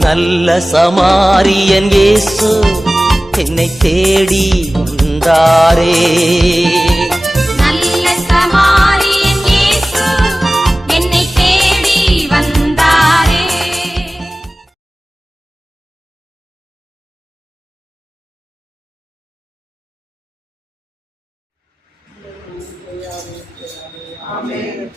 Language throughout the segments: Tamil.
நல்ல சமாரியன் இயேசு என்னை தேடி வந்தாரே. நல்ல சமாரியன் இயேசு என்னை தேடி வந்தாரே. ஆமென்.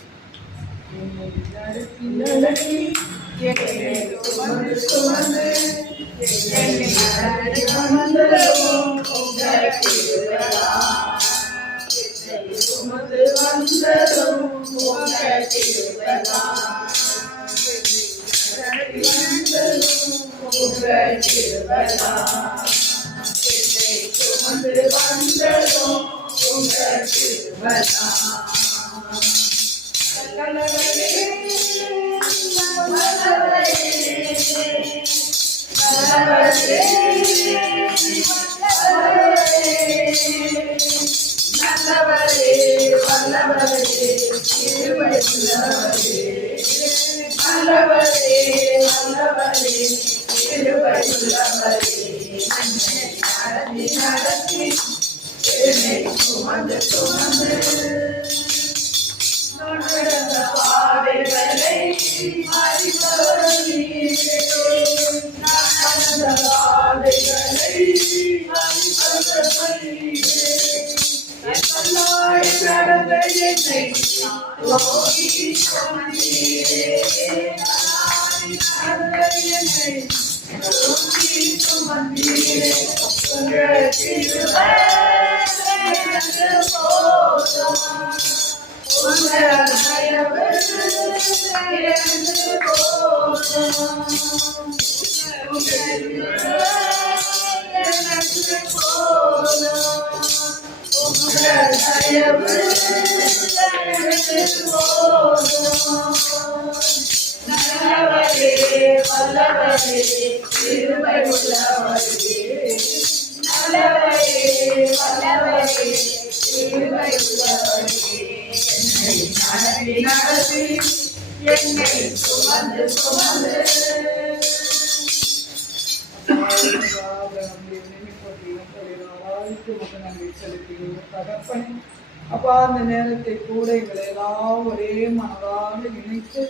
அப்பா, அந்த நேரத்தை கூட எங்களை எல்லாம் ஒரே மனதாக இணைத்து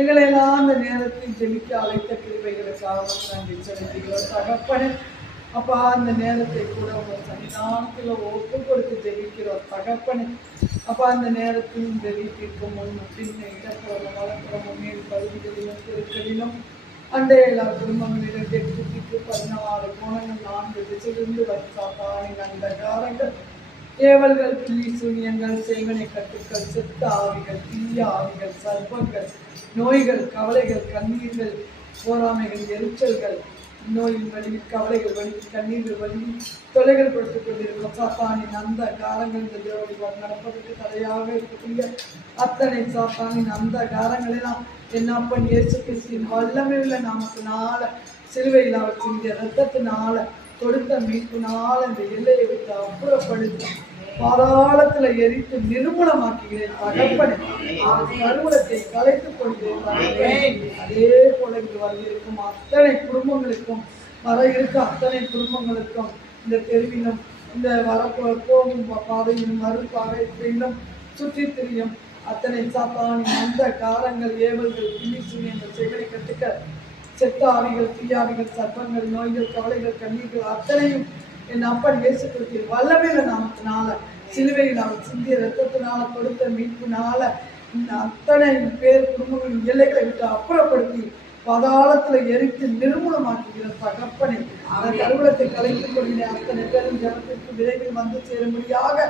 எங்களை எல்லாம் அந்த நேரத்தில் ஜெபிக்க அழைத்த கிருபைகளுக்காக நன்றி செலுத்துகிறோம் தகப்பனே. அப்பா, அந்த நேரத்தை கூட உங்கள் சன்னிதானத்தில் ஒப்பு கொடுத்து ஜெபிக்கிறோம் தகப்பனே. அப்பா, அந்த நேரத்தில் இந்த வீட்டிற்கு முன் பின்ன இடப்புறமும் வளப்புறமும் மேல் பகுதிகளிலும் தெருக்களிலும் அண்டை எல்லா குடும்பங்களிலும் 14 கோணங்கள் 4 திசையிலிருந்து வச்சாப்பானின் அந்த காரங்கள் ஏவல்கள், பில்லி சூனியங்கள், செய்வனை கட்டுக்கள், செத்த ஆவிகள், தீய ஆவிகள், சர்ப்பங்கள், நோய்கள், கவலைகள், கண்ணீர்கள், போராமைகள், எரிச்சல்கள், நோயின் வலி, கவலைகள் வலி, கண்ணீர்கள் வலி, தொலைகள் கொடுத்துக் கொண்டிருக்கும் சாத்தானின் அந்த காலங்கள் இந்த தேவடிவால் நடப்பதற்கு தடையாக இருக்கக்கூடிய அத்தனை சாத்தானின் அந்த காலங்களெல்லாம் என் அப்பன் இயேசு கிறிஸ்துவின் வல்லமை உள்ள நாமத்தினால சிலுவையில் அவர் சிந்திய ரத்தத்தினால கொடுத்த மீட்பினால இந்த எல்லையை விட்டு அப்புறப்படுத்தி பாதாளத்துல எரித்து நிர்மூலமாக்குகிறேன் தகப்பனே. கருவூலத்தை கலைத்துக் கொள்கிறேன். அதே போல இங்கு வந்திருக்கும் அத்தனை குடும்பங்களுக்கும், வர இருக்க அத்தனை குடும்பங்களுக்கும், இந்த தெருவிலும் இந்த போகும் பாதையிலும் மறுபாதையிலும் சுற்றி திரியும் அத்தனை சாத்தானின் அந்த காலங்கள், ஏவல்கள், பில்லி சூனியங்கள், செய்வனை கட்டுக்க, செத்த ஆவிகள், தீயாவிகள், சர்ப்பங்கள், நோய்கள், கவலைகள், கண்ணீர்கள் அத்தனையும் என் அப்பன் இயேசு கிறிஸ்துவின் வல்லமையில நாமத்தினால சிலுவையில் அவர் சிந்திய ரத்தத்தினால கொடுத்த மீட்பினால இந்த அத்தனை பேர் குடும்பங்களின் எல்லைகளை விட்டு அப்புறப்படுத்தி பாதாளத்துல எரித்து நிர்மூலமாக்குகிற தகப்பனை. அந்த கருவூலத்தை கலைத்துக் கொள்கிற அத்தனை பேரும் ஜனத்திற்கு விரைவில் வந்து சேரும்படியாக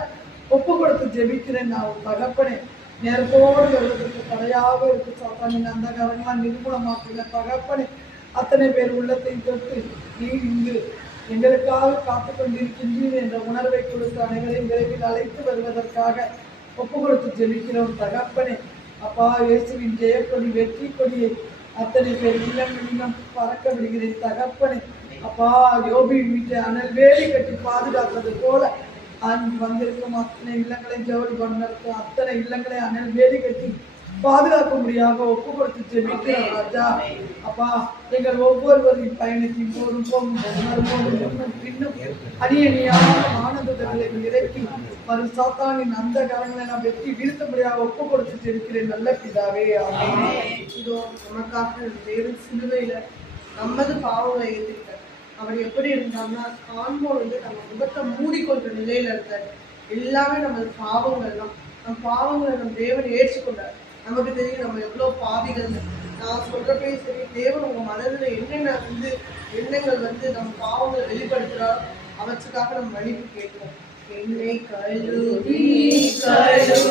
ஒப்பு கொடுத்து ஜெபிக்கிறேன் நான் தகப்பனே. நேரத்தோடு வருவதற்கு தடையாக இருக்கு சாத்தானின் அந்த காலங்களாம் நிர்மூலமாக்குகிற தகப்பனை. அத்தனை பேர் உள்ளத்தை தொட்டு நீ இங்கு எங்களுக்காக காத்து கொண்டிருக்கின்றீர் என்ற உணர்வை கொடுத்து அனைவரையும் விரைவில் அழைத்து வருவதற்காக ஒப்பு கொடுத்து ஜெபிக்கிறோம் தகப்பனே. அப்பா, இயேசுவின் ஜெயக்கொடி, வெற்றி கொடியை அத்தனை பேர் இல்லம் பறக்க விடுகிறேன் தகப்பனே. அப்பா, யோபி வீட்டை அனல் வேலி கட்டி பாதுகாத்தது போல வந்திருக்கும் அத்தனை இல்லங்களை ஜவுளி கொண்டிருக்கும் அத்தனை இல்லங்களை அனல் வேலி கட்டி பாதுகாக்கும்படியாக ஒப்பு கொடுத்து ஜெபிக்கிறோம் ராஜா. அப்பா எங்கள் ஒவ்வொருவரின் பயணத்தின் போதும் இன்னும் அணியணியாக ஆனந்தங்களை இறக்கி வரும் சாத்தானின் அந்த கரங்களை நாம் வெற்றி வீழ்த்தபடியாக ஒப்பு கொடுத்து ஜெபிக்கிறேன் நல்ல பிதாவே. இதோ நமக்காக தேவன் சிலுவையில நமது பாவங்களை ஏற்றுக்கிட்டார். அவர் எப்படி இருந்தார்னா காண்போர் நம்ம முகத்தை மூடிக்கொண்ட நிலையில இருந்தார். எல்லாமே நமது பாவங்கள் தான். நம் பாவங்களை நம் தேவன் ஏற்றுக்கொண்டார். நமக்கு தெரியும் நம்ம எவ்வளவு பாவிகள். நான் சொல்றப்பே சரி, தேவன் உங்க மனதில் என்னென்ன எண்ணங்கள் நம்ம பாவங்களை வெளிப்படுத்துறாரோ அவற்றுக்காக நம்ம மன்னிப்பு கேட்கிறோம். என்னை கழுவி கழுவி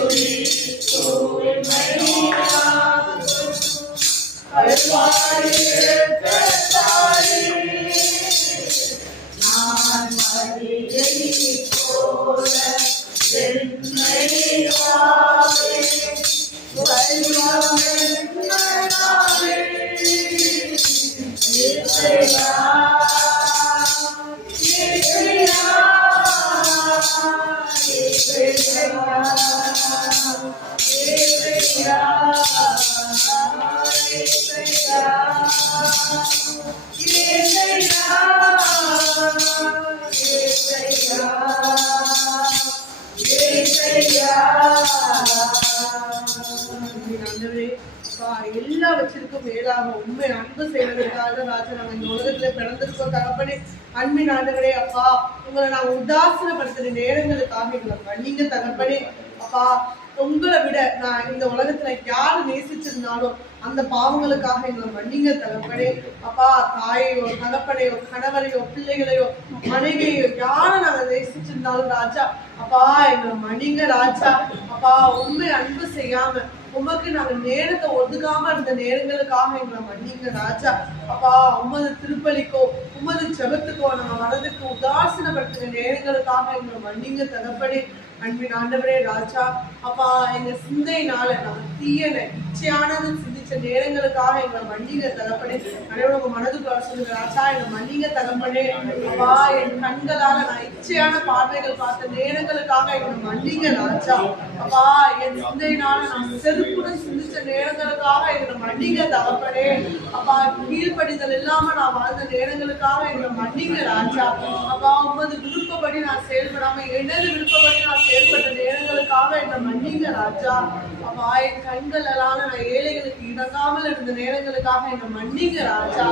எல்லாவற்றிற்கும் மேலாக உண்மை அன்பு செய்வதற்காக ராஜா நாங்கள் இந்த உலகத்துல பிறந்திருக்கோம் தகப்பனே. அன்பின் ஆண்டவரே அப்பா, உங்களை நாங்கள் உதாசீனப்படுத்துற நேரங்களுக்காக எங்களை மன்னிங்க தகப்பனே. அப்பா, உங்களை விட நான் இந்த உலகத்துல யாரு நேசிச்சிருந்தாலும் அந்த பாவங்களுக்காக எங்களை மன்னிங்க தகப்பனே. அப்பா, தாயையோ தகப்பனையோ கணவரையோ பிள்ளைகளையோ மனைவியோ யாரை நாங்கள் நேசிச்சிருந்தாலும் ராஜா அப்பா எங்களை மன்னிங்க ராஜா. அப்பா, உண்மை அன்பு செய்யாம உமக்கு நாங்கள் நேரத்தை ஒதுக்காம இருந்த நேரங்களுக்காக எங்களை மன்னிங்க ராஜா. அப்பா, உமது திருப்பலிக்கோ உமது ஜெபத்துக்கோ நம்ம மனதுக்கு உதாசீனப்படுத்துற நேரங்களுக்காக எங்களை மன்னிங்க தகப்பனே. அன்பின் ஆண்டவரே ராஜா அப்பா, எங்க சிந்தையினால நம்ம தீயன இச்சையானது சிந்திச்ச நேரங்களுக்காக எங்களை மன்னிங்க தகப்பனே. அனைவரும் உங்க மனதுக்குள்ள சொல்லுங்க ராஜா, எங்களை மன்னிங்க தகப்பனே. அப்பா, என் கண்களால நான் இச்சையான பார்வைகள் பார்த்த நேரங்களுக்காக எங்களை மன்னிங்க ராஜா. அப்பா, என் சிந்தையினால நான் செருப்புடன் சிந்திச்ச நேரங்களுக்காக எங்களை மன்னிங்க தகப்பனே. அப்பா, கீழ்ப்படிதல் இல்லாம நான் வாழ்ந்த நேரங்களுக்காக எங்களை மன்னிங்க ராஜா. அப்பா, உமது விருப்பப்படி நான் செயல்படாம எனது விருப்பப்படி நான் செயல்பட்ட நேரங்களுக்காக என்னை மன்னிங்க ராஜா. அப்பா, என் கண்களால நான் ஏழைகளுக்கு இணங்காமல் இருந்த நேரங்களுக்காக என்னை மன்னிங்க ராஜா.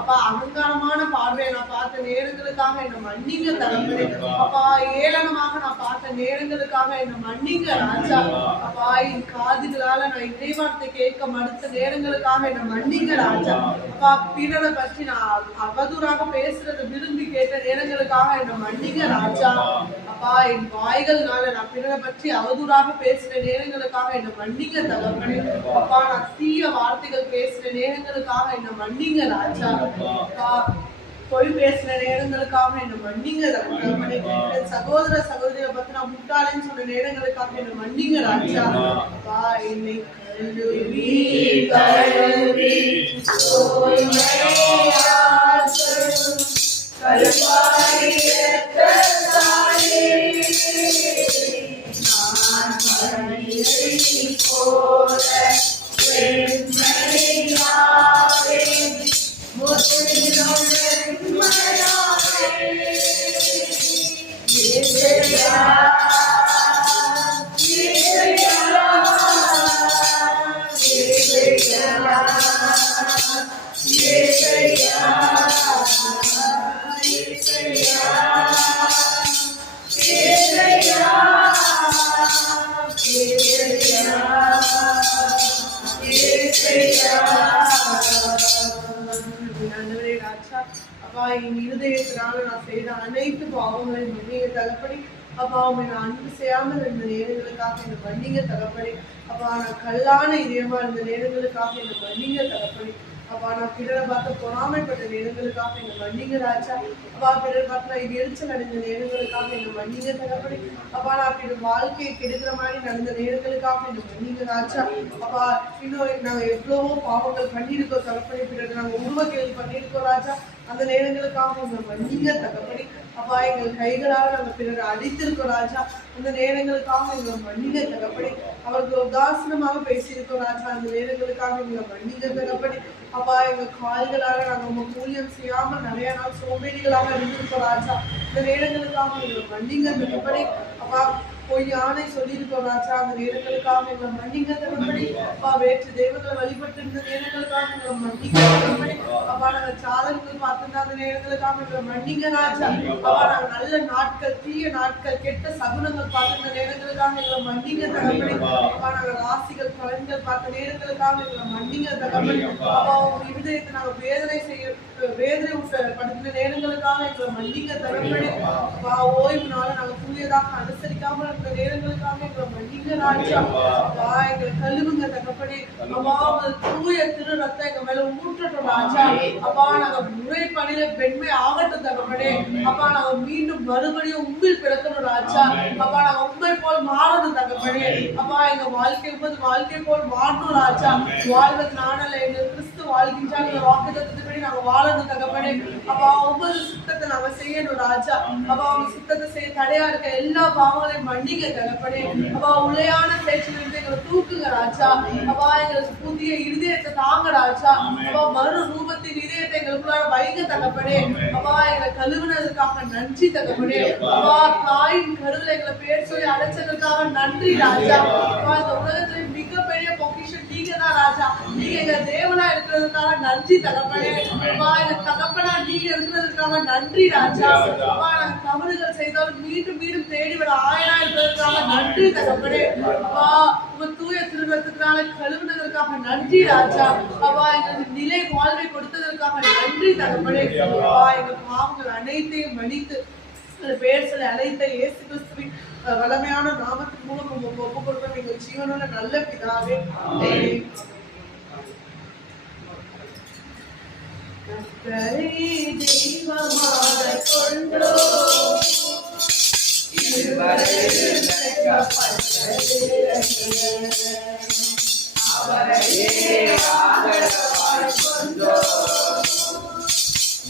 அப்பா, அகங்காரமான பார்வையை நான் பார்த்த நேரங்களுக்காக என்னை மன்னிங்க தகப்பனே. அப்பா, ஏளனமாக நான் பார்த்த நேரங்களுக்காக என்னை மன்னிங்க ராஜா. அப்பா, என் காதுகளால நான் இறைவார்த்தை கேட்க மறுத்த நேரங்களுக்காக என்னை மன்னிங்க ராஜா. அப்பா, பிறரை பற்றி நான் அவதூறாக பேசுறதை விரும்பி கேட்ட நேரங்களுக்காக என்னை மன்னிங்க ராஜா. அப்பா, என் வாய்கள்னால நான் பிறரை பற்றி அவதூறாக பேசுற நேரங்களுக்காக என்னை மன்னிங்க தகப்பனே. அப்பா, நான் தீய வார்த்தைகள் பேசுற நேரங்களுக்காக என்னை மன்னிங்க ராஜா. அப்பா, பொய் பேசுற நேரங்களுக்காக என்னை மன்னிங்க தகப்பனே. என் சகோதர சகோதரியை பத்தி நான் முட்டாளேன்னு சொன்ன நேரங்களுக்காக என்னை மன்னிங்க ராஜா. அப்பா, என்னை அப்பா, என் இருதயத்தினால நான் செய்த அனைத்து பாவங்களையும் மன்னிங்க தகப்பனே. அப்பா, உண்மை நான் அன்பு செய்யாமல் இருந்த நேரங்களுக்காக என்னை மன்னிங்க தகப்பனே. அப்பா, நான் கல்லான இதயமா இருந்த நேரங்களுக்காக என்னை மன்னிங்க தகப்பனே. அப்பா நான் பிறரை பார்த்து பொறாமைப்பட்ட நேரங்களுக்காக எங்க மன்னிங்க ராஜா. அப்பா பிறரை பார்த்து நான் எரிச்சல் அடைந்த நேரங்களுக்காக எங்க மன்னிங்க தகப்பனே. அப்பா நான் பிறர் வாழ்க்கையை கெடுக்கிற மாதிரி நடந்த நேரங்களுக்காக எங்க மன்னிங்க ராஜா. அப்பா இன்னும் நாங்க எவ்வளவோ பாவங்கள் பண்ணியிருக்கோம் தகப்பனே, பிறகு நாங்க உருவ கேள்வி பண்ணியிருக்கோம் ராஜா. அந்த நேரங்களுக்காக எங்க மன்னிங்க தகப்பனே. அப்பா எங்கள் கைகளால் நாங்கள் பிறரை அடித்திருக்கோம் ராஜா. அந்த நேரங்களுக்காக எங்களை மன்னிங்க தகப்பனே. அவர்கள் உதாசீனமாக பேசியிருக்கோம் ராஜா. அந்த நேரங்களுக்காக எங்களை மன்னிங்க தகப்பனே. அப்பா எங்க கால்களால நாங்கள் உங்க ஊழியம் செய்யாமல் நிறைய நாள் சோம்பேறிகளாக இருந்திருக்கோம் ராஜா. இந்த நேரங்களுக்காக எங்களை மன்னிங்க தகப்பனே. அப்பா போய் யானை சொல்லியிருக்கோம் ராஜா. அந்த நேரங்களுக்காக எங்களை மன்னிங்க தகப்பனே. அப்பா வேற்று தெய்வங்களை வழிபட்டு இருந்த நேரங்களுக்காக எங்களை மன்னிங்க தகப்பனே. அப்பா நாங்கள் சாதனைகள் பார்த்திருந்த அந்த நேரங்களுக்காக எங்களை மன்னிங்க ராஜா. அப்பா நாங்கள் நல்ல நாட்கள், தீய நாட்கள், கெட்ட சகுனங்கள் பார்த்திருந்த நேரங்களுக்காக எங்களை மன்னிங்க தகப்பனே. அப்பா நாங்கள் ராசிகள் பலன்கள் பார்த்த நேரங்களுக்காக எங்களை மன்னிங்க தகப்பனே. அப்பா உங்க இருதயத்தை நாங்கள் வேதனை படுத்தின நேரங்களுக்காக எங்களை மன்னிங்க தகப்பனே. அப்பா ஓய்வு நாள நாங்கள் தூயதாக அனுசரிக்காமல் இருந்த நேரங்களுக்காக எங்களை மன்னிங்க ராஜா. அப்பா எங்களை கழுவுங்க தகப்பனே. அப்பா உங்க தூய திரு ரத்தம் எங்க மேல ஊற்றட்டும் ராஜா. அப்பா நாங்க முறை பணியில பெண்மை ஆகட்டும் தகப்பனே. அப்பா நாங்க மீண்டும் மறுபடியும் உண்மையில் பிறக்கணும் ராஜா. அப்பா நாங்க உண்மை போல் மாறணும் தகப்பனே. அப்பா எங்க வாழ்க்கை போல் மாறணும் ராஜா. வாழ்வது நானல்ல, எங்க கிறிஸ்து வாழ்கின்றார் எங்க வாக்குத்தத்தத்தின்படி நாங்க வாழணும் தகப்பனே. அப்பா ஒவ்வொரு சுத்தத்தை நாங்க செய்யணும் ராஜா. அப்பா அவங்க சுத்தத்தை செய்ய தடையா இருக்க எல்லா பாவங்களையும் மன்னிங்க தகப்பனே. அப்பா உளையான பேச்சிலிருந்து எங்களை தூக்குங்க ராஜா. அப்பா எங்களுக்கு புதிய இருதயத்தை தாங்க ராஜா. அப்பா மறு ரூபத்தின் இதயத்தை எங்களுக்குள்ளார வைங்க தகப்பனே. அப்பா எங்களை கழுவுனதுக்காக நன்றி தகப்பனே. அப்பா தாயின் கருவில் எங்களை பேர் சொல்லி அழைச்சதுக்காக நன்றி ராஜா. அப்பா இந்த உலகத்துல மிகப்பெரிய பொக்கிஷன் நீங்க தான் ராஜா. நீங்க எங்க தேவனா இருக்கிறதுக்காக நன்றி தகப்பனே. அப்பா எங்க தகப்பனா நீங்க இருக்கிறதுக்காக நன்றி ராஜா. அப்பா நாங்க தவறுகள் செய்தாலும் மீண்டும் மீண்டும் தேடிவிட ஆயனா இருக்கிறதுக்காக நன்றி தகப்பனே. அப்பா உங்க தூய திருவத்துக்கான கழுவுனதற்காக நன்றி ராஜா. அப்பா எங்களுக்கு நிலை வாழ்வை கொடுத்ததற்காக நன்றி தகப்பனே. அப்பா எங்க பாவங்கள் அனைத்தையும் மன்னித்து பேர் சொல்லி அழைத்த இயேசு கிறிஸ்துவின் வல்லமையான நாமத்தின் மூலம் உங்களுக்கு ஒப்பு கொடுக்கிறோம் எங்கள் ஜீவனுள்ள நல்ல பிதாவே. தெய்வமாக கொண்டோ அவரையே ஆதரவாய் கொண்டோ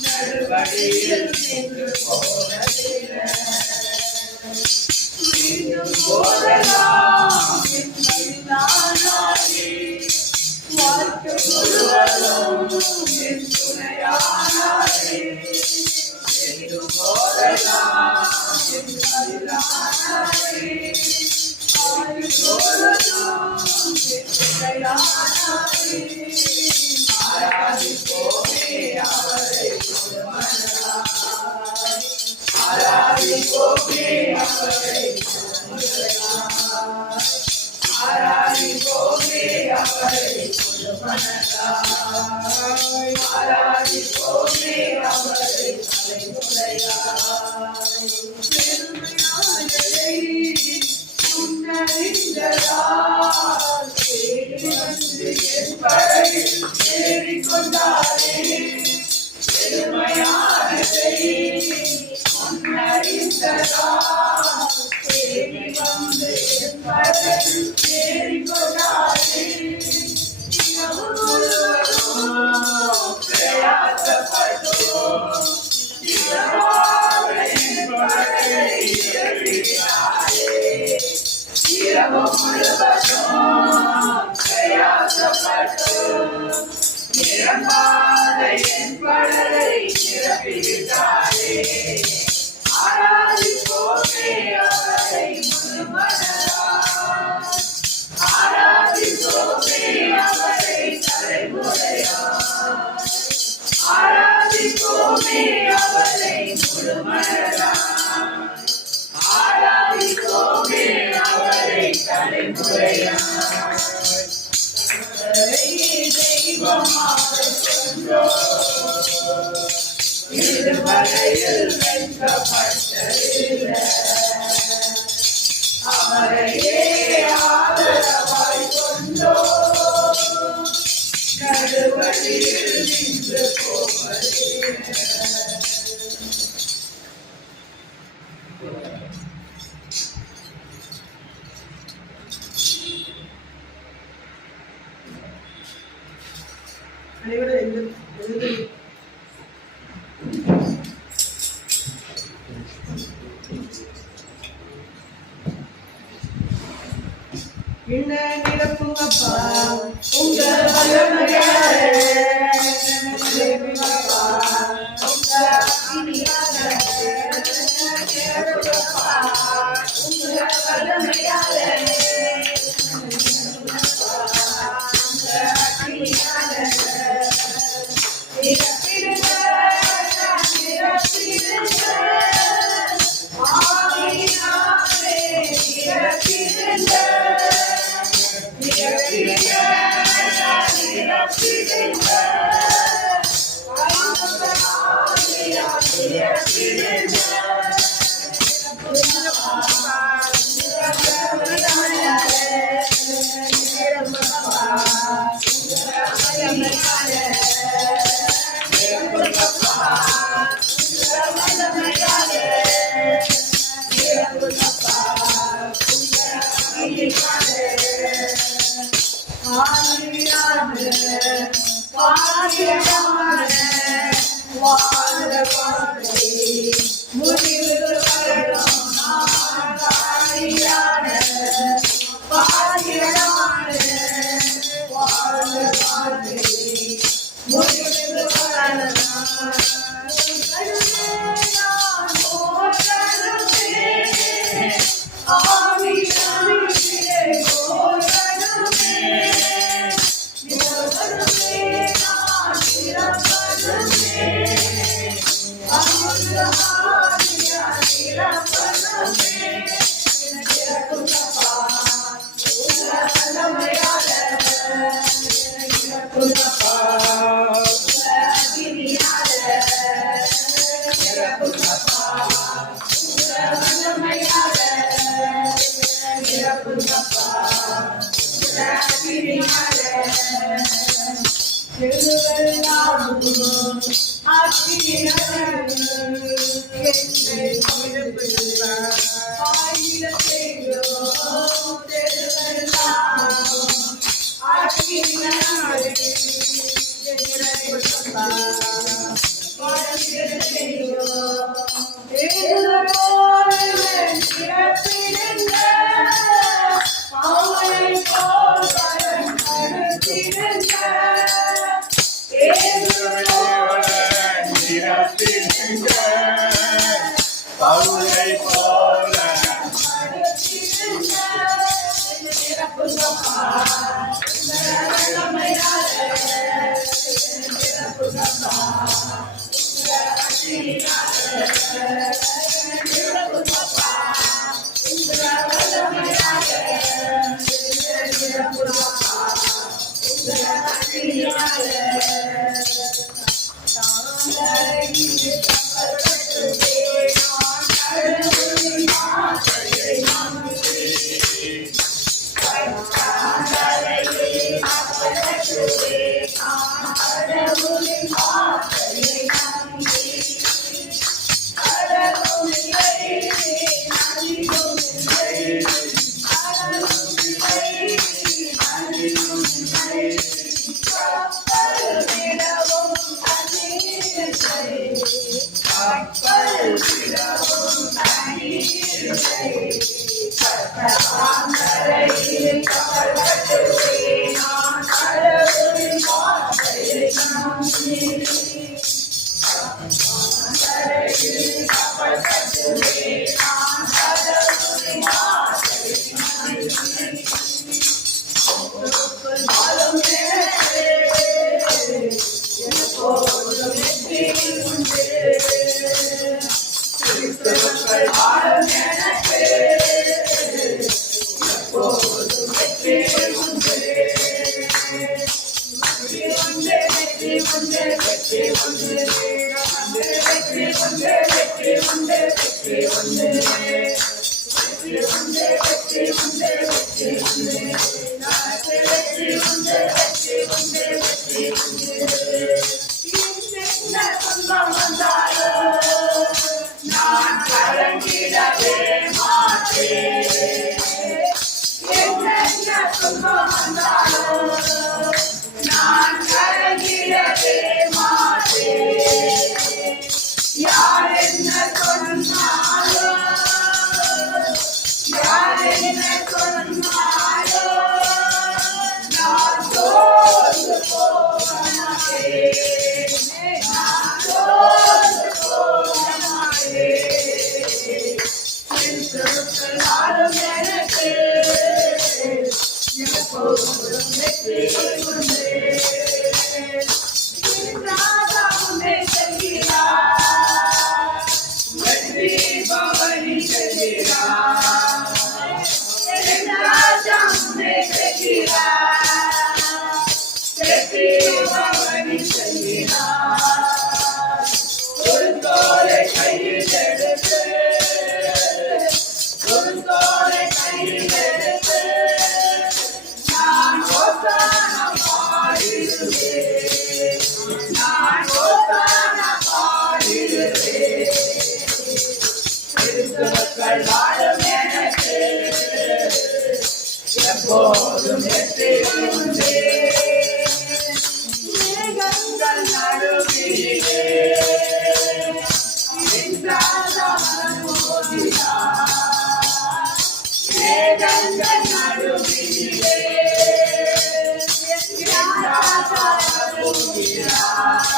நடுவழியில் நின்று போனதில்லை. மீண்டும் போடலாம் என்பதினாலே வாழ்க்கை முழுவதும் என் துணையானாரே. மீண்டும் போடலாம் என்பதினாலே வாழ்க்கை முழுவதும் என் துணையானாரே. ஆராதிப்போமே அவரை மனதாய், ஆராதிப்போமே அவரை மனதாய், ஆராதிப்போமே அவரை மனதாய், ஆராதிப்போமே அவரை தலைமுறையாய். பெருமையானதை உன்னறிந்ததால் தேடி வந்து என் படகில் ஏறிக்கொண்டாரே. பெருமையானதை உன்னறிந்ததால் தேடி வந்து என் படகில் ஏறிக்கொண்டாரே. இரவு முழுவதும் பிரயாசப்பட்டோம், இரவாக என் படகை இறக்கினாரே. இரவு முழுவதும் பிரயாசப்பட்டோம், நிரம்பாத என் படகை நிரப்பிவிட்டாரே. ஆராதிப்போமே அவரை முழுமனதாய், ஆராதிப்போமே அவரை தலைமுறையாய், ஆராதிப்போமே அவரை முழுமனதாய், ஆராதிப்போமே அவரை தலைமுறையாய். தெய்வமாக கொண்டோம், இதுவரையில் வெட்கப்பட்டதில்லை. அவரையே ஆதரவாய் கொண்டோம், நடுவழியில் அனைவரும் என்ன நிரப்புங்கப்பா உங்க வல்லமையாலே நிரப்புங்கப்பா உங்க அக்கினியாலே நிரப்புங்கப்பா உங்க வல்லமையாலே நிரப்புங்கப்பா உங்க அக்கினியாலே நிரப்பிடுங்க நிரப்பிடுங்க ஆவியாலே நிரப்பிடுங்க வெற்றி துன்பம் வந்தாலும் நான் கலங்கிடவே மாட்டேன். என்னென்ன துன்பம் வந்தாலும் நான் கலங்கிடவே மாட்டேன். யார் என்ன சொன்னாலும் யார் என்ன சொன்னாலும் நான் தோற்று போக மாட்டேன். நான் தோற்று போக மாட்டேன். என் சொற்களாலும் எனக்கு எப்போதும் வெற்றி உண்டு. என் ராஜா உன்னை செல்கிறார், வெற்றி பவனி செல்கிறார். என் ராஜா உன்னை செல்கிறார், வெற்றி பவனி செல்கிறார். ஒரு தோலை கையில் எடுத்து ஒரு தோலை கையில் எடுத்து நான் ஓசானா பாடிடுவேன். நான் ஓசானா பாடிடுவேன். கிறிஸ்துவுக்குள் வாழும் எனக்கு எப்போதும் வெற்றி உண்டு. மேகங்கள் நடுவிலே என் ராஜா வருகிறார். மேகங்கள் நடுவிலே என் ராஜா வருகிறார்.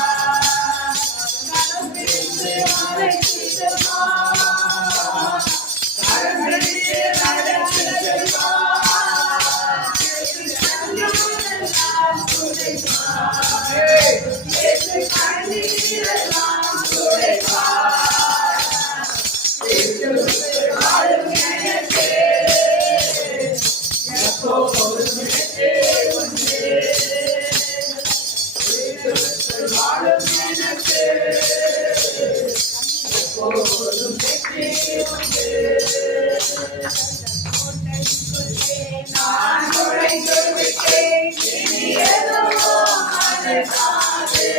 கரம்பிடித்து அழைத்திடுவார், கரம்பிடித்து அழைத்திடுவார். கண்ணீரெல்லாம் துடைப்பார், இயேசு கண்ணீரெல்லாம் துடைப்பார். கிறிஸ்துவுக்குள் வாழும் எனக்கு எப்போதும் வெற்றி உண்டு. கிறிஸ்துவுக்குள் வாழும் எனக்கு எப்போதும் வெற்றி உண்டு. நான் நுழைந்து விட்டேன், இனி எதுவும் அணுகாது.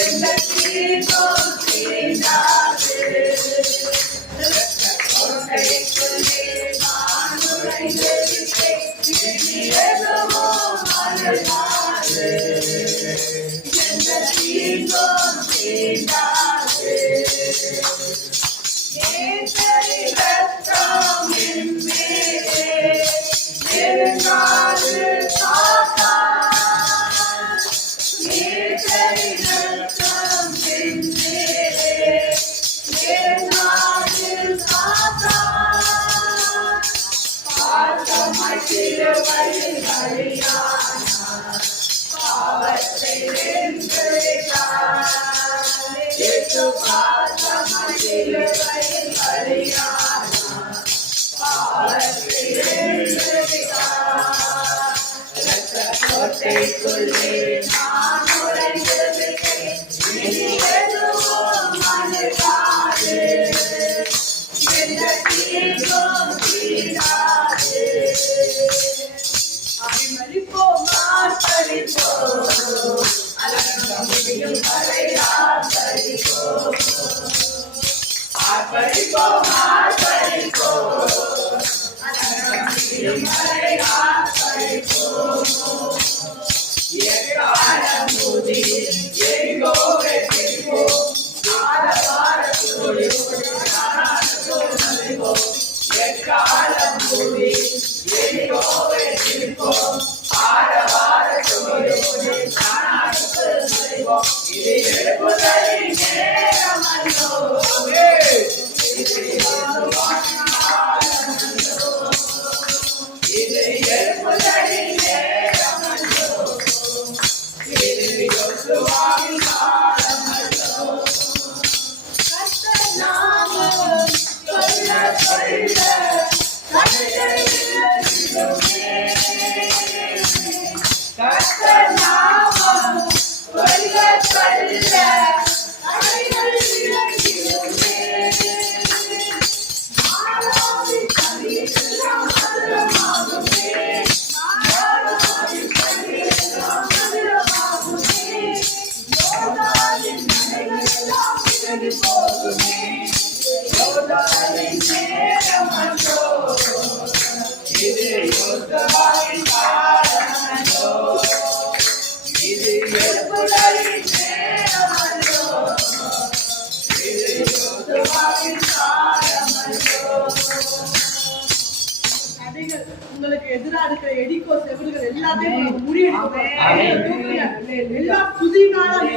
எந்த தீங்கும் தீண்டாது. கோட்டைக்குள்ளே நான் நுழைந்து விட்டேன், இனி எதுவும் அணுகாது. எந்த தீங்கும் தீண்டாது. ஏசரி ரத்தம் என் மேலே நெருங்காது சாத்தான். ஏசரி ரத்தம் என் மேலே நெருங்காது சாத்தான். பாசமாய் சிலுவையில் பலியானார், பாவத்தை வென்றுவிட்டார். இயேசு பாசமாய் சிலுவையில் பலியானார், பாவத்தை வென்றுவிட்டார். இரத்தக் கோட்டைக்குள்ளே நான் நுழைந்து விட்டேன், இனி எதுவும் அணுகாது. எந்த தீங்கும் தீண்டாது. அடிமறிப்போம் ஆர்ப்பரிப்போம், அலங்க முடியும் வரை ஆர்ப்பரிப்போம். ஆர்ப்பரிப்போம் ஆர்ப்பரிப்போம், அலங்க முடியும் வரை ஆர்ப்பரிப்போம். எக்காலம் ஊதி எரிகோவை பிடிப்போம், ஆரவாரத்தோடு நானாட்டுவோம் நலிவோம். எக்காலம் ஊதி எரிகோவை பிடிப்போம், ஆரவாரத்தோடு நானாட்டுவோம் நலிவோம். இது எழுப்புதலின் நேரம் அல்லோ, இது எழுப்புதலின் நேரம். எதிராக இருக்கிற எடிக்கோ செவில்கள் எல்லாத்தையும் முறியடிக்கும். எல்லா துதினாலும்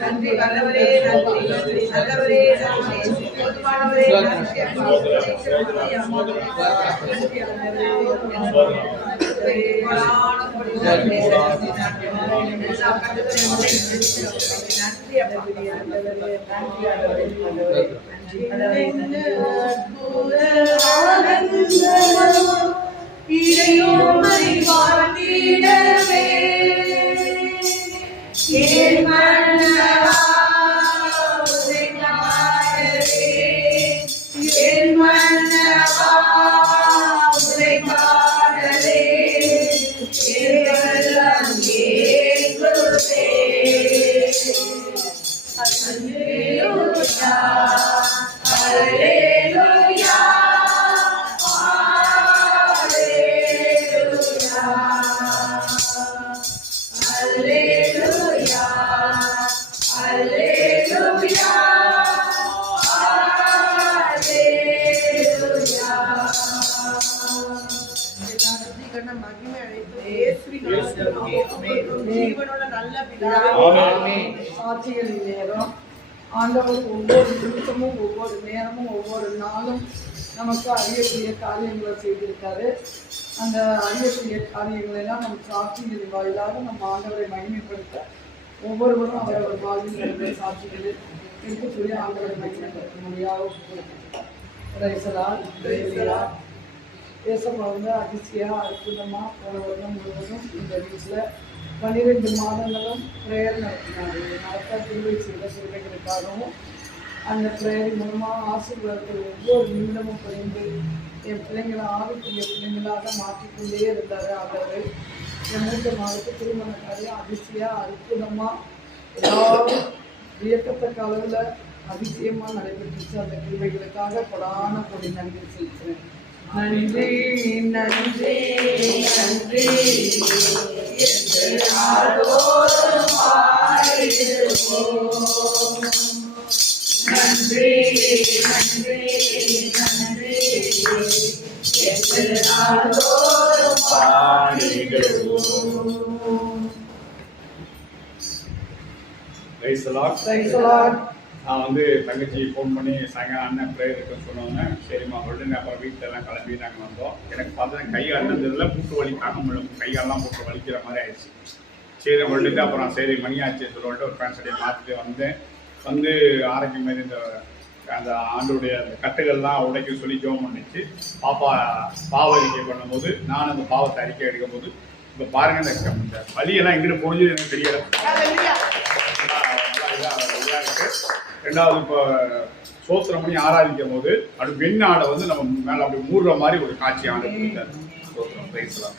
நன்றி நல்லவரே, நன்றி நல்லவரே, நன்றி போதுமானவரே, நன்றி இறையோமை வாழ்த்திடவே என் மன்னவா உதை காணவே, என் மன்னவா உதை காணவே, எல்லாம் ஏற்றுவே. அல்லேலூயா, அல்லேலூயா, அல்லேலூயா, அல்லேலூயா, அல்லேலூயா. மகிமை ஜீவனோட நல்ல பிதாவே, ஆட்சிகளின் நேரம் ஆண்டவர் ஒவ்வொரு நிமிஷமும் ஒவ்வொரு நேரமும் ஒவ்வொரு நாளும் நமக்கு அறியக்கூடிய காரியங்களை செய்திருக்காரு. அந்த அறியக்கூடிய காரியங்களை எல்லாம் நம்ம சாட்சிகளின் வாயிலாக நம்ம ஆண்டவரை மகிமைப்படுத்த ஒவ்வொருவரும் அவரவர் வாழ்வில் நடந்த சாட்சிகளை இருக்கக்கூடிய ஆண்டவரை மகிமைப்படுத்த முடியாத தேசம் வந்து அதிசயாக அற்புதமாக போன வருடம் முழுவதும் இந்த வீட்டில் 12 மாதங்களும் ப்ரேயர் நடத்தினார். நடத்த திருவை செய்த திருவைகளுக்காகவும் அந்த ப்ரேயர் மூலமாக ஆசீர்வாதத்தில் ஒவ்வொரு நிமிடமும் குறைந்து என் பிள்ளைங்களை ஆவிக்குரிய பிள்ளைங்களாக மாற்றிக்கொண்டே இருந்தார். ஆண்டவர் என் மூத்த நாளுக்கு திருமண காரியம் அதிசயாக அற்புதமாக எல்லாரும் வியக்கத்தக்க அளவில் அதிசயமாக நடைபெற்றுச்சு. அந்த கிருபைகளுக்காக கொடான கொடி நன்றி செலுத்துகிறேன். நன்றி நன்றி நன்றி நன்றி நன்றி நன்றி நான் வந்து தங்கச்சி ஃபோன் பண்ணி சாயங்காலம் அண்ணன் ப்ரேயர் இருக்குன்னு சொன்னாங்க. சரிம்மா சொல்லுங்க. அப்புறம் வீட்டில் எல்லாம் கிளம்பி நாங்கள் வந்தோம். எனக்கு பார்த்தா கை அண்ணந்ததில் மூட்டு வலி தாங்க முடியல, கையெல்லாம் போட்டு வலிக்கிற மாதிரி ஆயிடுச்சு. சரி சொல்லிட்டு அப்புறம் சரி மணி ஆச்சு சொல்லிட்டு ஒரு பேண்ட் சட்டையை மாற்றிட்டு வந்தேன். வந்து ஆரோக்கியம் மாதிரி இந்த அந்த ஆண்டுடைய அந்த கட்டுகள்லாம் உடைக்க சொல்லி ஜோம் பண்ணிச்சு. பாப்பா பாவ அறிக்கை பண்ணும்போது நான் அந்த பாவத்தை அறிக்கை எடுக்கும் போது இப்போ பாருங்க இந்த வலியெல்லாம் எங்கிட்ட போனது எனக்கு தெரியல. ரெண்டாவது இப்போ சோத்திரம் பண்ணி ஆராதிக்கும் போது அப்படி வெண்ணாடை வந்து நம்ம மேலே அப்படி மூடுற மாதிரி ஒரு காட்சி ஆண்டு கொடுத்தாரு. சோத்திரம் பேசலாம்.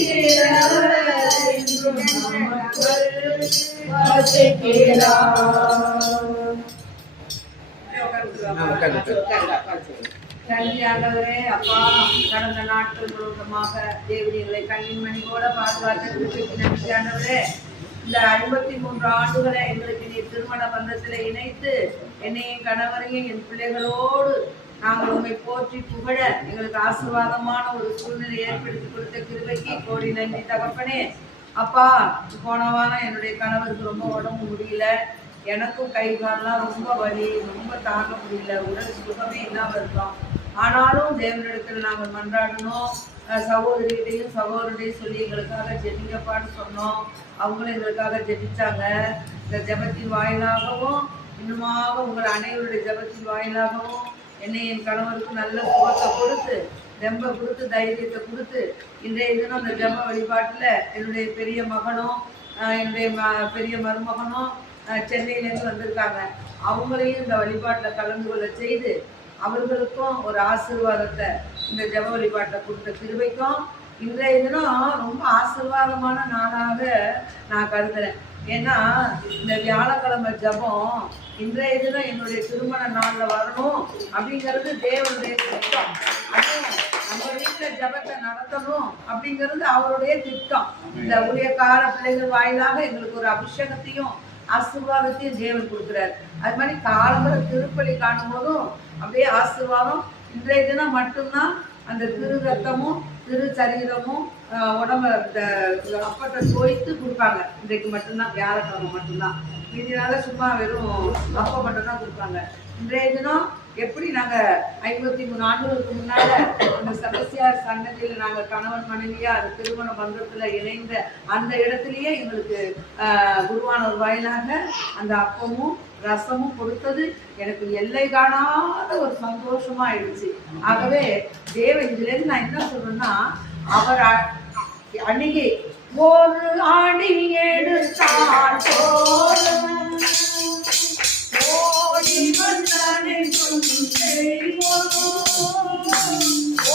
செய்கிறார் ஜபத்தை கேளார். நன்றி ஆண்டவரே. அப்பா, கடந்த நாட்கள் முழுவதுமாக தேவதிகளை கண்ணின் மணி போல பாதுகாத்து நன்றி ஆண்டவரே. இந்த 53 ஆண்டுகளை எங்களுக்கு நீ திருமண பந்தத்தில் இணைத்து என்னையும் கணவரையும் என் பிள்ளைகளோடு நாங்கள் உண்மை போற்றி புகழ எங்களுக்கு ஆசீர்வாதமான ஒரு சூழ்நிலை ஏற்படுத்தி கொடுத்த கிருபைக்கு கோடி நன்றி தகப்பனே. அப்பா, போன வாரம் என்னுடைய கணவருக்கு ரொம்ப உடம்பு முடியல. எனக்கும் கை காலெல்லாம் ரொம்ப வலி, ரொம்ப தாங்க முடியல, உடல் சுகமே இல்லாமல் இருக்கோம். ஆனாலும் தேவனிடத்தில் நாங்கள் மன்றாடணும். சகோதரிகிட்டையும் சகோதரரையும் சொல்லி எங்களுக்காக ஜெபிங்கப்பான்னு சொன்னோம். அவங்களும் எங்களுக்காக ஜெபிச்சாங்க. இந்த ஜெபத்தின் வாயிலாகவும் இன்னுமாக உங்கள் அனைவருடைய ஜெபத்தின் வாயிலாகவும் என்னை என் கணவருக்கு நல்ல சுகத்தை கொடுத்து, தெம்ப கொடுத்து, தைரியத்தை கொடுத்து, இன்றைய தினம் அந்த ஜெப வழிபாட்டில் என்னுடைய பெரிய மகனும் என்னுடைய பெரிய மருமகனும் சென்னையிலேருந்து வந்திருக்காங்க. அவங்களையும் இந்த வழிபாட்டில் கலந்து கொள்ள செய்து அவர்களுக்கும் ஒரு ஆசீர்வாதத்தை இந்த ஜெப வழிபாட்டில் கொடுத்த கிருபைக்கும் இன்றைய தினம் ரொம்ப ஆசீர்வாதமான நாளாக நான் கருதுறேன். ஏன்னா இந்த வியாழக்கிழமை ஜெபம் இன்றைய தினம் என்னுடைய திருமண நாளில் வரணும் அப்படிங்கிறது தேவனுடைய திட்டம். அதுவும் நம்ம வீட்டில் ஜெபத்தை நடத்தணும் அப்படிங்கிறது அவருடைய திட்டம். இந்த ஊழியக்கார பிள்ளைகள் வாயிலாக எங்களுக்கு ஒரு அபிஷேகத்தையும் ஆசீர்வாதத்தையும் தேவன் கொடுக்குறாரு. அது மாதிரி காலம்பர திருப்பலி காணும் போதும் அப்படியே ஆசீர்வாதம். இன்றைய தினம் மட்டும்தான் அந்த திரு ரத்தமும் திரு சரீரமும் உடம்ப இந்த அப்பத்தை தோய்த்து கொடுப்பாங்க. இன்றைக்கு மட்டும்தான், வியாழக்கிழமை மட்டும்தான். மீதினால சும்மா வெறும் அப்பம் மட்டும் தான் கொடுப்பாங்க. இன்றைய தினம் எப்படி நாங்கள் 53 ஆண்டுகளுக்கு முன்னால் அந்த செபஸ்தியார் சன்னதியில் நாங்கள் கணவன் மனைவியாக அந்த திருமண பந்தத்தில் இணைந்த அந்த இடத்துலையே எங்களுக்கு குருவானவர் வாயிலாக அந்த அப்பமும் ரசமும் கொடுத்தது எனக்கு எல்லை காணாத ஒரு சந்தோஷமா ஆயிடுச்சு. ஆகவே தேவன் இதுலேருந்து நான் என்ன சொல்றேன்னா, அவர் அணுகி ஒரு அணி எடுத்தார் ஓடி வந்தானே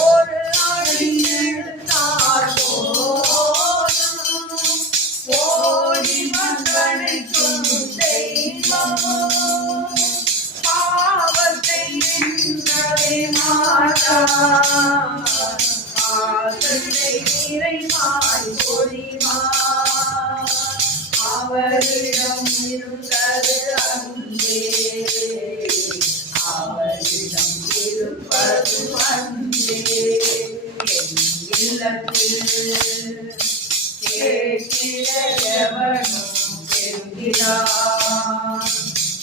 ஒரு அணி எடுத்தார் ஓடி வந்தானே பாவத்தை நின்றவே மாட்டார், இறைமாய் பொழிவார். அவரிடம் இருந்தது அன்பே, அவரிடம் இருப்பது அன்பே. இல்லத்தில் கேட்கிற எவனும் பெறுகிறான்,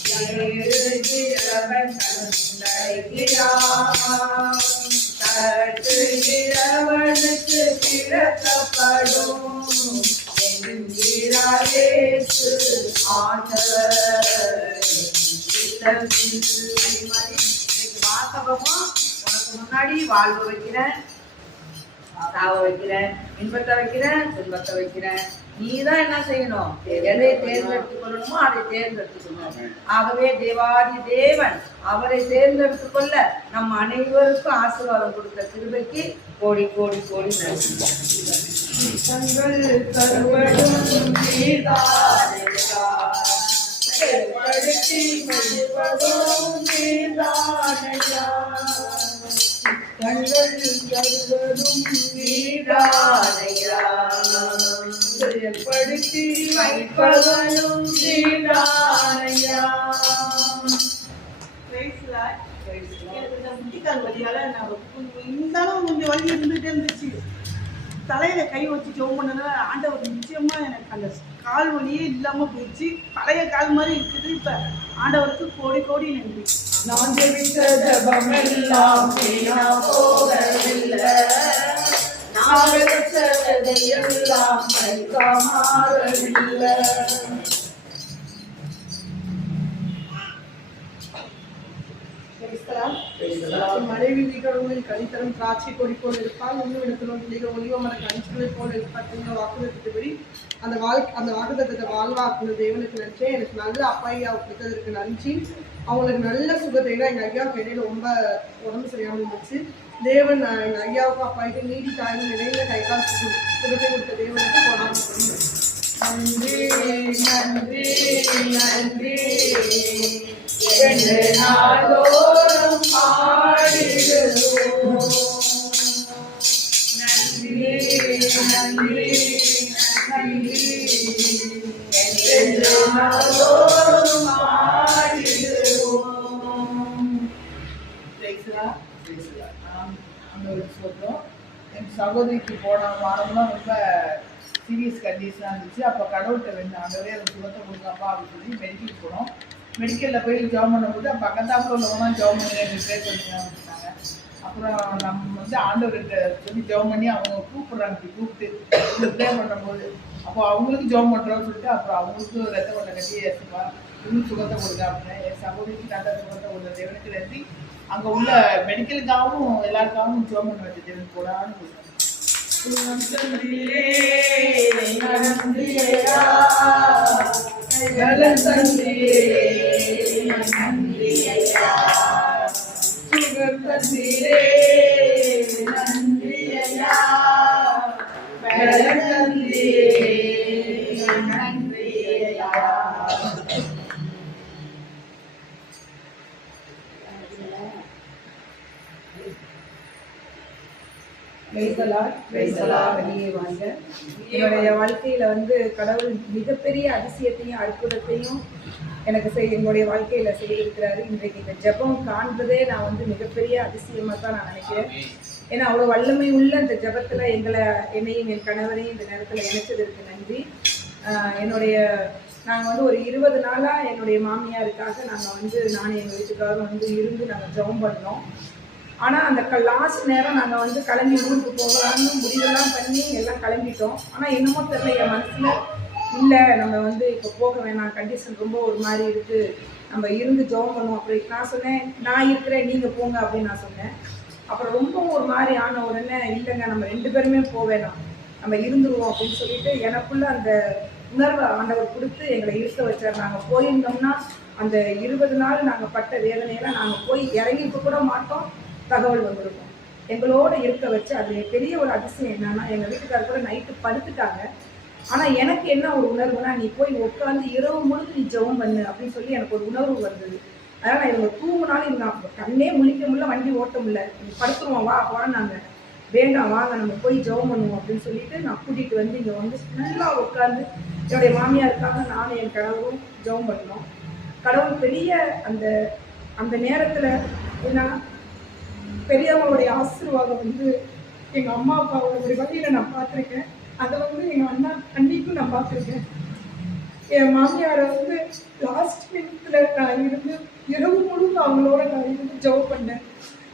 தேடுகிறவன் கண்டடைகிறான், தட்டுகிறவனுக்கு திறக்கப்படும் என்கிறார் இயேசு ஆண்டவர். வாசகமும் உனக்கு முன்னாடி வாழ்வு வைக்கிறேன், சாவ வைக்கிறேன், இன்பத்தை வைக்கிறேன், துன்பத்தை வைக்கிறேன். நீதான் என்ன செய்யணும்? எதை தேர்ந்தெடுத்துக் கொள்ளணுமோ அதை தேர்ந்தெடுத்துக்கணும். ஆகவே தேவாதி தேவன் அவரை தேர்ந்தெடுத்துக் கொள்ள நம் அனைவருக்கும் ஆசீர்வாதம் கொடுத்த கிருபைக்கு கோடி கோடி கோடி நன்றி. கண்கள் கருவதும் நீதானையா, செயல்படுத்தி வைப்பவனும் நீதானையா. இருந்தாலும் கொஞ்சம் வலி இருந்துகிட்டே இருந்துச்சு. தலையில கை வச்சு ஜெபம் பண்ணதுல ஆண்டவர் நிச்சயமா எனக்கு அந்த கால் வலியே இல்லாம போயிடுச்சு. பழைய கால் மாதிரி இருக்குது. இப்ப ஆண்டவருக்கு கோடி கோடி நன்றி. நான் ஜெபித்த ஜெபமெல்லாம் வீணா போகவில்லை, நான் விதைத்ததையெல்லாம் கைக்காமாறவில்லை. மனைவி நிகழ்வுகளில் கனித்தரும் திராட்சை கொடி போல் இருப்பால் உண்மையிடத்திலும் பிள்ளைகள் ஒளிவமர கணிச்சுகளை போல் இருப்பார். வாக்குறுதிப்படி அந்த வாக்குத்தத்தை வாழ்வாக்குன தேவனுக்கு நன்றி. எனக்கு நல்ல அப்பாயியா கொடுத்ததற்கு நன்றி. அவங்களுக்கு நல்ல சுகத்தை தான் எங்கள் ஐயாவுக்கு இடையில ரொம்ப உடம்பு சரியாமல் இருந்துச்சு. தேவன் எங்கள் ஐயாவுக்கும் அப்பாய்க்கு நீடி தாய்வு நிறைந்த கைகால் சுகத்தை கொடுத்த தேவனுக்கு போனாலும் நன்றி நன்றி நன்றி என்று நாள்தோறும் பாடிடுவோம். நன்றி நன்றி நன்றி என்று நாள்தோறும் பாடிடுவோம். ஆண்டவருக்கு சொல்றோம். என் சகோதரிக்கு போன வாரம்லாம் ரொம்ப சீரியஸ் கண்டிஷனாக இருந்துச்சு. அப்போ கடவுள்கிட்ட வேணும் ஆண்டவரே எனக்கு சுகத்தை கொடுங்கப்பா அப்படின்னு சொல்லி மெடிக்கல் போனோம். மெடிக்கலில் போய் ஜாப் பண்ணும்போது பக்கத்தாப்புல உள்ளவங்களாம் ஜாப் பண்ணி எனக்கு ப்ரே பண்ணுங்க அப்படின்னாங்க. அப்புறம் நம்ம வந்து ஆண்டவர்கிட்ட சொல்லி ஜாப் பண்ணி அவங்க கூப்பிட்றாங்க, கூப்பிட்டு ப்ரே பண்ணும்போது அப்போ அவங்களுக்கு ஜாப் பண்ணுறோன்னு சொல்லிட்டு அப்புறம் அவங்களுக்கு ரத்த கொண்டை கட்டி ஏசுப்பா இன்னும் சுகத்தை கொடுங்க அப்படின்னு என் சகோதரிக்கு நல்ல சுகத்தை கொடுங்க தேவனுக்கு நன்றி. அங்கே உள்ள மெடிக்கலுக்காகவும் எல்லாருக்காகவும் ஜாப் பண்ண வேண்டிய தேவன் கூடான்னு கொடுங்க. வெளியே வாங்க. என்னுடைய வாழ்க்கையில வந்து கடவுள் மிகப்பெரிய அதிசயத்தையும் அற்புதத்தையும் எனக்கு என்னுடைய வாழ்க்கையில செய்திருக்கிறாரு. இன்றைக்கு இந்த ஜெபம் காண்பதே நான் வந்து மிகப்பெரிய அதிசயமா தான் நான் நினைக்கிறேன். ஏன்னா அவ்வளோ வல்லமை உள்ள இந்த ஜெபத்துல என்னையும் என் கணவரையும் இந்த நேரத்துல இணைச்சதற்கு நன்றி. நாங்கள் வந்து ஒரு 20 நாளா என்னுடைய மாமியாருக்காக நாங்கள் வந்து நானும் எங்கள் வீட்டுக்காரரும் வந்து இருந்து நாங்கள் ஜெபம் பண்ணோம். ஆனால் அந்த லாஸ்ட் நேரம் நாங்கள் வந்து கிளம்பி ஊருக்கு போகலான்னு முடிவெல்லாம் பண்ணி எல்லாம் கிளம்பிட்டோம். ஆனால் என்னமோ தெரியல என் மனசில் இல்லை நம்ம வந்து இப்போ போக வேணாம், கண்டிஷன் ரொம்ப ஒரு மாதிரி இருக்குது, நம்ம இருந்து ஜெபம் பண்ணுவோம் அப்படி நான் சொன்னேன். நான் இருக்கிறேன் நீங்கள் போங்க அப்படின்னு நான் சொன்னேன். அப்புறம் ரொம்ப ஒரு மாதிரி ஆன உடனே இல்லைங்க நம்ம 2 பேருமே போக வேணாம், நம்ம இருந்துருவோம் அப்படின்னு சொல்லிட்டு எனக்குள்ள அந்த உணர்வை ஆண்டவர் கொடுத்து எங்களை இருக்க வச்சார். நாங்கள் போயிருந்தோம்னா அந்த 20 நாள் நாங்கள் பட்ட வேதனையெல்லாம் நாங்கள் போய் இறங்கிக்க கூட மாட்டோம், தகவல் வந்திருக்கும். எங்களோட இருக்க வச்சு அது பெரிய ஒரு அதிசயம் என்னன்னா எங்கள் வீட்டுக்காரர் கூட நைட்டு படுத்துட்டாங்க. ஆனால் எனக்கு என்ன ஒரு உணர்வுனா நீ போய் உட்காந்து இரவு முழுது நீ ஜெபம் பண்ணு அப்படின்னு சொல்லி எனக்கு ஒரு உணர்வு வந்தது. அதனால் இவங்க தூங்குனாலும் இவங்க கண்ணே முழிக்க முடியல, வண்டி ஓட்ட முடியல, படுத்துருவோம் வாங்க வேண்டாம் வாங்க நம்ம போய் ஜெபம் பண்ணுவோம் அப்படின்னு சொல்லிட்டு நான் கூட்டிகிட்டு வந்து இங்கே வந்து ஃபுல்லாக உட்காந்து என்னுடைய மாமியாருக்காக நானும் என் கணவரும் ஜெபம் பண்ணோம். கடவுள் பெரிய அந்த நேரத்தில் ஏன்னா பெரியவங்களுடைய ஆசீர்வாதம் வந்து எங்கள் அம்மா அப்பாவோட ஒரு வழியில் நான் பார்த்துருக்கேன். அதை வந்து எங்கள் அன்னைக்கும் நான் பார்த்துருக்கேன். என் மாமியாரை வந்து லாஸ்ட் மினிட்ல நான் இருந்து இரவு முழுவதும் அவங்களோட நான் இருந்து ஜெபம் பண்ணேன்.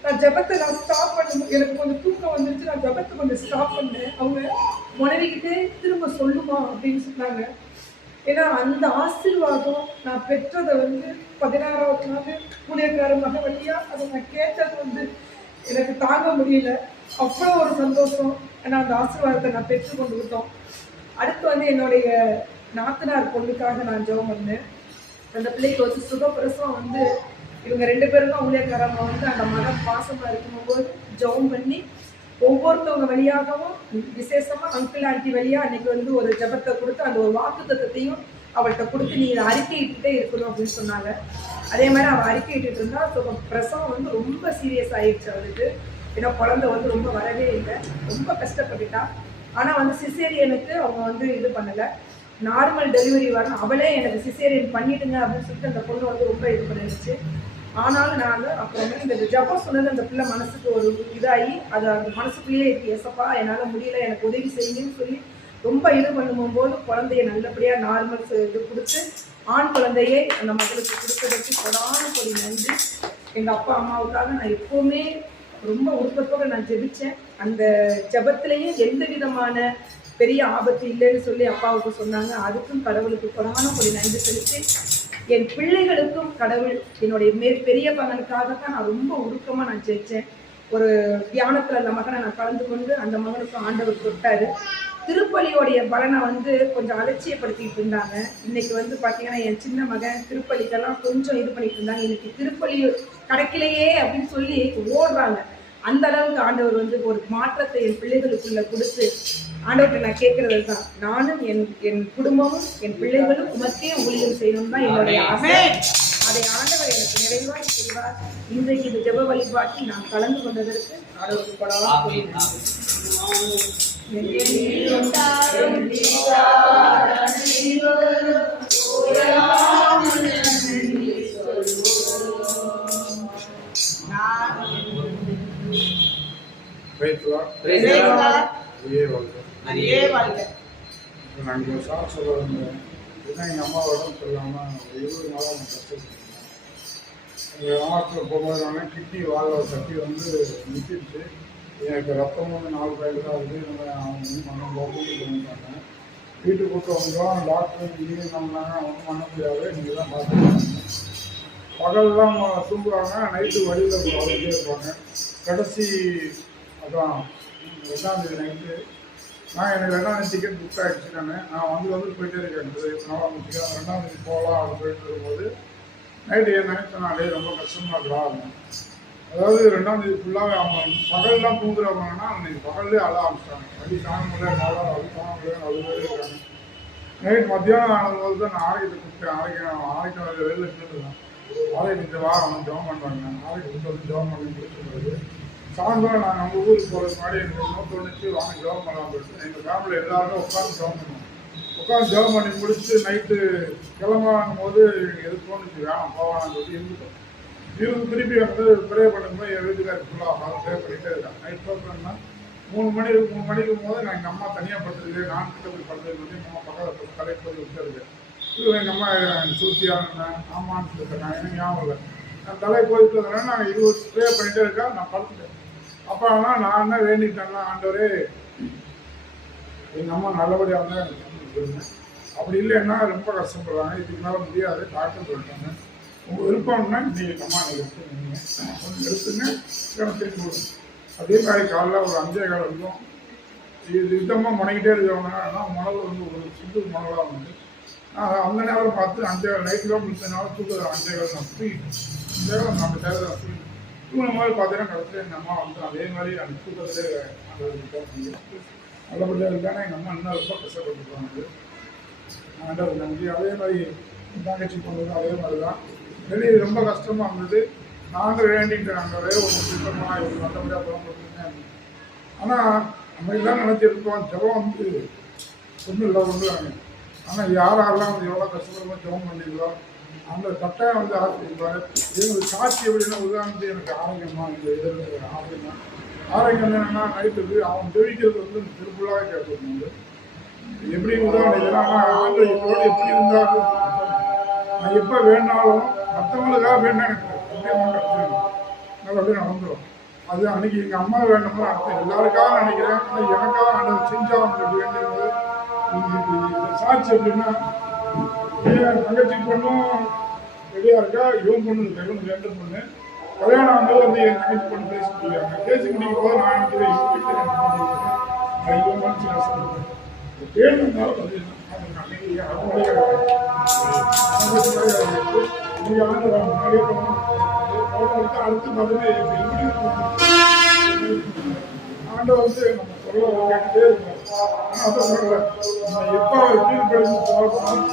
நான் ஜெபத்தை ஸ்டாப் பண்ணும்போது எனக்கு கொஞ்சம் தூக்கம் வந்துருச்சு. நான் ஜெபத்தை கொஞ்சம் ஸ்டாப் பண்ணேன். அவங்க உணவிக்கிட்டே திரும்ப சொல்லுமா அப்படின்னு சொன்னாங்க. ஏன்னா அந்த ஆசீர்வாதம் நான் பெற்றதை வந்து 16வது நாள் ஊழியக்கார மக வழியா அதை நான் கேட்டது வந்து எனக்கு தாங்க முடியல. அவ்வளோ ஒரு சந்தோஷம். ஏன்னா அந்த ஆசீர்வாதத்தை நான் பெற்றுக்கொண்டு விட்டோம். அடுத்து வந்து என்னுடைய நாத்தனார் பொண்ணுக்காக நான் ஜெபம் பண்ணேன். அந்த பிள்ளைக்கு வந்து சுகப்பிரசவம் வந்து இவங்க 2 பேருக்கும் ஊழியக்காரங்க வந்து அந்த மகன் பாசமாக இருக்கும்போது ஜெபம் பண்ணி ஒவ்வொருத்தவங்க வழியாகவும் விசேஷமாக அங்கிள் ஆண்டி வழியாக அன்னைக்கு வந்து ஒரு ஜெபத்தை கொடுத்து அந்த ஒரு வாக்குத்தத்தத்தையும் அவள்கிட்ட கொடுத்து நீ இதை அறிக்கையிட்டுட்டே இருக்கணும் அப்படின்னு சொன்னாங்க. அதே மாதிரி அவள் அறிக்கையிட்டு இருந்தா பிரசவம் வந்து ரொம்ப சீரியஸ் ஆயிடுச்சு அவளுக்கு. ஏன்னா குழந்தை வந்து ரொம்ப வரவே இல்லை, ரொம்ப கஷ்டப்பட்டுட்டா. ஆனால் வந்து சிசேரியனுக்கு அவங்க வந்து இது பண்ணலை, நார்மல் டெலிவரி வரணும். அவளே எனக்கு சிசேரியன் பண்ணிடுங்க அப்படின்னு சொல்லிட்டு அந்த பொண்ணு வந்து ரொம்ப இது பண்ணிடுச்சு. ஆனாலும் நான் அப்புறமே இந்த ஜபம் சொன்னது அந்த பிள்ளை மனசுக்கு ஒரு இதாகி அது அந்த மனசுக்குள்ளேயே இருக்கு. எசப்பா என்னால் முடியல, எனக்கு உதவி செய்யுங்கன்னு சொல்லி ரொம்ப இது பண்ணும்போது குழந்தைய நல்லபடியாக நார்மல் இது கொடுத்து ஆண் குழந்தையே அந்த மகளுக்கு கொடுத்ததற்கு கொடான நன்றி. எங்கள் அப்பா அம்மாவுக்காக நான் எப்போவுமே ரொம்ப உருப்பத்தோடு நான் ஜெபித்தேன். அந்த ஜபத்திலையும் எந்த விதமான பெரிய ஆபத்து இல்லைன்னு சொல்லி அப்பாவுக்கு சொன்னாங்க. அதுக்கும் கடவுளுக்கு கொடான நன்றி செலுத்தி என் பிள்ளைகளுக்கும் கடவுள் என்னுடைய பெரிய மகனுக்காகத்தான் நான் ரொம்ப உருக்கமாக நான் ஜெயித்தேன். ஒரு தியானத்தில் அந்த மகனை நான் கலந்து கொண்டு அந்த மகனுக்கும் ஆண்டவர் தொட்டார். திருப்பலியோடைய பலனை வந்து கொஞ்சம் அலட்சியப்படுத்திட்டு இருந்தாங்க. இன்னைக்கு வந்து பார்த்தீங்கன்னா என் சின்ன மகன் திருப்பலிக்கெல்லாம் கொஞ்சம் இது பண்ணிட்டு இருந்தாங்க. இன்னைக்கு திருப்பலி கிடைக்கலையே அப்படின்னு சொல்லி ஓடுறாங்க. அந்த அளவுக்கு ஆண்டவர் வந்து ஒரு மாற்றத்தை என் பிள்ளைகளுக்குள்ள கொடுத்து ஆண்டவர்கிட்ட நான் கேட்கறது தான், நானும் என் குடும்பமும் என் பிள்ளைகளும் உமக்கே ஊழியம் செய்யணும் தான் என்னுடைய ஆசை. அதை ஆண்டவர் எனக்கு நிறைவாய் செய்வார். இன்றைக்கு இந்த ஜெப வழிபாட்டில் நான் கலந்து கொண்டதற்கு ஆண்டவருக்கு கொடாமல் நாங்கள் ஒரு சார் சொல்ல வந்தேன். ஏன்னா எங்கள் அம்மாவோட சொல்லாமல் 20 நாளாக நான் கஷ்டப்பட்டேன். எங்கள் ஹாஸ்பிட்டல் போகும்போது நான் கிட்னி வாழ தட்டி வந்து நிற்கிடுச்சு. எனக்கு ரத்தம் வந்து 4 பேர் தான் இருக்குது. அவங்க வந்து மண்ணம் போட்டு பண்ணிட்டாங்க. வீட்டுக்கு கூட்டு வந்தோம். டாக்டர் இங்கேயும் நம்மளாங்க ஒன்றும் பண்ண முடியாது, நீங்கள் தான் பார்த்துருக்காங்க. பகல்லாம் தூங்குவாங்க, நைட்டு வழியில் வந்துட்டே இருப்பாங்க. கடைசி அதான் 2ஆம் நைட்டு எனக்கு 2ஆம் டிக்கெட் புக் ஆகிடுச்சு. நான் வந்து போயிட்டே இருக்கேன். 4ஆம் டிக்கெட் 2ஆம் போகலாம் அப்படி போயிட்டு இருக்கும்போது நைட்டு என் நினைச்சனாலே ரொம்ப கஷ்டமாக இருக்கிறாங்க. அதாவது 2ஆம் ஃபுல்லாகவே அவங்க பகல்லாம் தூங்குறவங்கன்னா அன்றைக்கி பகல்லே அழ ஆரம்பிச்சிட்டாங்க. வழி தாங்க முடியல, நாளாக அது தாங்க முடியல, அதுவே இருக்காங்க. நைட் மத்தியானம் ஆனபோது தான் நான் ஆரோக்கியத்தை கூப்பிட்டேன். ஆரோக்கியம் வெளியில் இருந்துருக்கேன். ஆரோக்கியத்தை அவன் ஜெபம் பண்ணுவாங்க. ஆரோக்கியத்தை வந்து ஜெபம் பண்ணி முடிச்சுருந்தது. சாயந்தரம் நான் நம்ம ஊருக்கு போகிறதுக்கு முன்னாடி எனக்கு நோட்டு ஒன்று வாங்க ஜெபம் பண்ணலாம் போயிட்டு எங்கள் ஃபேமிலியில் எல்லாருமே உட்காந்து ஜெபம் பண்ணுவோம். உட்காந்து ஜெபம் பண்ணி முடிச்சுட்டு நைட்டு கிளம்பாங்கும் போது எது தோணுச்சு வேணாம் போவானான்னு சொல்லி இருந்துட்டோம். திருப்பி வந்து ப்ரே பண்ணும்போது என் வீட்டுக்காரி ஃபுல்லாக அதை ப்ரே பண்ணிகிட்டே இருக்காங்க. நைட் ப்ரோக்ராம்னா 3 மணிக்கும் போது நான் எங்கள் அம்மா தனியாக படுத்துருக்கேன். நான் கிட்ட போய் படுத்துருக்கு வந்து எங்கள் அம்மா பக்கத்தில் தலையை போய் விட்டுருக்கேன். எங்கள் அம்மா சூத்தியாக ஆமான்னு சொல்லிட்டேன். எனக்கு ஞாபகம் இல்லை. நான் தலையை போயிட்டு இருந்தேன்னா நான் 20 ப்ரே பண்ணிகிட்டே இருக்கேன். நான் படுத்துட்டேன். அப்போ ஆனால் நான் என்ன வேண்டிட்டேன்னா, ஆண்டவரே எங்கள் அம்மா நல்லபடியாக இருந்தால் எனக்கு சொல்லுங்கள். அப்படி இல்லைன்னா ரொம்ப கஷ்டப்படுறாங்க, இதுக்கு மேலே முடியாது, டாக்டர் சொல்லிட்டாங்க. உங்கள் விருப்பம்னா நீங்கள் எங்கள் அம்மா கொஞ்சம் எடுத்துங்க திருப்பி விடுங்க. அதே மாதிரி காலையில் ஒரு 5:15 இருக்கும். யுத்தமாக முனைக்கிட்டே இருக்கிறவங்கன்னா மணல் வந்து ஒரு சிந்து மணலாக வந்து அந்த நேரம் பார்த்து 5:15 நைட்டில் முடிச்சனால தூக்குற 5:15 நான் தூக்கிட்டேன். நம்ம தேவை தான் தூக்கி தூங்கின மாதிரி பார்த்தீங்கன்னா கடைசியில் எங்கள் அம்மா வந்து அதே மாதிரி அந்த தூக்கத்திலே அந்த நல்லபடியாக இருக்காங்க. எங்கள் அம்மா இன்னும் ரொம்ப கஷ்டப்பட்டுருக்காங்க. ஆண்டவர் நன்றி. அதே மாதிரி தங்கச்சி பொண்ணுங்க அதே மாதிரி தான். வெளியே ரொம்ப கஷ்டமாக இருந்தது. நாங்கள் வேண்டிட்டு ஆண்டவரே ஒரு சுத்தமாக ஒரு நல்லபடியாக புறப்பட்டுருக்கேன். ஆனால் நம்ம எல்லாம் நினச்சிருக்கோம் ஜெபம் வந்து ஒன்றும் இல்லை ஒன்றுவாங்க. ஆனால் யாரெல்லாம் வந்து எவ்வளோ கஷ்டப்படுமோ ஜெபம் பண்ணிங்களோ அந்த கட்டாயம் வந்து ஆசிரியப்பார். எங்களுக்கு சாட்சி எப்படின்னா உதாரணத்துக்கு எனக்கு ஆரோக்கியமாக இந்த இதில் ஆரோக்கியம் என்னென்னா நைட்டுக்கு அவன் ஜெயிக்கிறது வந்து திருப்புள்ளாக கேட்கணும். எப்படி உதாரணம் இதெல்லாம் ஆண்கள் எங்களோட எப்படி இருந்தாலும் நான் எப்போ வேணாலும் மற்றவங்களுக்காக வேண்டாம் எனக்கு நல்லபடியாக நடந்துடும். அது அன்றைக்கி எங்கள் அம்மா வேணுமோ அர்த்தம் எல்லாருக்காக நினைக்கிறேன். ஆனால் எனக்காக ஆண்டவர் செஞ்சால் அவங்களுக்கு வேண்டியது. சாட்சி எப்படின்னா தங்கச்சி பொண்ணும் ரெடியாக இருக்கா, இவன் பொண்ணு இருக்கா, இவனுக்கு 2 பொண்ணு. கல்யாணம் ஆகும்போது வந்து என் தங்கச்சி பொண்ணு பேசி முடியாங்க. பேசி முடிக்கும் போது நான் நினைக்கிறேன் இவன் மனசு கஷ்டப்படுறேன் தேடுனால வந்து அடுத்து பார்த்தீங்கன்னா ஆண்டவர் வந்து நம்ம சொல்ல கேட்டுட்டே இருக்கோம். ஆனால் அதை சொல்லல நம்ம எப்போ அவர் கீழ்படுத்தி போகணும்.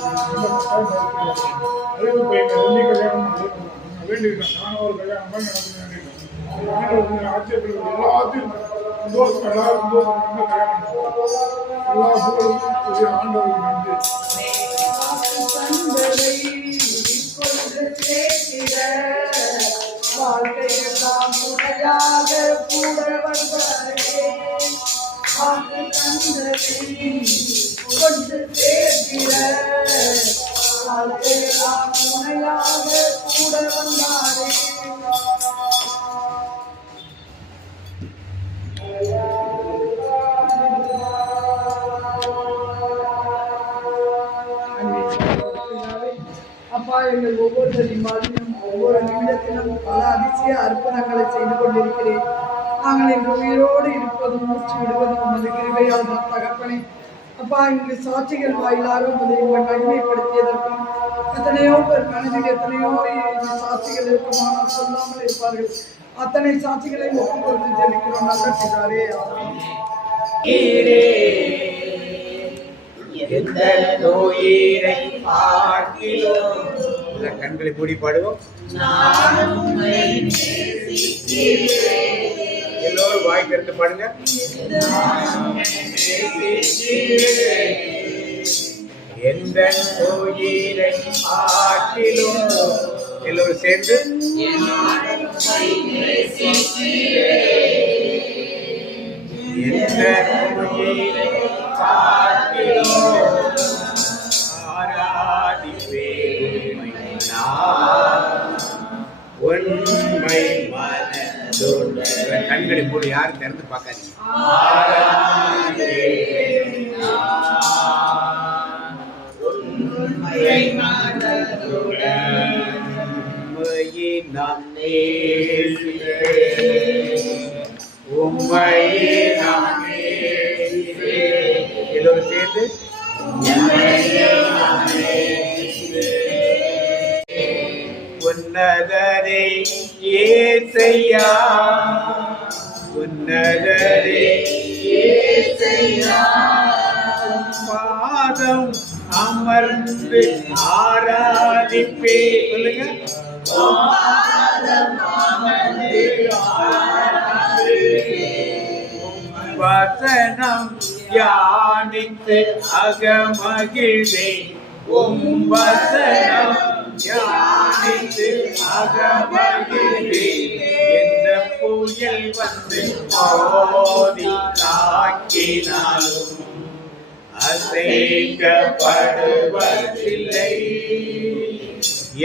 அதே இப்போ எங்கள் 2 கல்யாணம் நாங்கள் வேண்டிக்கிட்டோம். நானும் ஒரு கல்யாணம் மாதிரி நடந்து வேண்டிக்கிட்டோம். ஆண்டவர் ஆட்சியப்படுறது எல்லாத்தையும் சந்தோஷம் எல்லாரும் சந்தோஷம் கல்யாணம் எல்லா சூழலுக்கும் ஆண்டவருக்கு நன்றி. வாழ்க்கையெல்லாம் துணையாக கூட வந்தாரே கொண்டு சேர்க்கிற வாழ்க்கையெல்லாம் துணையாக கூட வந்தாரே. அப்பா எங்கள் ஒவ்வொருத்தரின் வாழ்விலும் ஒவ்வொரு நிமிடத்திலும் பல அதிசய அற்புதங்களை செய்து கொண்டிருக்கிறேன். நாங்கள் இன்று உயிரோடு இருப்பதும் மூச்சு விடுவதும் உமது கிருபையால் தான் தகப்பனே. அப்பா இங்கு சாட்சிகள் வாயிலாக உமது எங்களை மகிமைப்படுத்தியதற்கும் எத்தனையோ பேர் மனதில் எத்தனையோ சாட்சிகள் இருக்குமானால் சொல்லாமல் இருப்பார்கள். அத்தனை சாட்சிகளை ஒப்பு கொடுத்து ஜெபிக்கிறோம். நல்ல பிதாவே. எந்த நோயினை பார்க்கிலும் கண்களை மூடி பாடுவோம். எல்லோரும் வாய் திறந்து பாடுங்க. எந்த நோயினை பார்க்கிலும் எல்லோரும் சேர்ந்து எந்த நோயினை பார்க்கிலும் ஆராதிப்பேன் உண்மை மனதுடன். கண்களை போடு, யாரும் திறந்து பார்க்காதீங்க. உண்மை மனதுடன் நான் நேசிப்பேன். உம்மையே நான் நேசிப்பேன். எல்லோரும் சேர்ந்து உன்னதரே ஏசையா, உன்னதரே ஏசையா, பாதம் அமர்ந்து ஆராதிப்பே. சொல்லுங்க. வசனம் தியானித்து அகமகிழ்வேன். வசனம் தியானித்து அகமகிழ்வேன். எந்த புயல் வந்து மோதி தாக்கினாலும் அசைக்கப்படுவதில்லை.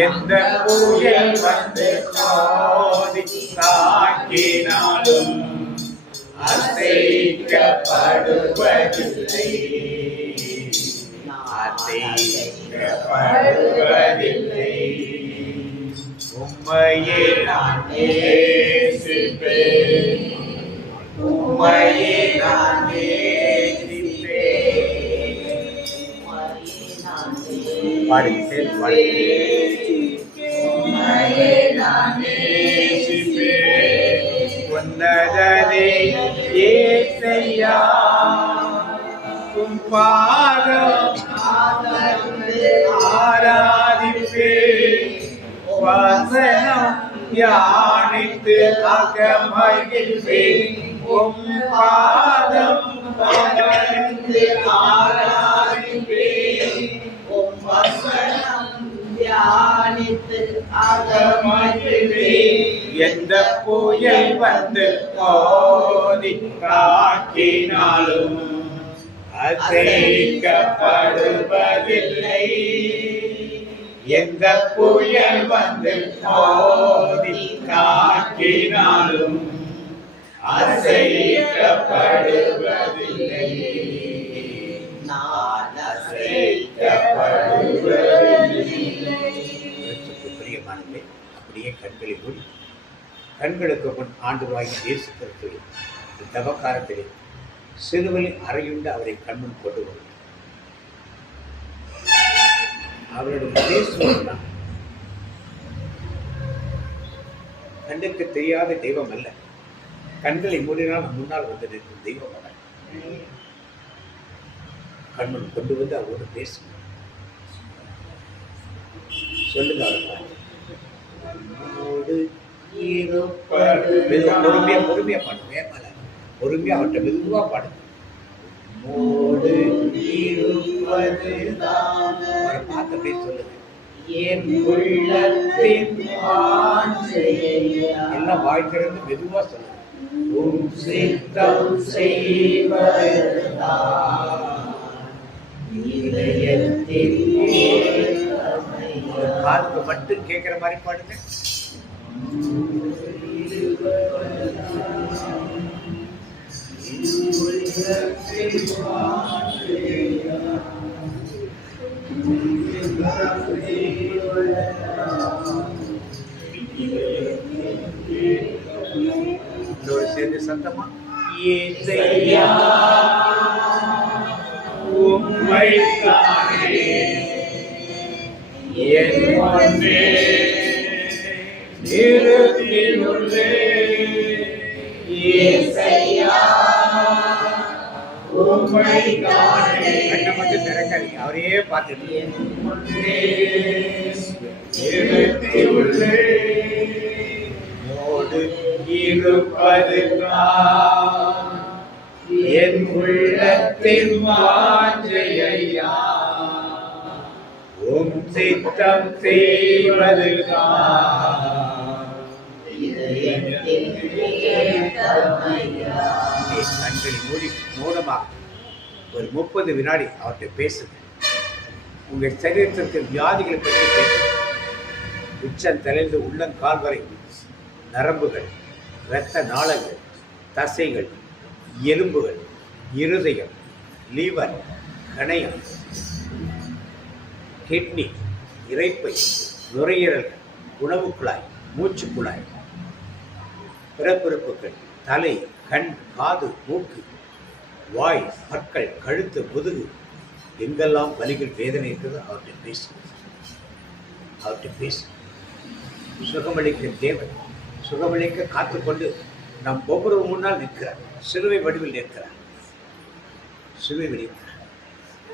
எந்த புயல் வந்து மோதி தாக்கினாலும் அசைக்கப்படுவதில்லை. அசைக்கப்படுவதில்லை. உம்மையே நான் நேசிப்பேன். உம்மையே நான் நேசிப்பேன். பாடுங்க, உம்மையே நான் நேசிப்பேன். உன்னதரே ஏசையா, உம் பாதம் ஆராதிப்பேன். வசனம் தியானித்து அகமகிழ்வேன். உம் பாதம் ஆராதிப்பேன். உம் வசனம் தியானித்து அகமகிழ்வேன். எந்த புயல் வந்து மோதி காக்கினாலும் அசைக்கப்படுவதில்லை. எந்த புயல் வந்து மோதி காக்கினாலும் அசைக்கப்படுவதில்லை. நான் அசைக்கப்படுவதில்லை. பிரியமானவர்களே, அப்படியே கண்களை மூடி கண்களுக்கு முன் ஆண்டவராகிய இயேசு கிறிஸ்துவின் தவக்காரத்திலே சிலுவையில் அறையுண்டு அவரை கண்முன் கொண்டு வரும். அவருடைய பேசுவதுதான் கண்ணுக்கு தெரியாத தெய்வம் அல்ல. கண்களை மூடினால் முன்னால் வந்து நிற்கும் தெய்வம் அல்ல. கண்முன் கொண்டு வந்து அவரோடு பேசுங்க. சொல்லுங்க. பொறுமையா பாடுங்க. பொறுமையா அவர்கிட்ட மெதுவா பாடுங்க. பார்த்தபடி சொல்லுங்க. என் உள்ளத்தின் எல்லாம் வாய் திறந்து மெதுவா சொல்லுங்க. உம் சித்தம் காதுக்கு மட்டும் கேட்கிற மாதிரி பாடுங்க. சேர்ந்து சத்தமா ஏசையா உம்மை தானே என் மனமே நிறுத்தியுள்ளே. ஏசையா கண்ணை மட்டும் திறக்காதீங்க, அவரையே பார்த்துட்டு மோடு இருப்பது என் உள்ளத்தின் வாஞ்சையா, உம் சித்தம் செய்வதுதான் கண்களை மூலமாக ஒரு 30 வினாடி அவர்கிட்ட பேசுங்க. உங்க சரீரத்திற்கு வியாதிகளை பற்றி பேசுங்க. உச்சம் தலைந்து உள்ளங்கால் வரை நரம்புகள், இரத்த நாளங்கள், தசைகள், எலும்புகள், இருதயம், லிவர், கணையம், கிட்னி, இரைப்பை, நுரையீரல், உணவு குழாய், மூச்சு குழாய், பிறப்புறுப்புகள், தலை, கண், காது, மூக்கு, வாய், பற்கள், கழுத்து, முதுகு, எங்கெல்லாம் வலிகள் வேதனை இருக்கிறதோ அவர்கிட்ட பேசு. சுகமளிக்க தேவன், சுகமளிக்க காத்துக்கொண்டு நம் ஒவ்வொரு முன்னால் நிற்கிறார். சிலுவை வடிவில் நிற்கிறார். சிலுவை வடிக்கிறார்.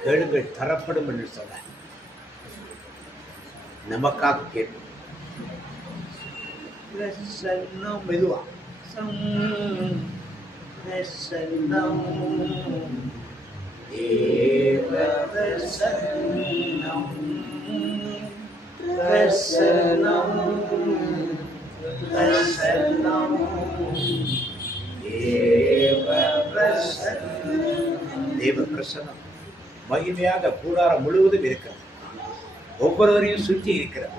கேளுங்கள் தரப்படும் என்று சொன்னார். நமக்காக கேட்போம். மெதுவா தேவ பிரசன்னம் மகிமையாக கூடாரம் முழுவதும் இருக்கிறது. ஒவ்வொருவரையும் சுற்றி இருக்கிறது.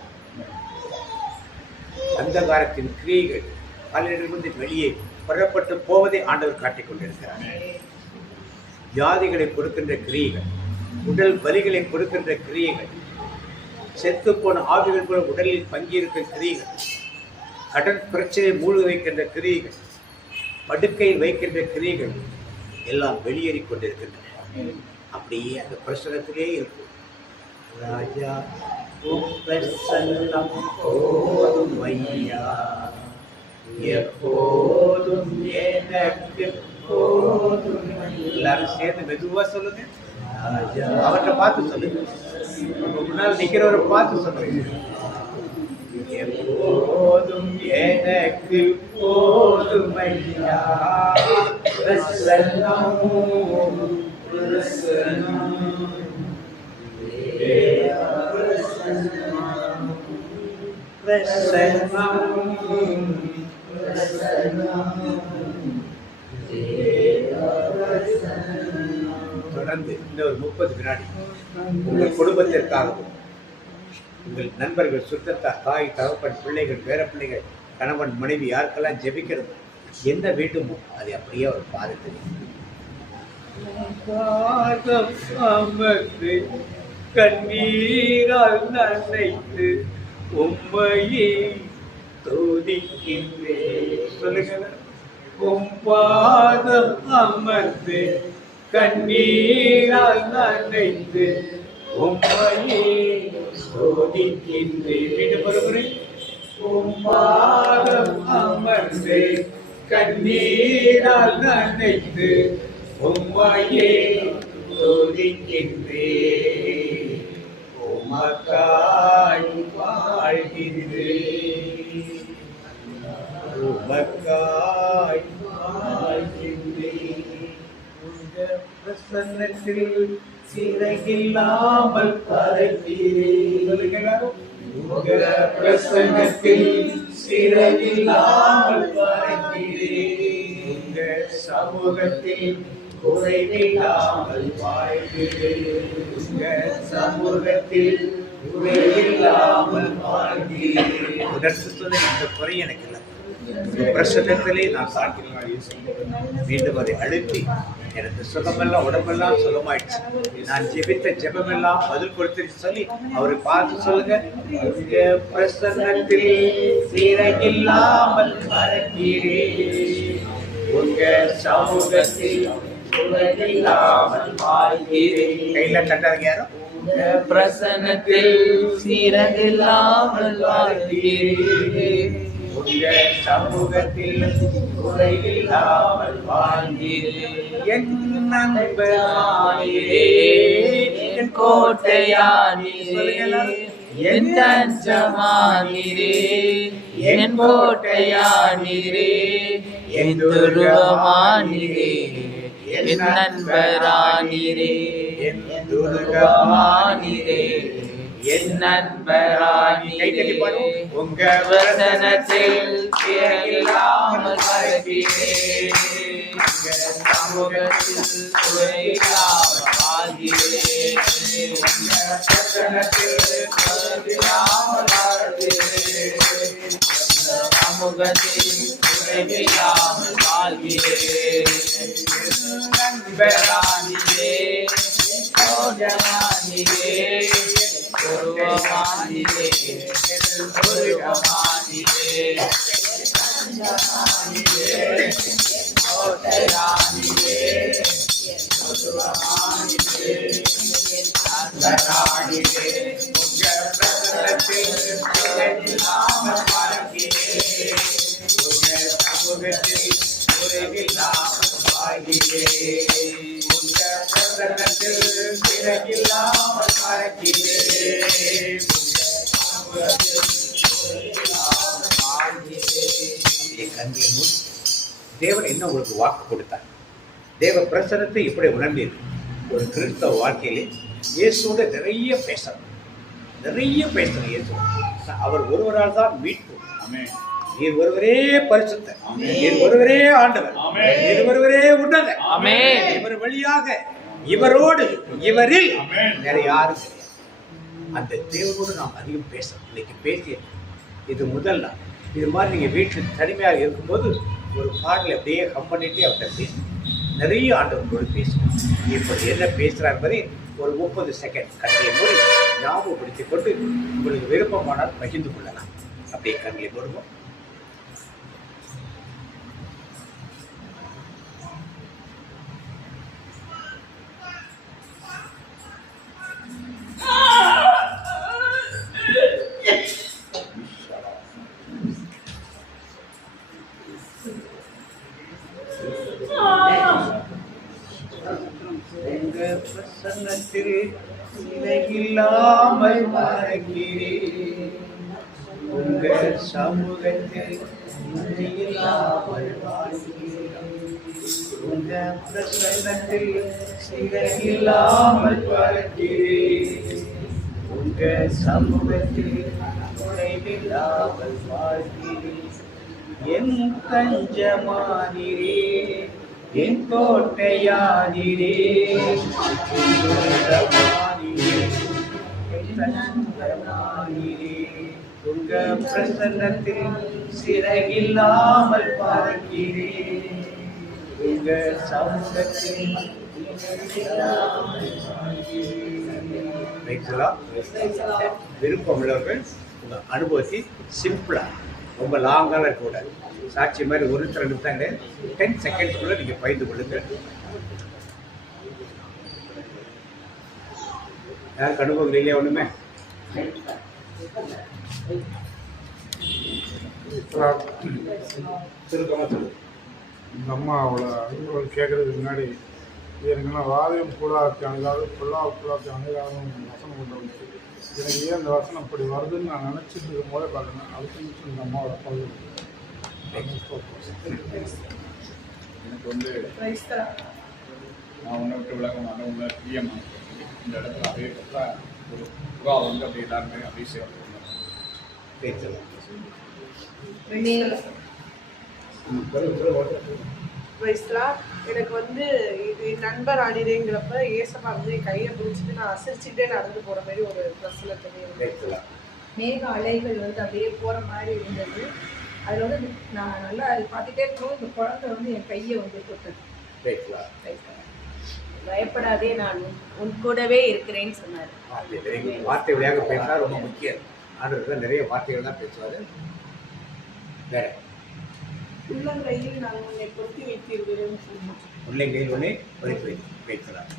அந்தகாரத்தின் கிரியைகள் பலரிலிருந்து வெளியே புறப்பட்டு போவதை ஆண்டவர் காட்டிக் கொண்டிருக்கிறார். வியாதிகளை கொடுக்கின்ற கிரியைகள், உடல் வலிகளை கொடுக்கின்ற கிரியைகள், செத்து போன ஆவிகள் போல உடலில் பங்கியிருக்கிற கிரியைகள், கடன் பிரச்சனை மூழ்க வைக்கின்ற கிரியைகள், படுக்கையில் வைக்கின்ற கிரியைகள் எல்லாம் வெளியேறிக் கொண்டிருக்கின்றன. அப்படியே அந்த பிரசனத்திலே இருக்கும். ராஜா பிரசன்னம் போதும் ஐயா, எப்போதும் எனக்கு போதும். எல்லாரும் சேர்ந்து மெதுவா சொல்லுங்க. அவர்கிட்ட பார்த்து சொல்லுங்க. முன்னால் நிக்கிறவரை பார்த்து சொல்லுங்க. எப்போதும் எனக்கு போதும் ஐயா, பிரசன்னம் பிரசன்னம் தொடர்ந்து இன்னொரு 30 வினாடி உங்கள் குடும்பத்திற்காகவும், உங்கள் நண்பர்கள், சுற்றத்தார், தாய், தகப்பன், பிள்ளைகள், பேர பிள்ளைகள், கணவன், மனைவி யாருக்கெல்லாம் ஜெபிக்கிறது என்ன வேண்டுமோ அதை அப்படியே ஒரு பாதத்தில் கண்ணீரால் நனைத்து உம்மையே துதிக்கின்றேன். சொல்லுங்க. உம் பாதம் அமர்ந்து கண்ணீரால் நனைத்து உம்மையே துதிக்கின்றேன். மீண்டும் ஒருமுறை. உம் பாதம் அமர்ந்து கண்ணீரால் நனைத்து உம்மையே துதிக்கின்றேன். உமக்காய் வாழ்கின்றேன். உமக்காய் வாழ்கின்றேன். உங்கள் பிரசன்னத்தில் சிறையில்லாமல் பறக்கிறேன். உங்கள் பிரசன்னத்தில் சிறையில்லாமல் பறக்கிறேன். உங்கள் சமூகத்தில் குறைவில்லாமல் வாழ்கிறேன். உங்கள் சமூகத்தில் குறைவில்லாமல் வாழ்கிறேன். உடற்று சொல்ல இந்த குறை எனக்கு இல்லை. பிரசன்னத்திலே நான் சாட்சிக்கிறேன். மீண்டும் அதை அழுத்தி எனக்கு சுகமெல்லாம் உடம்பெல்லாம் சுகமாயிடுச்சு, நான் ஜெபித்த ஜெபமெல்லாம் பதில் கொடுத்துட்டு சொல்லி அவரை பார்த்து சொல்லுங்க. உங்க பிரசன்னத்தில் சீரகில்லாமல் பறக்கிறேன். உங்க சமூகத்தில் குறைவில்லாமல் வாழ்கிறேன். கையில தட்டாதீங்க யாரும். பிரசன்னத்தில் சீரகில்லாமல் வாழ்கிறேன். உங்க சமூகத்தில் குறையில்லாமல் வாழ்கிறேன். என் நண்பரானீரே, என் கோட்டையானீரே, என் தஞ்சமானீரே, என் கோட்டையானீரே, என் துருவமானீரே, என் நண்பரானீரே, என் துருகமானீரே, என் நண்பரானீரே. உங்க வசனத்தில் திரையில்லாமல் வாழ்கிறேன். உங்க சமூகத்தில் குறையில்லாமல் வாழ்கிறேன். உங்க வசனத்தில் குறையில்லாமல் வாழ்கிறேன். சமூகத்தில் குறைவில்லாமல் வாழ்கிறேன். நண்பரானீரே, சோதரானீரே, குருவமானீரே, குருவமானீரே, தஞ்சமானீரே, கோட்டையானீரே, குருவமானீரே, தந்தரானீரே. உங்க பிரசனத்தில் குறைவில்லாமல் வாழ்கிறேன். உங்க சமூகத்தில் குறைவில்லாமல் வாழ்கிறேன். உங்க பிரசனத்தில் குறைவில்லாமல் வாழ்கிறேன். உங்க சமூகத்தில் குறைவில்லாமல் வாழ்கிறேன். அப்படியே கண்களை மூடி தேவன் என்ன உங்களுக்கு வாக்கு கொடுத்தார்? தேவ பிரசனத்தை இப்படி உணர்ந்தீர்கள். ஒரு கிறிஸ்தவ வாழ்க்கையிலே இயேசுவோட நிறைய பேசணும், நிறைய பேசணும். இயேசு அவர் ஒருவரால் தான் மீட்பு. ஆமென். நீர் ஒருவரே பரிசுத்தர், ஆமென். நீர் ஒருவரே ஆண்டவர், ஆமென். நீர் ஒருவரே உன்னதர். ஆமென். இவர் வழியாக, இவரோடு, இவரில் ஆமென். வேற யாரும் கிடையாது. அந்த தேவனோடு நாம் அதிகம் பேசணும். இன்னைக்கு பேசிய இது முதல் நாள். இது மாதிரி நீங்க வீட்டில் தனிமையாக இருக்கும்போது ஒரு பாடலை அப்படியே கம் பண்ணிட்டே அவர்கிட்ட பேசணும். நிறைய ஆண்டவர்களோடு பேசணும். இப்படி என்ன பேசுறார் என்பதை ஒரு 30 செகண்ட் கண்களை மூடி ஞாபகப்படுத்திக் கொண்டு உங்களுக்கு விருப்பமானால் பகிர்ந்து கொள்ளலாம். அப்படியே கண்களை மூடுவோம். உங்க பிரசன்னத்தில் இல்லாமல் வாழ்கிறேன். உங்க சமூகத்தில் இல்லாமல் வாழ்கிறேன். உங்க பிரசன்னத்தில் இல்லாமல் வாழ்கிறேன். உங்க சமூகத்தில் குறைவில்லாமல் வாழ்கிறேன். என் தஞ்சமானீரே, என் கோட்டையானீரே, என் துருகமானீரே, என் தஞ்சமானீரே. உங்க பிரசன்னத்தில் சிறகில்லாமல் பார்க்கிறேன். உங்க சமூகத்தில் விருப்பம் உள்ளவர்கள் உங்க அனுபவத்தை சிம்பிளா, ரொம்ப லாங்காக இருக்கக்கூடாது. சாட்சி மாதிரி 1-2 நிமிஷம் 10 செகண்ட்ஸ்குள்ள நீங்க பகிர்ந்து கொள்ளுங்க. யாருக்கு அனுபவம் இல்லையா? ஒண்ணுமே சுருக்கமா சொல்லு. இந்த அம்மாவோட அனுபவம் கேட்கறதுக்கு முன்னாடி எனக்குலாம் வாதம் கூடாது அணுகாது பொல்லாத அணுகாதும் வசனம் கொண்டு வந்துச்சு. எனக்கு ஏன் இந்த வசனம் இப்படி வருதுன்னு நான் நினச்சிட்டு இருக்கும் போதே பார்க்குறேன். அடுத்த நிமிஷம் இந்த அம்மாவோட பகுதி எனக்கு வந்து நான் உன்னை விட்டு விலகமான உங்களை பிரியமாக இந்த இடத்துல அப்படியே ஒரு புகா வந்து அப்படி எல்லாருமே அபிஷேகம் பேசலாம். எனக்கு வந்து இது நண்பர் ஆடினேங்கிறப்ப ஏசப்பா வந்து என் கையை பிடிச்சிட்டு நான் அசைச்சிட்டே நடந்து போற மாதிரி ஒரு ட்ரெஸ்ல தெரியும். மேக அலைகள் வந்து அப்படியே போகிற மாதிரி இருந்தது. அதில் வந்து நான் நல்லா அது பார்த்துட்டே இருக்கும்போது இந்த குழந்தை வந்து என் கையை வந்து தொட்டது. பயப்படாதே, நான் உன் கூடவே இருக்கிறேன்னு சொன்னார். வார்த்தை வழியாக பேசினா ரொம்ப முக்கியம். ஆண்டவர்கள் நிறைய வார்த்தைகள் தான் பேசுவாரு. வேற உள்ளங்கையில் நான் உன்னை பொருத்தி வைத்திருக்கிறேன்னு சொன்னோம். உள்ளங்கையில் ஒன்னே பொருத்தி வைக்கிறார்.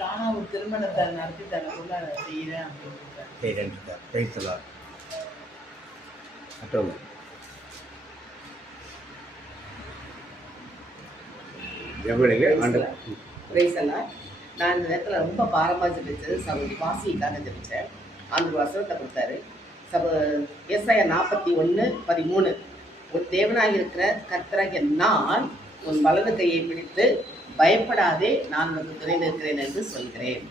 தானும் ஒரு திருமணத்தை நடத்தி தனக்குள்ள செய்கிறேன் அப்படின்னு பேசலாம். மற்றவங்க ஜெபங்களிலே ஆண்டவர் பிரைஸ் எல்லாம். நான் இந்த நேரத்தில் ரொம்ப பாரமாக ஜெபிச்சது சகோதரி வாசிக்காக ஜெபிச்சேன். ஆண்டு வசனத்தை கொடுத்தாரு. ஏசாயா 41:13 உன் தேவனாக இருக்கிற கர்த்தராகிய நான் உன் வலது கையை பிடித்து பயப்படாதே நான் உனக்கு துணை நிற்கிறேன் என்று சொல்கிறேன்.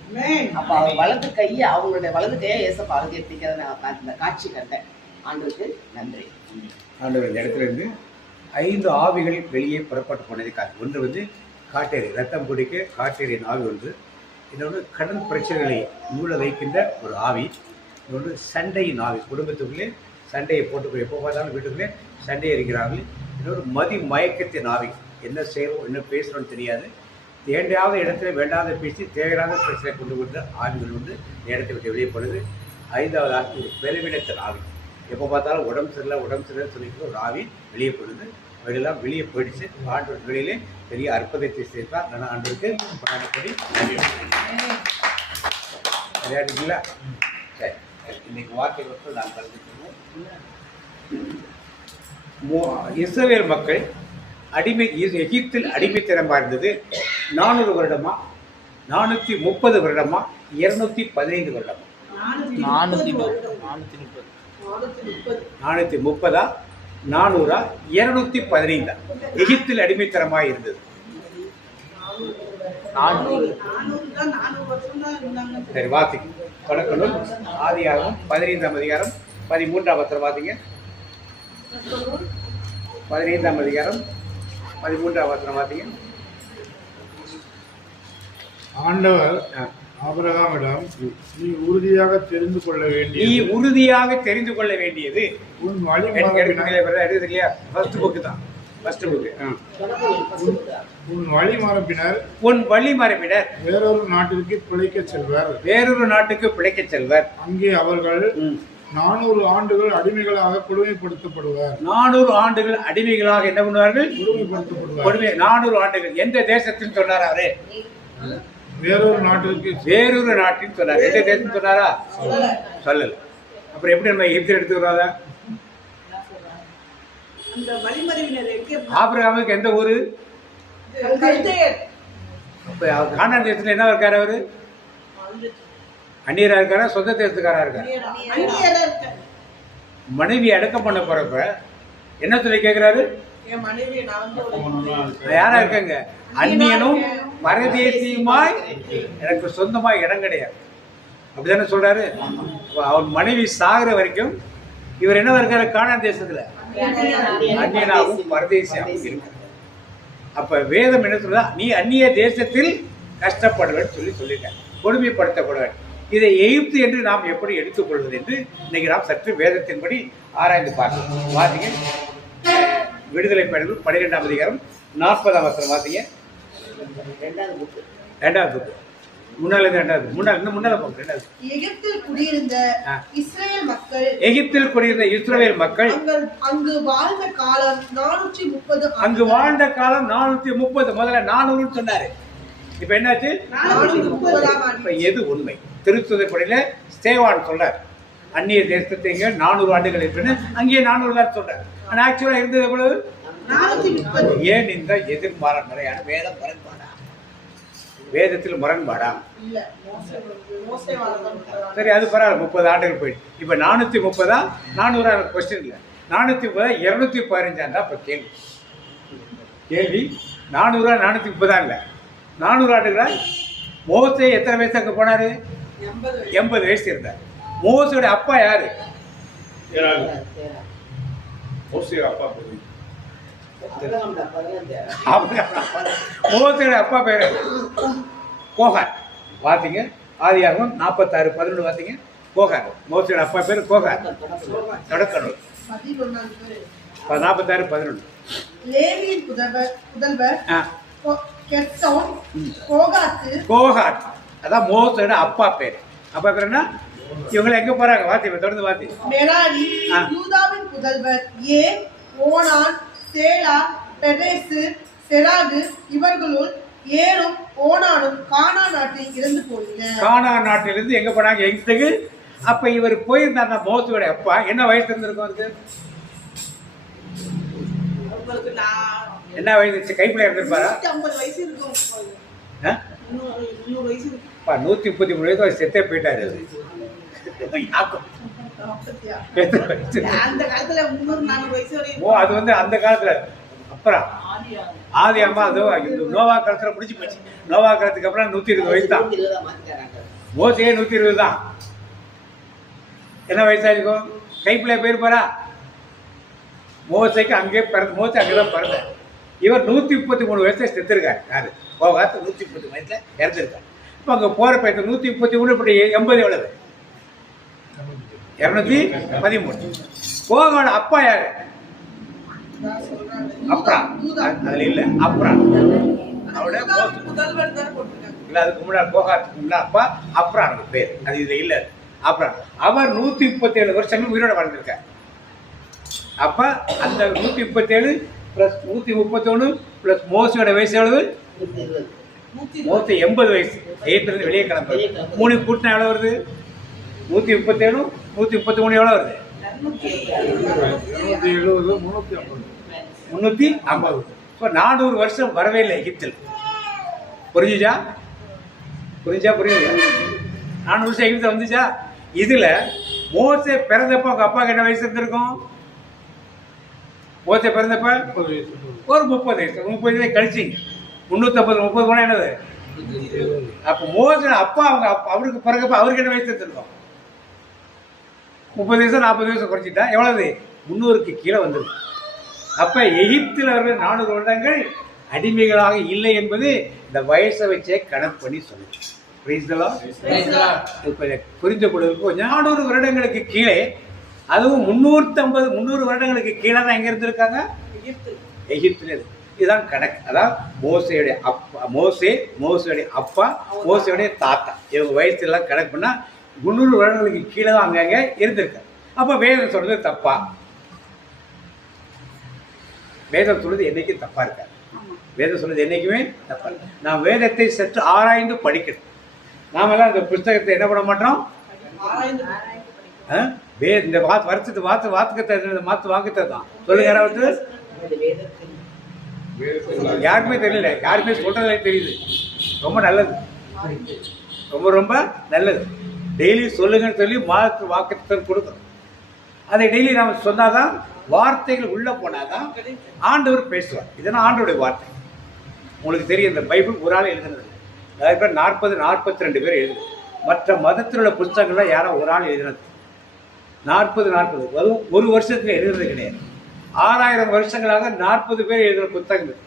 அப்போ அவர் வலது கையை அவங்களுடைய வலது கையை ஏசப்பா அழுகிறத நான் இந்த காட்சி கண்டேன். ஆண்டுக்கு நன்றி. ஆண்டவர் இந்த இடத்துல இருந்து 5 ஆவிகள் வெளியே புறப்பட்டு போனதுக்காக ஒன்று வந்து காட்டேரி ரத்தம் குடிக்க காட்டேரியின் ஆவி ஒன்று, இன்னொன்று கடன் பிரச்சனைகளை மூல வைக்கின்ற ஒரு ஆவி, இன்னொன்று சண்டையின் ஆவி, குடும்பத்துக்குள்ளே சண்டையை போட்டுக்கொள்ள எப்போ பார்த்தாலும் வீட்டுக்குள்ளே சண்டை இருக்கிறார்கள். இன்னொரு மதி மயக்கத்தின் ஆவி, என்ன செய்யறோம் என்ன பேசுகிறோன்னு தெரியாது, வேண்டாத இடத்துல வேண்டாத பேசி தேவையான பிரச்சனை கொண்டு வந்த ஆவிகள் வந்து இடத்தை விட்டு வெளியே போனது. 5வது ஆவி ஒரு பெருமிடத்தின் ஆவி, எப்போ பார்த்தாலும் உடம்பு சரியில்லை சொல்லிட்டு ஒரு ஆவி வெளியே போடுது. வெளியெல்லாம் வெளியே போயிடுச்சு. ஆண்டு வெளியிலே பெரிய அற்புதத்தை செய்தார். நான் ஆண்டுக்கு பாடப்படி விளையாடுங்களா? சரி, இன்னைக்கு வாக்கியத்தில் நான் கலந்துக்கிறோம். இஸ்ரவேல் மக்கள் எகிப்தில் அடிமைத்தனமாக இருந்தது 400 வருடமா, 430 வருடமா, 215 வருடமா? 430, 400, 215 எகிப்தில் அடிமைத்தனமாக இருந்தது. சரி, வாசிங்க. தொடக்க நூல் ஆதியாகமம் 15ஆம் அதிகாரம் 13ஆம் வசனம் வாசிங்க. 15ஆம் அதிகாரம் 13ஆம் வசனம் வாசிங்க. ஆண்டவர் ஆபிரகாமிடம் நீ உறுதியாக தெரிந்து கொள்ள வேண்டியது உன் வழி மரபினர் வேறொரு நாட்டிற்கு பிழைக்கச் செல்வர். அங்கே அவர்கள் 400 ஆண்டுகள் அடிமைகளாக கொடுமைப்படுத்தப்படுவார். 400 ஆண்டுகள் அடிமைகளாக என்ன பண்ணுவார்கள்? கொடுமைப்படுத்தப்படுவார். 400 ஆண்டுகள் எந்த தேசத்தில் சொன்னார் அவரே? வேறொரு நாட்டில் சொன்னார். எந்த தேசம் சொன்னாரா? சொல்லல. அப்புறம் எப்படி நம்ம எகிப்தில் எடுத்துக்கிறோம்? ஆபிரகாமுக்கு எந்த ஊரு? கானான் தேசத்துல என்ன இருக்காரு அவரு? அந்நியரா இருக்காரா, சொந்த தேசத்துக்காரா இருக்காரு? மனைவி அடக்கம் பண்ண போறப்ப என்ன சொல்லி கேட்கிறாரு? யாரா இருக்காங்க? அந்நியனும் பரதேசியுமாய் எனக்கு சொந்தமா இடம் கிடையாது, அப்படிதானே சொல்றாரு. அவர் மனைவி சாகுற வரைக்கும் இவர் என்ன இருக்காரு? கானான் தேசத்துல அந்நியனாகவும் பரதேசியாகவும் இருக்கு. அப்ப வேதம் என்ன சொல்றா? நீ அந்நிய தேசத்தில் கஷ்டப்படுவேன்னு சொல்லியிருக்காங்க, கொடுமைப்படுத்தப்படுவேன். இதை எகிப்து என்று நாம் எப்படி எடுத்துக்கொள்வது என்று இன்னைக்கு நாம் சற்று வேதத்தின்படி ஆராய்ந்து பார்க்கலாம். வாசிங்க, விடுதலை பயணங்கள் 12ஆம் அதிகாரம் 40ஆம் வசனம் வாசிங்க. 2வது புக்கு, முன்னால எகிப்தில் குடியிருந்த இஸ்ரவேல் மக்கள் அங்கு வாழ்ந்த காலம் 430. அங்கு வாழ்ந்த காலம் 430. முதல்ல 400 சொன்னாரு, இப்ப என்னாச்சு? 430. எது உண்மை? திருத்துறைப்படியில ஸ்தேவான் சொல்றார், அந்நிய தேசத்தை 400 ஆண்டுகள் இருக்குன்னு அங்கேயே 400 தான் சொல்றாரு. ஆனா ஆக்சுவலா இருந்தது எவ்வளவு? 430. ஏன் இந்த எதிர்மாற முறையான வேதம் முரண்பாடா? வேதத்தில் முரண்பாடா? சரி, அது பரவாயில்ல. 30 ஆண்டுகள் போயிடுச்சு. இப்ப 430 400 கொஸ்டின் இல்லை, 430 215 தான் இப்ப கேள்வி. 400 430 இல்ல, 400 ஆண்டுகளா? மோசே எத்தனை வயசு அங்க போனாரு? 80 வயசு இருந்தார். மோசோட அப்பா யாரு? மோசோட அப்பா பேரு கோகார். வாசிங்க, ஆதியாகமம் 46:11 வாசிங்க. கோகார், மோசோட அப்பா பேரு கோகார். தொடக்க நூல் 46:11. லேவியின் புதல்வர் கோகாத், அதான் மோசோட அப்பா பேரு. அப்பா பேர் என்ன? இவங்க எங்க போறாங்க? வாசி, தொடர்ந்து வாசி. மெராரி யூதாவின் புதல்வர் ஓனான், சேலா, பெரேசு, செராகு இவர்களுள் ஏரும் ஓனானும் கானான் நாட்டில் இருந்து போயினர். கானான் நாட்டிலிருந்து எங்க போனாங்க? எகிப்துக்கு. அப்ப இவர் போயிருந்தாங்க. மோசோட அப்பா என்ன வயசு இருந்திருக்கும்? என்ன வயசு கைப்பிள்ளை இருந்திருப்பாரா? 150 வயசு இருக்கும். 100 வயசு இருக்கும். 133 வயசு செத்தே போயிட்டாரு. அந்த காலத்துல 300-400 வயசு வரைக்கும். அது வந்து அந்த காலத்துல அப்புறம் ஆதி அம்மா அதோ நோவா காலத்துல முடிச்சு போச்சு. நோவா காலத்துக்கு அப்புறம் 120 வயசு தான். மோசே 120 தான். என்ன வயசாயிருக்கும்? கைப்பிள்ளை போயிருப்பாரா? மோசைக்கு அங்கே பிறந்த மோசை அங்கேதான் பிறந்த. இவர் 133 வயசுல செத்துருக்காரு. யாரு? போகாத 130 வயசுல இறந்துருக்காரு. இப்போ அங்கே போற பையன் 133 இப்படி 80 எவ்வளவு? 213. போகோட அப்பா யாரு? அப்புறம் அதுல இல்ல அப்புறம் அவட முதல்வர் தான் போட்டுருக்காங்க. இல்ல அதுக்கு முன்னாடி போகாதுக்கு அப்பா அப்புறம் அவனுக்கு பேர் அது இதுல இல்ல. அப்புறம் அவர் 137 வருஷங்கள் உயிரோட வாழ்ந்திருக்கார். அப்ப அந்த 137 பிளஸ் 131 பிளஸ் மோசையோட வயசு எவ்வளவு? மோசை 80 வயசு. எகிப்திலிருந்து வெளியே கிளம்புறது 3 கூட்டினா எவ்வளவு வருது? 137 133 எவ்வளவு வருது? 350. இப்போ 400 வருஷம் வரவே இல்லை எகிப்தில். புரிஞ்சுச்சா? புரியுதா? 400 வருஷம் எகிப்தில் வந்துச்சா? இதுல மோசே பிறந்தப்ப அவங்க அப்பாவுக்கு என்ன வயசு இருந்திருக்கும்? மோசே பிறந்தப்ப ஒரு 30 வயசு. 30 வயசு கழிச்சிங்க 350 30 போனா என்னது? அப்ப மோசே அப்பா அவங்க அவருக்கு பிறகு அவருக்கு என்ன வயசு இருந்திருக்கும்? 30 வயசு 40 வயசு குறைச்சிட்டா எவ்வளவு? 300க்கு கீழே வந்துருக்கு. அப்ப எகிப்தில் அவர்கள் 400 வருடங்கள் அடிமைகளாக இல்லை என்பது இந்த வயசை வச்சே கணக்கு பண்ணி சொல்லுது. புரிந்து கொள்வதற்கு கொஞ்சம் 400 வருடங்களுக்கு கீழே, அதுவும் 350 வருடங்களுக்கு கீழே தான் எங்க இருந்திருக்காங்க? எகிப்தில். இதுதான் கணக்கு. அதாவது மோசையுடைய அப்பா மோசையுடைய அப்பா மோசையுடைய தாத்தா இவங்க வயசு எல்லாம் கணக்கு பண்ணா 300 வருடங்களுக்கு கீழே தான் அங்கங்க இருந்திருக்காங்க. அப்ப வேதம் சொல்றது தப்பா? வேதம் சொல்றது என்னைக்கும் தப்பா இருக்காது. வேதம் சொல்றது என்னைக்குமே தப்பா இருக்கு. நாம் வேதத்தை சற்று ஆராய்ந்து படிக்கணும். நாமெல்லாம் இந்த புஸ்தகத்தை என்ன பண்ண மாட்டோம்? இந்த வருஷத்து வாக்குத்தை தான் சொல்லுங்க. யாராவது யாருக்குமே தெரியல, யாருமே சொல்றதுல தெரியுது. ரொம்ப நல்லது, ரொம்ப ரொம்ப நல்லது. டெய்லி சொல்லுங்கன்னு சொல்லி வாக்குத்தை கொடுக்கணும். அதை டெய்லி நம்ம சொன்னாதான், வார்த்தைகள் உள்ள போனாதான் ஆண்டவர் பேசுவார். இதெல்லாம் ஆண்டவருடைய வார்த்தை. உங்களுக்கு தெரியும், இந்த பைபிள் ஒரு ஆள் எழுதுனது. நிறைய பேர் 42 பேர் எழுதுது. மற்ற மதத்தில் உள்ள புத்தகங்கள்லாம் யாரும் ஒரு ஆள் எழுதினது 40 அதுவும் ஒரு வருஷத்துல எழுதுறது கிடையாது. 6000 வருஷங்களாக 40 பேர் எழுதுகிற புத்தகங்கள்.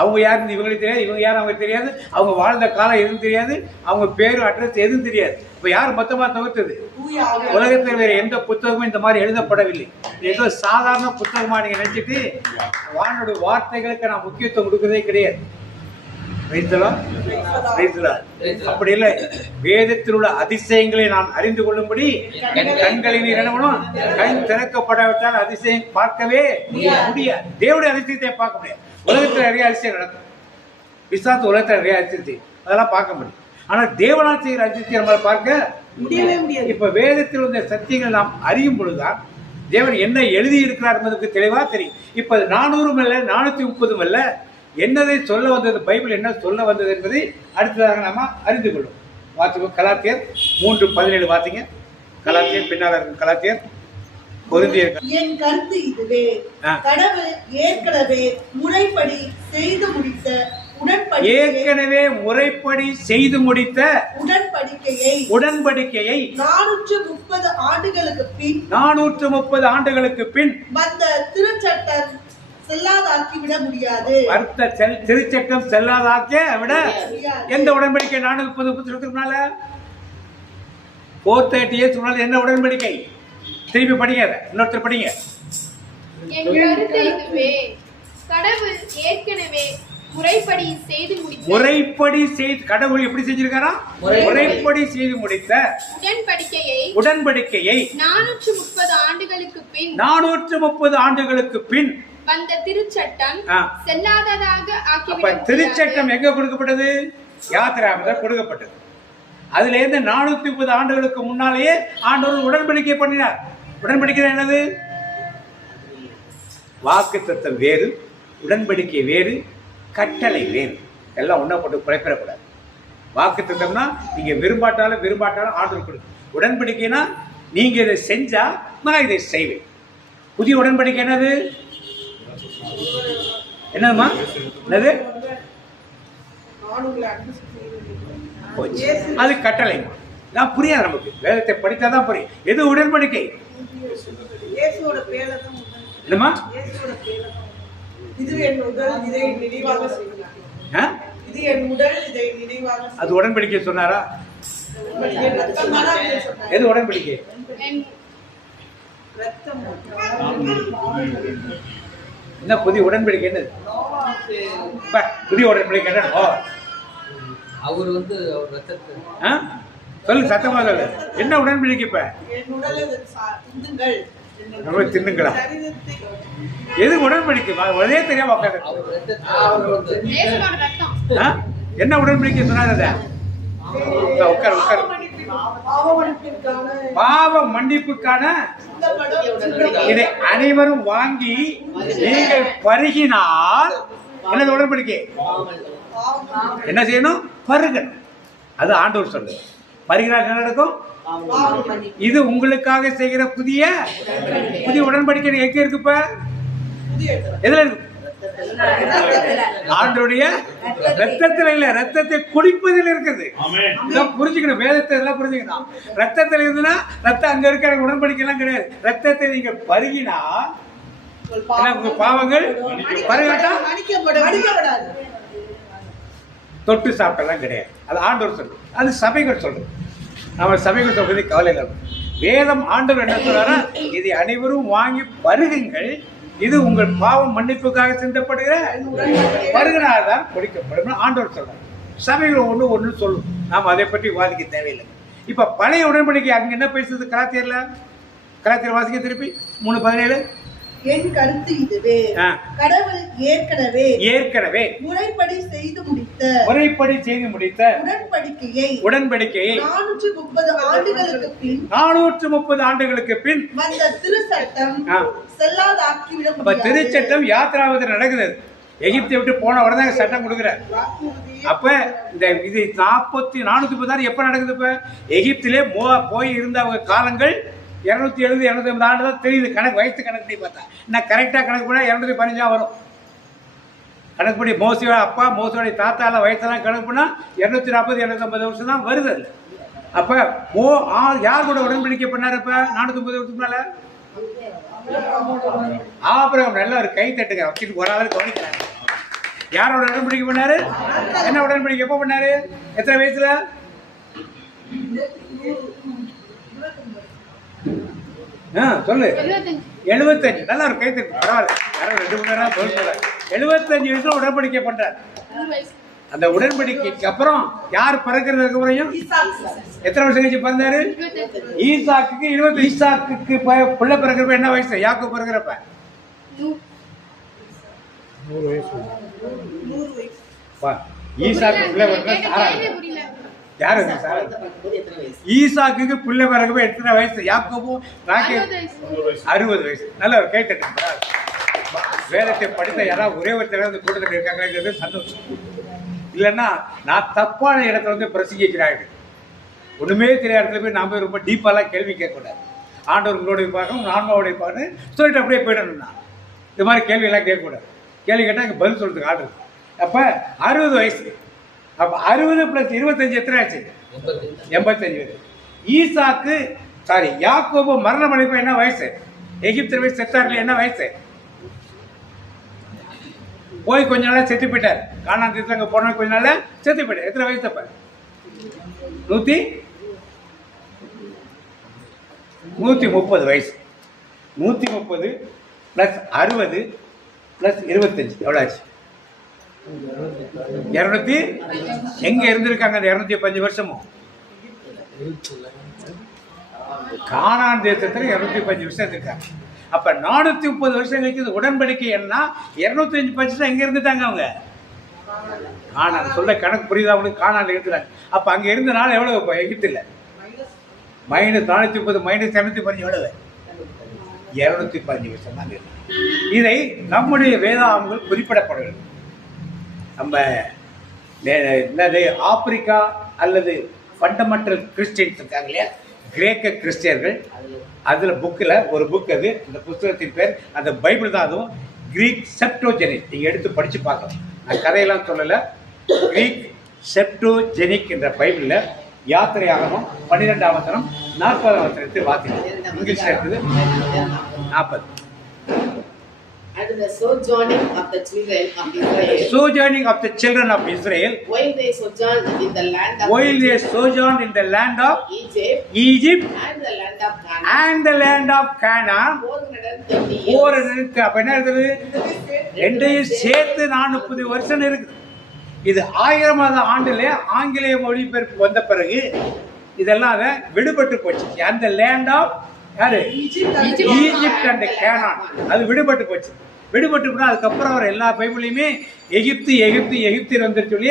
அவங்க யாருன்னு இவங்களுக்கு தெரியாது, இவங்க யாரும் அவங்களுக்கு தெரியாது, அவங்க வாழ்ந்த காலம் எதுவும் தெரியாது, அவங்க பேரு அட்ரஸ் எதுவும் தெரியாது. இப்போ யார் மொத்தமாக தவிர்த்தது? உலகத்தில் வேறு எந்த புத்தகமும் இந்த மாதிரி எழுதப்படவில்லை. ஏதோ சாதாரண புத்தகமாக நீங்கள் நினைச்சிட்டு வானோட வார்த்தைகளுக்கு நான் முக்கியத்துவம் கொடுக்கறதே கிடையாது. அப்படி இல்லை. வேதத்தில் உள்ள அதிசயங்களை நான் அறிந்து கொள்ளும்படி என் கண்களில் என்னவனும் கண் திறக்கப்படாவிட்டால் அதிசயம் பார்க்கவே முடியாது. தேவனுடைய அதிசயத்தை பார்க்க முடியாது. உலகத்தில் நிறைய அதிசயம் நடக்கும். விசாத்து உலகத்தில் நிறைய அதிசயத்தை அதெல்லாம் பார்க்க முடியும். ஆனால் தேவனால் செய்கிற அதிசயத்தை நம்மளால் பார்க்க முடியவே முடியாது. இப்ப வேதத்தில் உள்ள சத்தியங்கள் நாம் அறியும் பொழுதுதான் தேவன் என்ன எழுதி இருக்கிறார் என்பதற்கு தெளிவா தெரியும். இப்ப 400 அல்ல 430 அல்ல, என்னதை சொல்ல வந்தது, பைபிள் என்ன சொல்ல வந்தது என்பதை அடுத்ததாக நாம அறிந்து கொள்ளும். வாசிப்போம். கலாத்தியர் 3:17 வாசிங்க. கலாத்தியர் பின்னால் இருக்கும் கலாத்தியர். என் கருத்து இதுவே, கடவுள் ஏற்கனவே முறைப்படி செய்து முடித்த உடன்படிக்கையை 430 ஆண்டுகளுக்கு பின் வந்த திருச்சட்டம் செல்லாதாக்கி விட முடியாது. திருச்சட்டம் செல்லாதாக்க விட எந்த உடன்படிக்கை? 430 முன்னால 430 years முன்னால என்ன உடன்படிக்கை? திருப்பி படிங்க, இன்னொருத்தர் படிங்க. கடவுள் ஏற்கனவே முறைப்படி செய்து கடவுள் எப்படி செஞ்சிருக்காரா? முறைப்படி செய்து முடித்த உடன்படிக்கையை 430 ஆண்டுகளுக்கு பின் வந்த திருச்சட்டம் செல்லாததாக ஆக்கிவிட. திருச்சட்டம் எங்க கொடுக்கப்பட்டது? யாத்திராமத்தில் கொடுக்கப்பட்டது. அதுல இருந்து 430 ஆண்டுகளுக்கு முன்னாலேயே ஆண்டவர் உடன்படிக்கை பண்ணினார். உடன்படிக்கை என்னது? வாக்குத்தத்தம் வேறு, உடன்படிக்கை வேறு, கட்டளை வேறு. எல்லாம் ஒன்றா போட்டு குழப்பிடக்கூடாது. வாக்குத்தத்தம்னா நீங்கள் விரும்பாட்டாலும் ஆர்டர் கொடுக்கும். உடன்படிக்கைனா நீங்கள் இதை செஞ்சால் நான் இதை செய்வேன். புதிய உடன்படிக்கை என்னது? என்னதுமா? என்னது? அது கட்டளை. நான் புரியாது, நமக்கு வேதத்தை படித்தாதான் புரியும். எது உடன்படிக்கை? என்னம்மா? அது உடன்படிக்கை சொன்னாரா? எது உடன்படிக்கை? என்ன புதிய உடன்படிக்கை? என்னது புதிய உடன்படிக்கை? என்ன அவர் வந்து அவர் ரத்தத்தை சொல்லு, சத்தமா சொல்லு. என்ன உடன்படிக்கை? இப்ப தின்னுங்களா? எது உடன்படிக்கை? ஒரே தெரியாம என்ன உடன்படிக்கை சொன்னார்? உட்கார் உட்கார். பாவ மன்னிப்புக்கான இதை அனைவரும் வாங்கி நீங்கள் பருகினால் என்னது உடன்படிக்கை? என்ன செய்யணும்? பருகணும். அது ஆண்டவர் சொல்லு. பருகினால் என்ன நடக்கும்? இது உங்களுக்காக செய்கிற புதிய உடன்படிக்கை. எங்க இருக்கு? இப்ப எதுல இருக்கு? ஆண்டவருடைய ரத்தத்தில் இல்ல, ரத்தத்தை குடிப்பதில் இருக்குது. புரிஞ்சுக்கணும், வேதத்தை எல்லாம் புரிஞ்சுக்கணும். ரத்தத்தில் இருந்துன்னா ரத்தம் அங்க இருக்கிற உடன்படிக்கை எல்லாம் கிடையாது. ரத்தத்தை நீங்க பருகினா உங்க பாவங்கள் பருகாட்டா தொட்டு சாப்பிட்டெல்லாம் கிடையாது. அது ஆண்டவர் சொல்லு, அது சபைகள் சொல்லு. நம்ம சபைகள் சொல்றதை கவலை இல்லை. வேதம் ஆண்டவர் என்ன சொல்றாரா? இதை அனைவரும் வாங்கி பருகுங்கள், இது உங்கள் பாவம் மன்னிப்புக்காக சிந்தப்படுகிற பருகினால்தான் கொடுக்கப்படும் ஆண்டவர் சொல்றார். சபைகள் ஒன்று சொல்லும். நாம் அதை பற்றி விவாதிக்க தேவையில்லை. இப்ப பழைய உடன்படிக்கை அங்க என்ன பேசுறது? கலாத்தியர் வாசிக்க திருப்பி 3:17. என் கருத்து இதுவே, கடவுள் ஏற்கனவே முறைப்படி செய்து முடித்த உடன்படிக்கையை 430 ஆண்டுகளுக்கு பின் வந்த திருச்சட்டம் திருச்சட்டம் யாத்திராவது நடக்குது. எகிப்தை விட்டு போன உடனே சட்டம் கொடுக்குறார். அப்ப இந்த இது 430 எப்ப நடக்குது? இப்ப எகிப்திலே போய் இருந்த அவங்க காலங்கள் 270 250 ஆண்டு தான் தெரியுது. கணக்கு வயசு கணக்கு பண்ணி பார்த்தா நான் கரெக்டாக கணக்கு பண்ணால் 215 வரும். கணக்கு பண்ணி மோசையோட அப்பா மோசையோடைய தாத்தால வயசெல்லாம் கணக்கு பண்ணால் 240 250 வருஷம் தான் வருது. அப்போ யார் கூட உடன்படிக்கை பண்ணார்? இப்போ 450 வருஷத்துக்கு மேலே ஆபிரகாம். நல்ல ஒரு கை தட்டுங்க வச்சுட்டு ஒரு ஆளுக்கு கவனிக்கிறாங்க. யாரோட உடன்படிக்கை பண்ணாரு? என்ன உடன்படிக்கை எப்போ பண்ணாரு? எத்தனை வயசுல? சொல்லு. 75. நல்லா ஒரு கை தட்டு. பரவாயில்ல, யாரும் 2 மணி நேரம் சொல்ல. 75 வயசுல உடன்படிக்கை பண்றாரு. அந்த உடன்படிக்கைக்கு அப்புறம் யார் பிறக்கிறதுக்கு அப்புறம் எத்தனை வருஷம் கழிச்சு பிறந்தாரு? ஈசாக்குக்கு 20. ஈசாக்குக்கு பிள்ளை பிறக்கிறப்ப என்ன வயசு? யாக்கோபு பிறக்கிறப்ப 100 வயசு. ஈசாக்கு பிள்ளை யாரு? ஈசாக்கு பிள்ளை பிறகு எத்தனை வயசு? யாக்கோபு 60 வயசு. நல்ல ஒரு கேட்டு. வேதத்தை படித்த யாராவது ஒரே ஒரு தடவை கூட்டத்தில் இருக்காங்கிறது சந்தோஷம். இல்லைன்னா நான் தப்பான இடத்துல பிரசங்கிக்கிறார்கள். ஒண்ணுமே தெரியாத இடத்துல போய் நாம ரொம்ப டீப்பாலாம் கேள்வி கேட்கக்கூடாது. ஆண்டவர் உங்களுடைய பார்க்கணும், ஆன்மாவுடைய பார்க்கணும் சொல்லிட்டு அப்படியே போயிடணும்னா இந்த மாதிரி கேள்வி எல்லாம் கேட்கக்கூடாது. கேள்வி கேட்டால் இங்கே பதில் சொல்றதுக்கு ஆர்டர். அப்ப 60 வயசு. அப்ப 60 + 25 எத்தனை ஆச்சு? 85 வயசு. ஈசாக்கு யாக்கோபு மரணம் அடைப்ப என்ன வயசு? எகிப்தில் வயசு செத்தார்கள் என்ன வயசு? போய் கொஞ்ச நாளா செத்து போயிட்டார். கானான் தேசத்துல அங்க போன கொஞ்ச நாள செத்து போயிட்டார். எத்தனை வயசு? அப்ப 130 வயசு. 130 + 60 + 25 எவ்வளவு ஆச்சு? 200. எங்க இருந்திருக்காங்க அந்த 205 வருஷமும்? கானான் தேசத்துல 205 வருஷம் இருந்திருக்காங்க. அப்ப 430 வருஷம் கழிச்சு உடன்படிக்கை என்ன? 205 வருஷம் எங்க இருந்துட்டாங்க அவங்க? கானான். சொல்ல கணக்கு புரியுதா அவங்களுக்கு? கானான்ல இருந்தாங்க. அப்ப அங்க இருந்த நாள் எவ்வளவு? இப்போ எகிப்தில் -430 - 215 எவ்வளவு? 215 வருஷம் தான் இருக்கு. இதை நம்முடைய வேதாகமங்கள் குறிப்பிடப்படுகிறது. நம்ம என்னது ஆப்பிரிக்கா அல்லது ஃபண்டமெண்டல் கிறிஸ்டியன்ஸ் இருக்காங்க இல்லையா, கிரேக்க கிறிஸ்டியர்கள், அதில் புக்கில் ஒரு புக் அது, இந்த புத்தகத்தின் பேர் அந்த பைபிள் தான், அதுவும் கிரீக் செப்டோஜெனிக். நீங்கள் எடுத்து படித்து பார்க்கலாம், நான் கதையெல்லாம் சொல்லலை. கிரீக் செப்டோஜெனிக் என்ற பைபிளில் யாத்திரையாகமும் 12ஆம் வசனம் 40ஆம் வசனத்தை வாசிக்கலாம். இங்கிலீஷில் இருக்குது 40. And the sojourning of the children of Israel. Sojourning of the children of Israel. While they sojourned in the land of While they sojourned in the land of Egypt and the land of Canaan. And the land of Canaan. 430 years. 430. அப்ப என்ன இருக்குது? ரெண்டையும் சேர்த்து 40 வருஷம் இருக்குது. இது 1000ஆவது ஆண்டுல ஆங்கிலேய மொழிபெயர்ப்பு வந்த பிறகு இதெல்லாம் விடுபட்டு போச்சு. அந்த லேண்ட் ஆஃப் யாரு? Egypt and Canaan. அது விடுபட்டு போச்சு. விடுபட்டு போனால் அதுக்கப்புறம் அவர் எல்லா பைபிளையுமே எகிப்து எகிப்து எகிப்தில் வந்துட்டு சொல்லி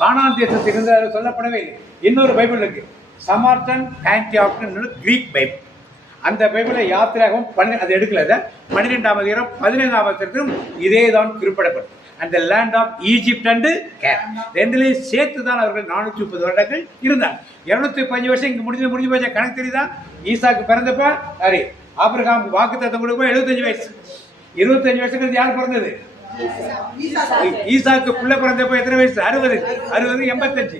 கானான் தேசத்தில் இருந்து சொல்லப்படவே இல்லை. இன்னொரு பைபிள் இருக்கு, சமார்டன் ஆன்டியாக்னு கிரீக் பைபிள். அந்த பைபிளை யாத்திராகவும் அது எடுக்கல. 12ஆம் அதிகாரம் 15ஆம் வசனத்திலும் இதே தான் குறிப்பிடப்படும். அந்த land of Egypt and Canaan ரெண்டுலேயும் சேர்த்து தான் அவர்கள் 430 வருடங்கள் இருந்தாங்க. 215 வருஷம் இங்கே முடிஞ்சு போச்சா? கணக்கு தெரியுதா? ஈசாக்கு பிறந்தப்ப சாரி ஆபிரகாம் வாக்குத்தத்தம் கொடுப்ப 75 வயசு. 25 வருஷத்துக்கு யார் பிறந்தது? ஈசாக்கு பிள்ளை பிறந்தப்ப எத்தனை வயசு? 60 85.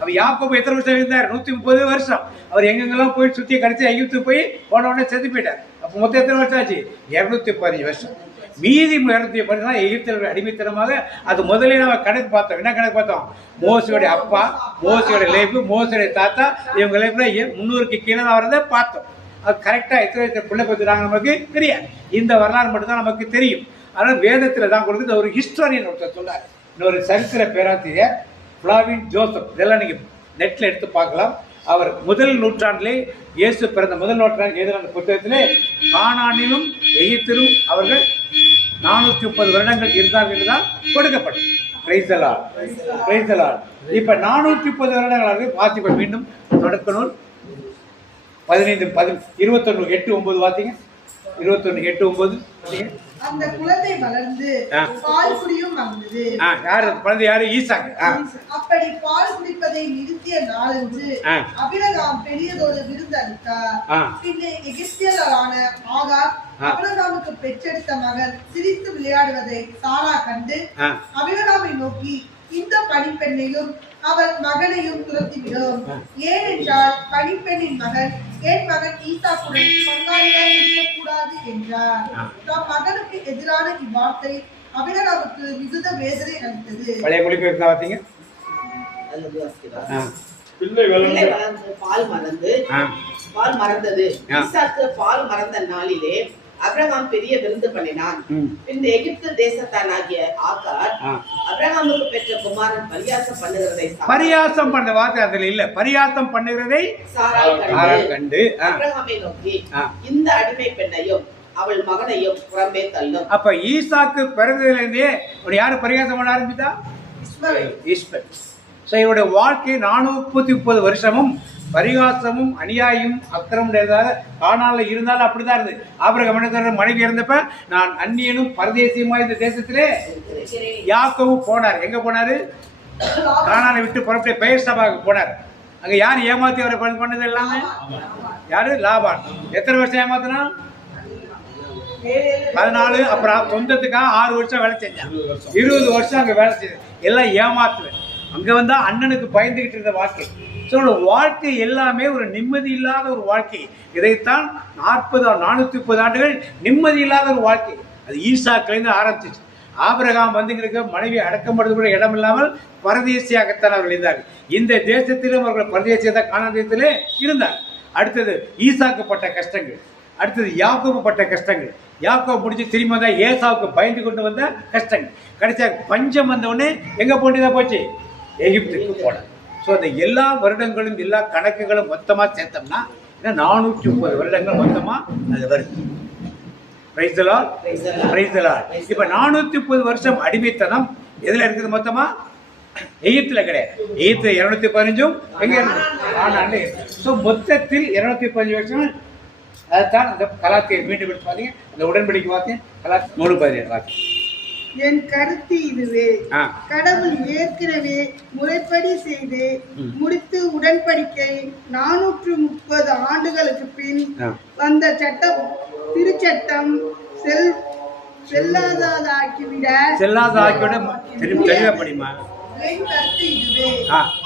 அவர் யாக்கோபு எத்தனை வருஷம் இருந்தார்? 130 வருஷம். அவர் எங்கெங்கெல்லாம் போய் சுற்றி கடைசி எகிப்துக்கு போய் போன உடனே செத்து போயிட்டார். அப்போ மொத்தம் எத்தனை வருஷம் ஆச்சு? 215 வருஷம். மீதி 215 தான் எகிப்தில் அடிமைத்தனமாக. அது முதலே நம்ம கணக்கு பார்த்தோம். என்ன கணக்கு பார்த்தோம்? மோசையோடைய அப்பா, மோசையோட லைஃப், மோசையோடைய தாத்தா, இவங்க லைஃப்ல 300க்கு கீழே தான் வரதை பார்த்தோம். அது கரெக்டாக எத்தனை வயசு பிள்ளை பற்றினாங்க நமக்கு தெரியாது. இந்த வரலாறு மட்டும்தான் நமக்கு தெரியும். ஆனால் வேதத்தில் தான் கொடுக்குது. ஒரு ஹிஸ்டாரியன் ஒருத்தர் சொன்னார், இன்னொரு சரித்திர பேராசிரியர் ஃப்ளாவின் ஜோசப். இதெல்லாம் நீங்கள் நெட்டில் எடுத்து பார்க்கலாம். அவர் முதல் நூற்றாண்டிலே இயேசு பிறந்த முதல் நூற்றாண்டு எழுதின அந்த புத்தகத்திலே கானானிலும் எகிப்திலும் அவர்கள் 430 வருடங்கள் இருந்தார்கள் என்று தான் கொடுக்கப்பட்டது. Praise the Lord, praise the Lord. இப்போ 430 வருடங்களாக வாசிப்போம். மீண்டும் தொடக்க நூல் 21:8-9 வாசிங்க. 21:8-9 வாசிங்க. அந்த குழந்தை வளர்ந்து பால் குடியும் வந்தது. யாரு குழந்தை? யாரு? ஈசாக்கு. அப்படி பால் குடிப்பதை நிறுத்திய நாளன்று அபிரகாம் பெரியதொரு விருந்து அளித்தார். பின்னே எகிப்தியரான ஆகார் அபிரகாமுக்கு பெற்றெடுத்த மகன் சிரித்து விளையாடுவதை சாரா கண்டு அபிரகாமை நோக்கி, இந்த பணிப்பெண்ணையும் அவள் மகனையும் துரத்திவிடும். ஏனென்றால் பணிப்பெண்ணின் மகன் என் மகன் ஈசாக்குடன் பங்காளியாக இருக்கக்கூடாது என்றார். தம் மகனுக்கு எதிரான இவ்வார்த்தை அபிரகாமுக்கு மிகுந்த வேதனை அளித்தது. பழைய மொழிபெயர்ப்பு பார்த்தீங்க. பால் மறந்தது. ஈசாக்கு பால் மறந்த நாளிலே அபிரகாம் பெரிய விருந்து பண்ணினான். பின் எகிப்து தேசத்தானாகிய ஆகார் அபிரகாமுக்கு பெற்ற குமாரன் பரியாசம் பண்ண வார்த்தை அதுல இல்ல, பரியாசம் பண்ணுகிறதை சாராள் கண்டு அபிரகாமை நோக்கி, இந்த அடிமை பெண்ணையும் அவள் மகனையும் புறம்பே தள்ளும். அப்ப ஈசாக்கு பிறந்ததுல இருந்தே யாரு பரியாசம் பண்ண ஆரம்பித்தா? இஸ்மவேல். சோ இவருடைய வாழ்க்கை 430 வருஷமும் பரிகாசமும் அநியாயமும் அக்கிரமுடையதாக கானான்ல இருந்தாலும் அப்படிதான் இருந்தது. ஆபிரகாம் என்ன மனைவி இருந்தப்ப, நான் அந்நியனும் பரதேசியுமா இந்த தேசத்திலே. யாக்கோபு போனார். எங்க போனாரு? கானானை விட்டு புறப்பட்டு பெயர் சபாவுக்கு போனார். அங்க யார் ஏமாத்தி அவரை பண்ணது எல்லாமே? யாரு? லாபான். எத்தனை வருஷம் ஏமாத்தினா? 14. அப்புறம் சொந்தத்துக்காக 6 வருஷம் வேலை செஞ்சான். 20 வருஷம் அங்க வேலை செஞ்சேன். எல்லாம் ஏமாத்துவேன். அங்க வந்தா அண்ணனுக்கு பயந்துகிட்டு இருந்த வாழ்க்கை. வாழ்க்கை எல்லாமே ஒரு நிம்மதி இல்லாத ஒரு வாழ்க்கை. இதைத்தான் 430 ஆண்டுகள் நிம்மதி இல்லாத ஒரு வாழ்க்கை. அது ஈசாக்கிலேருந்து ஆரம்பிச்சிச்சு. ஆபிரகாம் வந்துங்களுக்கு மனைவி அடக்கப்படுறது கூட இடம் இல்லாமல் பரதேசியாகத்தான் அவர்கள் இருந்தார்கள். இந்த தேசத்திலும் அவர்கள் பரதேசியாக கானான் தேசத்திலே இருந்தார். அடுத்தது ஈசாக்கு பட்ட கஷ்டங்கள், அடுத்தது யாக்கோபு பட்ட கஷ்டங்கள். யாக்கோபு முடிச்சு திரும்பி வந்தா ஏசாவுக்கு பயந்து கொண்டு வந்த கஷ்டங்கள். கடைசியாக பஞ்சம் வந்த உடனே எங்க போட்டுதான் போச்சு? எகிப்துக்கு போனார். ஸோ அந்த எல்லா வருடங்களும் எல்லா கணக்குகளும் மொத்தமாக சேர்த்தோம்னா 430 வருடங்கள் மொத்தமாக அது வருது. Praise the Lord, praise the Lord. இப்போ 430 வருஷம் அடிமைத்தனம் எதில் இருக்குது மொத்தமாக? எகிப்தில் கிடையாது. எகிப்தில் 215 எங்கே இருக்குது? கானான்ல இருக்குது. ஸோ மொத்தத்தில் 215 வருஷம். அதுதான் அந்த கலாத்தியை மீண்டும் எடுத்து பார்த்தீங்க, அந்த உடன்படிக்கை பார்த்தீங்க 3:17 என் கருத்து இதுவே, கடவுள் ஏற்கனவே முறைப்படி செய்து முடித்து உடன்படிக்கை 430 ஆண்டுகளுக்கு பின் வந்த திருச்சட்டம் செல்லாததாக்கிவிட என் கருத்து இதுவே,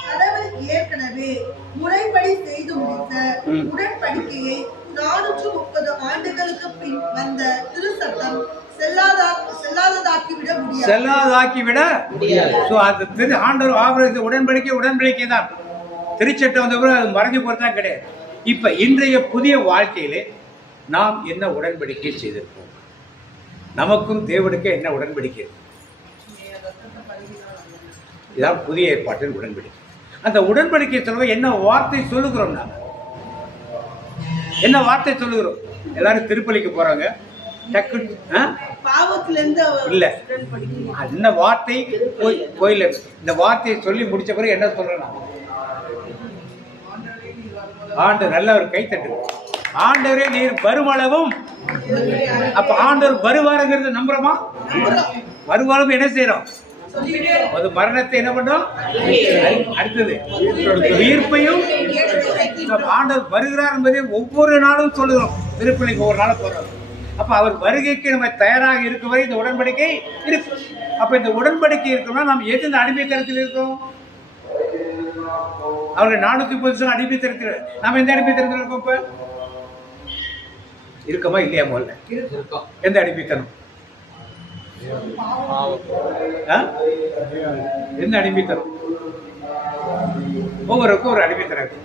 கடவுள் ஏற்கனவே முறைப்படி செய்து முடித்த உடன்படிக்கையை 430 ஆண்டுகளுக்கு பின் வந்த திருச்சட்டம் செல்லாததாக்கிவிட முடியாது. ஆண்டவர் உடன்படிக்கை தான். திருச்சட்டம் வந்த அது மறைஞ்சு போறதுதான் கிடையாது. இப்ப இன்றைய புதிய வாழ்க்கையிலே நாம் என்ன உடன்படிக்கை செய்திருக்கோம்? நமக்கும் தேவனுக்கு என்ன உடன்படிக்கை? இதான் புதிய ஏற்பாட்டின் உடன்படிக்கை. அந்த உடன்படிக்கை சொல்ல என்ன வார்த்தை சொல்லுகிறோம்? நாம என்ன வார்த்தை சொல்லுகிறோம்? எல்லாரும் திருப்பலிக்கு போறாங்க, டக்கு இல்ல என்ன வார்த்தை கோயில இந்த வார்த்தையை சொல்லி முடிச்ச பிறகு என்ன சொல்றேன்? ஆண்டவர் நல்ல ஒரு கை தட்டு. ஆண்டவரே நீர் வருமளவும். அப்ப ஆண்டவர் வருவாருங்கிறது நம்புறோமா? வருவாரும் என்ன செய்யறோம்? அது மரணத்தை என்ன பண்றோம்? அடுத்தது உயிர்ப்பையும். ஆண்டவர் வருகிறார் என்பதை ஒவ்வொரு நாளும் சொல்லுகிறோம். திருப்பலிக்கு ஒவ்வொரு நாளும் போறோம். அப்ப அவர் வருகைக்கு நம்ம தயாராக இருக்கும் வரை இந்த உடன்படிக்கை இருக்கு. அப்ப இந்த உடன்படிக்கை இருக்கணும்னா நாம் எது இந்த அடிமைத்தனத்தில் இருக்கோம்? அவர்கள் 430 அடிமைத்தனத்தில், நாம எந்த அடிமைத்தனத்தில் இருக்கோம்? இப்ப இருக்கமா இல்லையா? முதல்ல எந்த அடிமைத்தனம்? என்ன அடிமைத்தனம்? ஒவ்வொருக்கும் ஒரு அடிமைத்தனம் இருக்கு.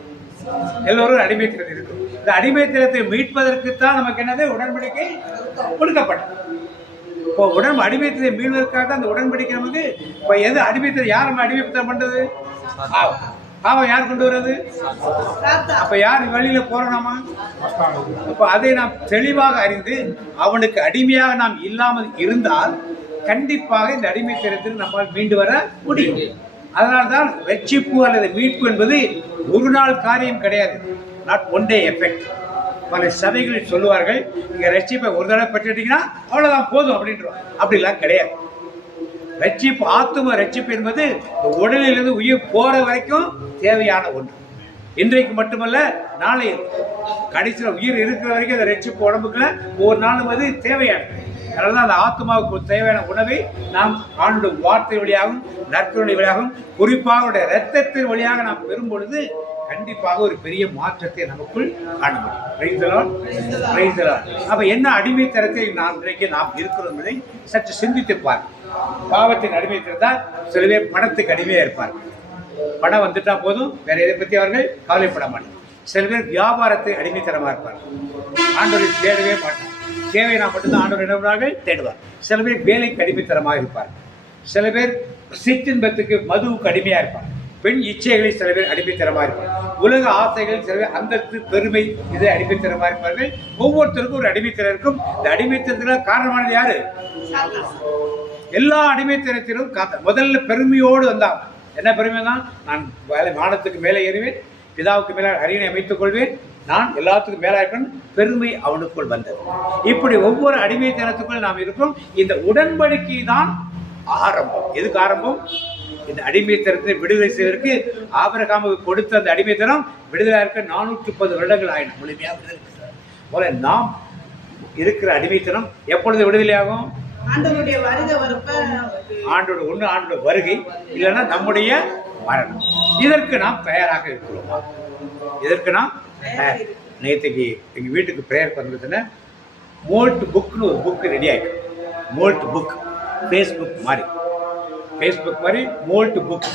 எல்லோரும் அடிமைத்தனம் இருக்கு. இந்த அடிமைத்தனத்தை மீட்பதற்குத்தான் நமக்கு என்னது உடன்படிக்கை கொடுக்கப்பட்டது. இப்போ அடிமைத்தனை மீள்வதற்காக தான் அந்த உடன்படிக்கை நமக்கு. இப்போ எது அடிமைத்தனம்? யார் நம்ம அடிமைத்தனம் பண்றது? பாவம் யார் கொண்டு வர்றது? அப்ப யார் வெளியில போறோமா? அப்ப அதை நாம் தெளிவாக அறிந்து அவனுக்கு அடிமையாக நாம் இல்லாமல் இருந்தால் கண்டிப்பாக இந்த அடிமைத்தனத்தில் நம்மால் மீண்டு வர முடியும். அதனால்தான் ரட்சிப்பு அல்லது மீட்பு என்பது ஒரு நாள் காரியம் கிடையாது. Not one day effect. பல சபைகளில் சொல்லுவார்கள், நீங்க ரட்சிப்பை ஒரு தடவை பெற்றுட்டீங்கன்னா அவ்வளவுதான் போதும் அப்படின்றோம். அப்படிலாம் கிடையாது. ரட்சிப்பு, ஆத்தும ரட்சிப்பு என்பது உடலிலிருந்து உயிர் போற வரைக்கும் தேவையான ஒன்று. இன்றைக்கு மட்டுமல்ல, நாளை கடைசியில் உயிர் இருக்கிற வரைக்கும் அந்த ரட்சிப்பு உடம்புக்குள்ள ஒவ்வொரு நாளும் அது தேவையானது. அதனால தான் அந்த ஆத்மாவுக்கு தேவையான உணவை நாம் ஆண்டு வார்த்தை வழியாகவும் நற்கருணை வழியாகவும் குறிப்பாக இரத்தத்தின் வழியாக நாம் பெறும் பொழுது கண்டிப்பாக ஒரு பெரிய மாற்றத்தை நமக்குள் காண முடியும். அப்ப என்ன அடிமைத்தனத்தை நாம் இருக்கிறோம் என்பதை சற்று சிந்தித்து பாருங்கள். பாவத்தின் அடிமைத்திருந்தால் சில பேர் பணத்துக்கு அடிமையா இருப்பார். பணம் வந்துட்டா போதும், வேற எதை பத்தி அவர்கள் கவலைப்பட மாட்டார். சில பேர் வியாபாரத்தை அடிமைத்தனமா இருப்பார். ஆண்டவரை தேடவே மாட்டார். தேவையா மட்டும்தான் ஆண்டவர் என்ன தேடுவார். சில பேர் வேலைக்கு அடிமைத்தனமாக இருப்பார். சில பேர் சிற்றின்பத்துக்கு மதுவுக்கு அடிமையா இருப்பார். பெண் இச்சைகளை சில பேர் அடிமைத்தனமா இருப்பார். உலக ஆசைகள் சில பேர் அந்தஸ்து பெருமை இதை அடிமைத்தனமா இருப்பார்கள். ஒவ்வொருத்தருக்கும் ஒரு அடிமைத்தனம் இருக்கும். இந்த அடிமைத்தனத்துக்கு காரணமானது யாரு? எல்லா அடிமைத்தனத்திலும் முதல்ல பெருமையோடு வந்தான். என்ன பெருமை தான்? நான் வானத்துக்கு மேலே ஏறுவேன், பிதாவுக்கு மேலே அரியணை அமைத்துக் கொள்வேன், நான் எல்லாத்துக்கும் மேலே இருப்பேன். பெருமை அவனுக்குள் வந்தது. இப்படி ஒவ்வொரு அடிமைத்தனத்துக்குள் நாம் இருக்கோம். இந்த உடன்படிக்கை தான் ஆரம்பம். எதுக்கு ஆரம்பம்? இந்த அடிமைத்தனத்தை விடுதலை செய்வதற்கு ஆபிரகாமுக்கு கொடுத்த அந்த அடிமைத்தனம் விடுதலை இருக்க 430 வருடங்கள் ஆயின. முழுமையாக விடுதலை போல நாம் இருக்கிற அடிமைத்தனம் எப்பொழுது விடுதலை ஆகும்? ஆண்டவருடைய வருகை வரப்ப. ஆண்டோட வருகை இல்லைன்னா நம்முடைய மரணம். இதற்கு நாம் தயாராக இருக்கிறோமா? இதற்கு நாம் நேற்றுக்கு எங்க வீட்டுக்கு பிரேயர் பண்ணுறதுன்னா மோல்ட் புக்னு ஒரு புக்கு ரெடி ஆயிருக்கு. மோல்ட் புக் ஃபேஸ்புக் மாதிரி மோல்ட் புக்.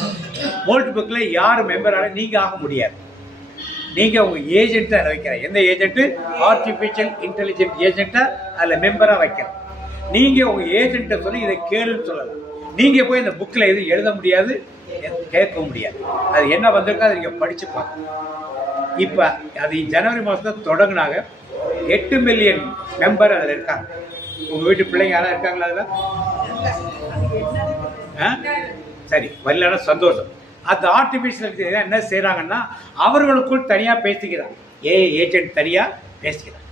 மோல்ட் புக்கில் யார் மெம்பரால நீங்கள் ஆக முடியாது. நீங்கள் உங்கள் ஏஜென்ட்டை வைக்கிறேன். எந்த ஏஜென்ட்டு? ஆர்டிஃபிஷியல் இன்டெலிஜென்ட் ஏஜென்ட்டை அதில் மெம்பராக வைக்கிறேன். நீங்கள் உங்கள் ஏஜென்ட்டை சொல்லி இதை கேளுன்னு சொல்லலாம். நீங்கள் போய் இந்த புக்கில் எதுவும் எழுத முடியாது, கேட்க முடியாது. அது என்ன வந்திருக்கோ அதை நீங்கள் படித்து பார்க்கணும். இப்போ அது ஜனவரி மாதத்தில் தொடங்கினாங்க. 8 மில்லியன் மெம்பர் அதில் இருக்காங்க. உங்கள் வீட்டு பிள்ளைங்க யாராவது இருக்காங்களா அதில்? சரி, வரலான சந்தோஷம். அந்த ஆர்டிஃபிஷியல் என்ன செய்கிறாங்கன்னா அவர்களுக்குள் தனியாக பேசிக்கிறாங்க. ஏஜென்ட் தனியாக பேசிக்கிறாங்க.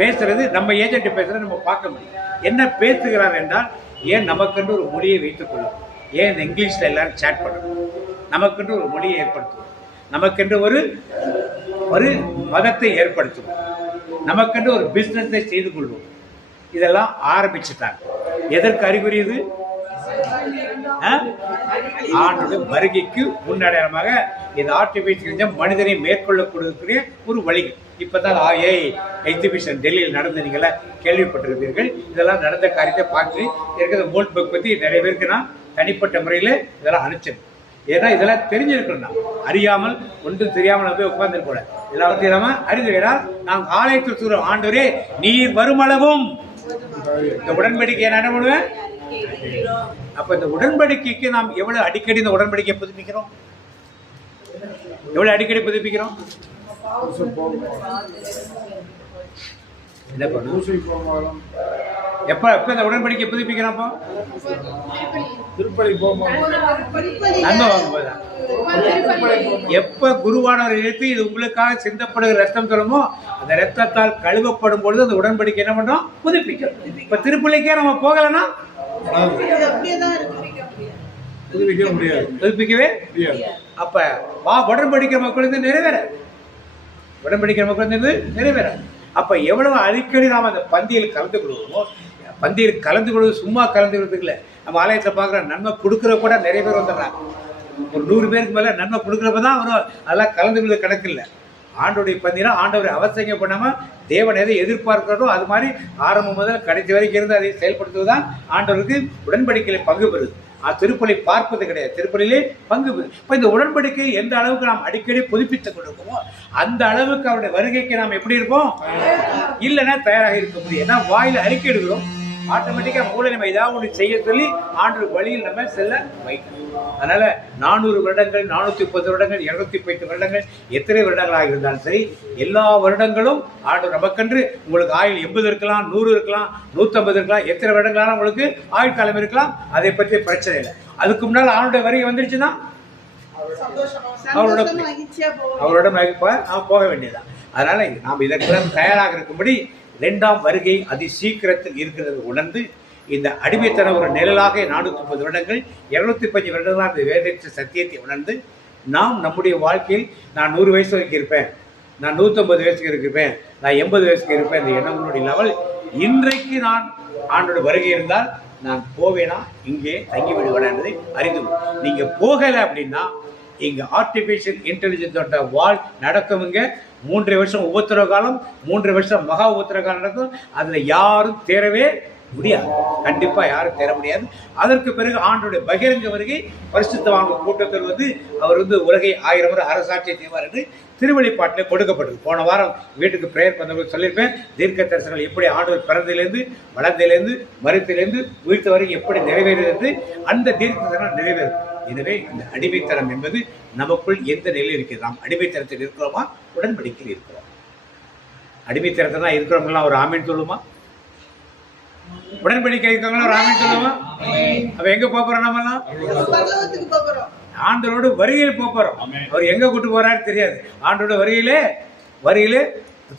பேசுறது நம்ம ஏஜென்ட் பேசுறது நம்ம பார்க்க முடியும். என்ன பேசுகிறார் என்றால், ஏன் நமக்கென்று ஒரு மொழியை வைத்துக் கொள்ளும், ஏன் இந்த இங்கிலீஷில் எல்லாரும் சேட் பண்ணணும், நமக்கென்று ஒரு மொழியை ஏற்படுத்துவோம், நமக்கென்று ஒரு மதத்தை ஏற்படுத்துவோம், நமக்கென்று ஒரு பிஸ்னஸை செய்து கொள்வோம். இதெல்லாம் ஆரம்பிச்சுட்டாங்க. எதற்கு அறிகுறி இது? ஆண்டோட வருகைக்கு முன்னடையாளமாக இந்த ஆர்டிபிஷியல் மனிதனை மேற்கொள்ளக்கூடிய ஒரு வழிகள். இப்பதான் எக்ஸிபிஷன் டெல்லியில் நடந்து நீங்கள கேள்விப்பட்டிருப்பீர்கள். இதெல்லாம் நடந்த காரியத்தை பார்த்து இருக்கிற மோல்ட் புக் பற்றி நிறைய பேருக்கு நான் தனிப்பட்ட முறையில் இதெல்லாம் அனுப்பிச்சேன். ஏன்னா இதெல்லாம் தெரிஞ்சிருக்கணும். நான் அறியாமல் ஒன்றும் தெரியாமல் போய் உட்கார்ந்து எல்லாத்தையும் நம்ம அறிந்துகிறார். நாம் ஆலயத்தில் சொல்ற ஆண்டவரே நீர் வருமளவும் இந்த உடன்படிக்கையை என்ன பண்ணுவேன். அப்ப இந்த உடன்படிக்கைக்கு நாம் எவ்வளவு அடிக்கடி இந்த உடன்படிக்கையை புதுப்பிக்கிறோம், எவ்வளவு அடிக்கடி புதுப்பிக்கிறோம்? என்ன பண்ணும்? எப்ப எப்ப இந்த உடன்படிக்கை புதுப்பிக்கிறோம்? திருப்பலி நன்மை வாங்கும்போது. எப்ப குருவானவர் எடுத்து இது உங்களுக்காக சிந்தப்படுகிற ரத்தம் சொல்லுமோ அந்த ரத்தத்தால் கழுவப்படும் பொழுது அந்த உடன்படிக்கை என்ன பண்றோம்? புதுப்பிக்கிறோம். இப்ப திருப்பலிக்கே நம்ம போகலன்னா புதுப்பிக்கவே அப்ப உடன்படிக்கிற மக்களுக்கு நிறைவேறாது. உடன்படிக்கிற மக்களுக்கு நிறைவேறாது. அப்ப எவ்வளவு அடிக்கடி நாம் அந்த பந்தியில் கலந்து கொள்வோமோ, பந்தியில் கலந்து கொள்வது சும்மா கலந்து கொள்வதுக்கு இல்லை. நம்ம ஆலயத்தை பார்க்குற நன்மை கொடுக்குற கூட நிறைய பேர் வந்துடுறாங்க. ஒரு 100 பேருக்கு மேலே நன்மை கொடுக்குறப்ப தான் வரும். அதெல்லாம் கலந்து கொள்வது கணக்கு இல்லை. ஆண்டோடைய பந்தினா ஆண்டவரை அவசியம் பண்ணாமல் தேவன் எதை எதிர்பார்க்கிறதோ அது மாதிரி ஆரம்பம் முதல் கடைசி வரைக்கும் இருந்து அதை செயல்படுத்துவதுதான் ஆண்டவருக்கு உடன்படிக்கையில் பங்கு பெறுது. திருப்பலி பார்ப்பது கிடையாது, திருப்பலியிலே பங்கு பெறுது. இப்போ இந்த உடன்படிக்கை எந்த அளவுக்கு நாம் அடிக்கடி புதுப்பித்துக் கொண்டிருக்கோமோ அந்த அளவுக்கு அவருடைய வருகைக்கு நாம் எப்படி இருப்போம்? இல்லைன்னா தயாராக இருக்க முடியும். ஏன்னா வாயில் அறிக்கை எடுக்கிறோம், ஆட்டோமேட்டிக்காக மூளை நம்ம ஏதாவது ஒன்று செய்ய சொல்லி ஆண்டு வழியில் நம்ம செல்ல வைக்கணும். அதனால 400 வருடங்கள், 430 வருடங்கள், 210 வருடங்கள், எத்தனை வருடங்களாக இருந்தாலும் சரி, எல்லா வருடங்களும் ஆண்டு நமக்கென்று உங்களுக்கு ஆயுள் 80 இருக்கலாம், 100 இருக்கலாம், 150 இருக்கலாம், எத்தனை வருடங்களாலும் உங்களுக்கு ஆயுள் காலம் இருக்கலாம். அதை பற்றி பிரச்சனை இல்லை. அதுக்கு முன்னால் ஆண்டுடைய வருகை வந்துருச்சுன்னா அவரோட போக வேண்டியதுதான். அதனால நாம் இதற்கெல்லாம் தயாராக இருக்கும்படி 2ஆம் வருகை அதி சீக்கிரத்தில் இருக்கிறது உணர்ந்து இந்த அடிமைத்தன ஒரு நிழலாக 430 வருடங்கள் 215 வருடங்களாக அந்த வேதற்ற சத்தியத்தை உணர்ந்து நாம் நம்முடைய வாழ்க்கையில் நான் 100 வயசு வரைக்கும் இருப்பேன், நான் 150 வயசுக்கு இருப்பேன், நான் 80 வயசுக்கு இருப்பேன், இந்த எண்ணங்களுடைய லெவல் இன்றைக்கு நான் ஆண்டோட வருகை இருந்தால் நான் போவேனா இங்கே தங்கி விடுவேன் என்பதை அறிந்து நீங்கள் போகலை அப்படின்னா இங்கே ஆர்டிஃபிஷியல் இன்டெலிஜென்ஸோட வால் நடக்குமுங்க. 3 வருஷம் உபத்திர காலம், 3 வருஷம் மகா உபத்திர காலம் நடக்கும். அதில் யாரும் தேரவே முடியாது, கண்டிப்பாக யாரும் தேர முடியாது. அதற்கு பிறகு ஆண்டோடைய பகிரங்க வருகை பரிசுத்தவான்கள் கூட்டத்தில் அவர் உலகை 1000 முறை அரசாட்சியை செய்வார் என்று திருவெளிப்பாட்டில் கொடுக்கப்பட்டது. போன வாரம் வீட்டுக்கு பிரேயர் பண்ண சொல்லியிருப்பேன். தீர்க்க தரிசனங்கள் எப்படி ஆண்டவர் பிறந்திலேருந்து வளர்ந்திலேருந்து மருத்திலேருந்து உயிர்த்த வரைக்கும் எப்படி நிறைவேறுகிறது, அந்த தீர்க்க தரிசனம் நிறைவேறும். எனவே இந்த அடிமைத்தனம் என்பது நமக்குள் எந்த நிலையில் இருக்கிறது? நாம் அடிமைத்தனத்தில் இருக்கிறோமா, உடன்படிக்கையில் இருக்கிறோம்? அடிமைத்தனத்தை தான் இருக்கிறவங்களாம் ஒரு ஆமீன் சொல்லுமா? உடன்படிக்கை இருக்கிறவங்களாம் ஒரு ஆமீன் சொல்லுமா? அவ எங்க போறோம்? நம்மலாம் ஆண்டோட வருகையில் போறோம். அவர் எங்க கூட்டு போறாரு தெரியாது. ஆண்டோட வருகையிலே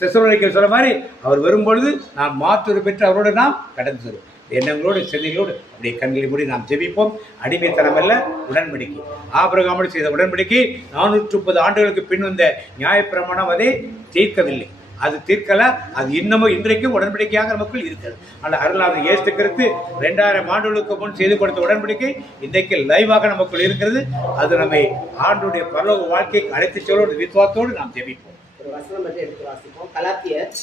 தெசலோனிக்கேயர் சொல்ல மாதிரி அவர் வரும்பொழுது நாம் மாற்றுரு பெற்று அவரோடு நாம் கடந்து செல்வோம். எண்ணங்களோடு சென்னைகளோடு அப்படியே கண்களை மூடி நாம் ஜெபிப்போம். அடிமைத்தனம் அல்ல, உடன்படிக்கை. ஆபிரகாமோடு செய்த உடன்படிக்கை 430 ஆண்டுகளுக்கு பின் வந்த நியாயப்பிரமாணம் அதை தீர்க்கவில்லை. அது தீர்க்கல, அது இன்னமும் இன்றைக்கும் உடன்படிக்கையாக நமக்குள் இருக்கிறது. ஆனால் அருளாளர் இயேசு கிறிஸ்து 2000 ஆண்டுகளுக்கு முன் செய்து கொடுத்த உடன்படிக்கை இன்றைக்கு லைவாக நமக்குள் இருக்கிறது. அது நம்மை ஆண்டுடைய பரலோக வாழ்க்கைக்கு அழைத்து செல்வோடு விசுவாசத்தோடு நாம் ஜெபிப்போம். ஒரு வசனம் மட்டும் எடுத்து வாசிப்போம். கலாத்தியர்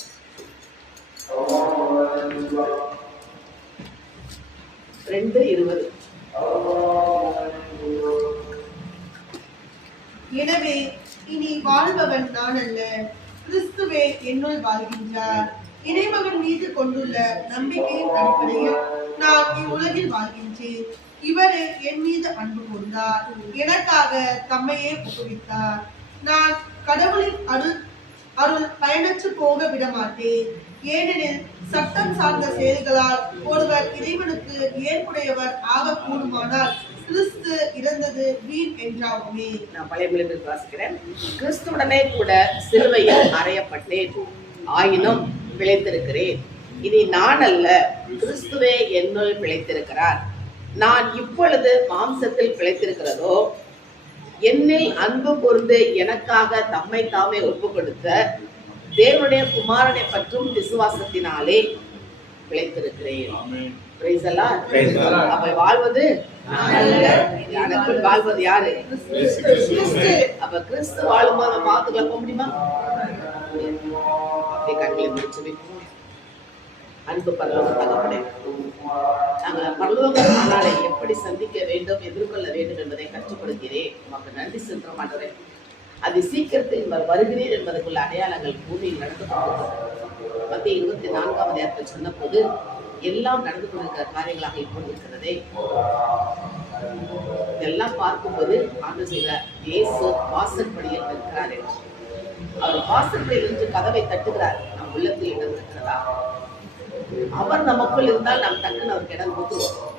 2:20. எனவே இனி வாழ்பவன் நான் அல்ல, கிறிஸ்துவே என்னுள் வாழ்கின்றார். இறைமகன் மீது கொண்டுள்ள நம்பிக்கையின் அடிப்படையில் நான் இவ்வுலகில் வாழ்கின்றேன். இவரே என் மீது அன்பு கொண்டார், எனக்காக தம்மையே ஒப்புவித்தார். நான் கடவுளின் அருள் பயனற்று போக விடமாட்டேன். ஏனெனில் சட்டம் சார்ந்த செயல்களால் ஒருவர் இறைவனுக்கு ஏற்புடையவர் ஆக கூடுமானால் கிறிஸ்து இறந்தது வீண் என்றாகுமே. நான் பழைய மொழியில் வாசிக்கிறேன். கிறிஸ்துவுடனே கூட சிலுவையில் அறையப்பட்டேன், ஆயினும் பிழைத்திருக்கிறேன். இனி நான் அல்ல, கிறிஸ்துவே என்னுள் பிழைத்திருக்கிறார். நான் இப்பொழுது மாம்சத்தில் பிழைத்திருக்கிறதோ, என்னில் அன்பு கூர்ந்து எனக்காக தம்மை தாமே ஒப்பு கொடுத்த தேவனுடைய குமாரனை பற்றும் விசுவாசத்தினாலே பிழைத்திருக்கிறேன். அப்ப வாழ்வது எனக்குள் வாழ்வது யாரு? அப்ப கிறிஸ்து வாழும்போது நம்ம பார்த்துக்கலாம் போக முடியுமா? அப்படியே கண்களை முடிச்சு அன்பு பரலோக தகப்பனே, நாங்கள் பரலோக நாளை எப்படி சந்திக்க வேண்டும், எதிர்கொள்ள வேண்டும் என்பதை கற்றுக் கொடுக்கிறேன். நமக்கு நன்றி செலுத்துறோம் ஆண்டவரே. அது சீக்கிரத்தில் வருகிறீர் என்பதற்குள்ள அடையாளங்கள் பூமியில் நடந்து கொண்டிருக்கிறது. மத்திய 24ஆம் அதிகாரத்தில் சொன்ன போது எல்லாம் நடந்து கொண்டிருக்கிற காரியங்களாக இப்போது இருக்கிறதே. இதெல்லாம் பார்க்கும்போது ஆண்டு செய்கிறார், இயேசு வாசற்படியில் இருக்கிறார் என்று. அவர் வாசற்படியில் இருந்து கதவை தட்டுகிறார். நம் உள்ளத்தில் இடம் இருக்கிறதா? அவர் நமக்குள் இருந்தால் நாம் டக்குன்னு அவருக்கு இடம் கொடுத்துருவோம்.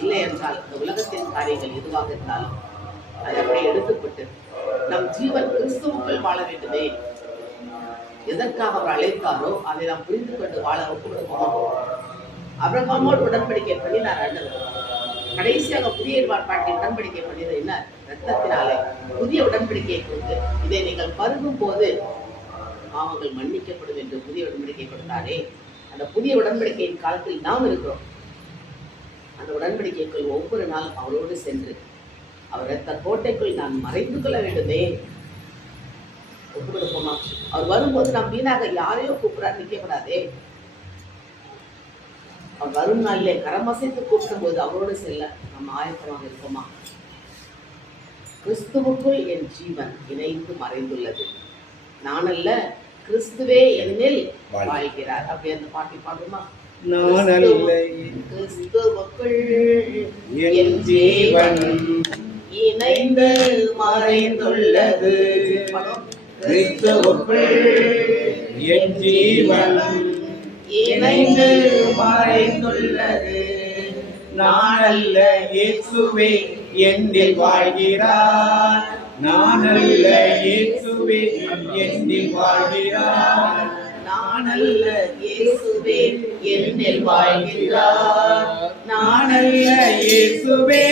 இல்லை என்றால் இந்த உலகத்தின் காரியங்கள் எதுவாக இருந்தாலும் அதை அப்படியே எடுத்துக்கொண்டு நம் ஜீவன் கிறிஸ்துவுக்குள் வாழ வேண்டுமே. எதற்காக அவர் அழைத்தாரோ அதை நாம் புரிந்து கொண்டு வாழ ஒப்பு கொடுப்போம். அபிரகாமோடு உடன்படிக்கை பண்ணினார் ஆண்டவர். கடைசியாக புதிய ஏற்பாட்டில் உடன்படிக்கை பண்ணியது என்ன? ரத்தத்தினாலே புதிய உடன்படிக்கையை கொடுத்து இதை நீங்கள் பருகும் போது பாவங்கள் மன்னிக்கப்படும் என்று புதிய உடன்படிக்கை கொடுத்தாரே. அந்த புதிய உடன்படிக்கையின் காலத்தில் நாம் இருக்கிறோம். அந்த உடன்படிக்கைக்குள் ஒவ்வொரு நாளும் அவரோடு சென்று அவர் ரத்த கோட்டைக்குள் நான் மறைந்து கொள்ள வேண்டுமே. ஒப்பு கொடுப்போமா? அவர் வரும்போது நாம் வீணாக யாரையோ கூப்பிடாரு நிற்கக்கூடாதே. அவர் வரும் நாளிலே கரமசைத்து கூப்பிடும் போது அவரோடு செல்ல நம்ம ஆயத்தமாக இருப்போமா? கிறிஸ்துவுக்குள் என் ஜீவன் இணைந்து மறைந்துள்ளது. நான் அல்ல, கிறிஸ்துவே என்னில் வாழ்கிறார். அப்படி அந்த பாட்டி பாடுமா? நான் அல்ல, கிறிஸ்துவுக்குள் என் ஜீவன் இணைந்து மறைந்துள்ளது. கிறிஸ்துவுக்குள் என் ஜீவன் இணைந்து மறைந்துள்ளது. நான் அல்ல, இயேசுவே என்னில் வாழ்கிறார். நான் அல்ல, இயேசுவே என்னில் வாழ்கிறார். நான் அல்ல, இயேசுவே என்னில் வாழ்கிறார். நான் அல்ல, இயேசுவே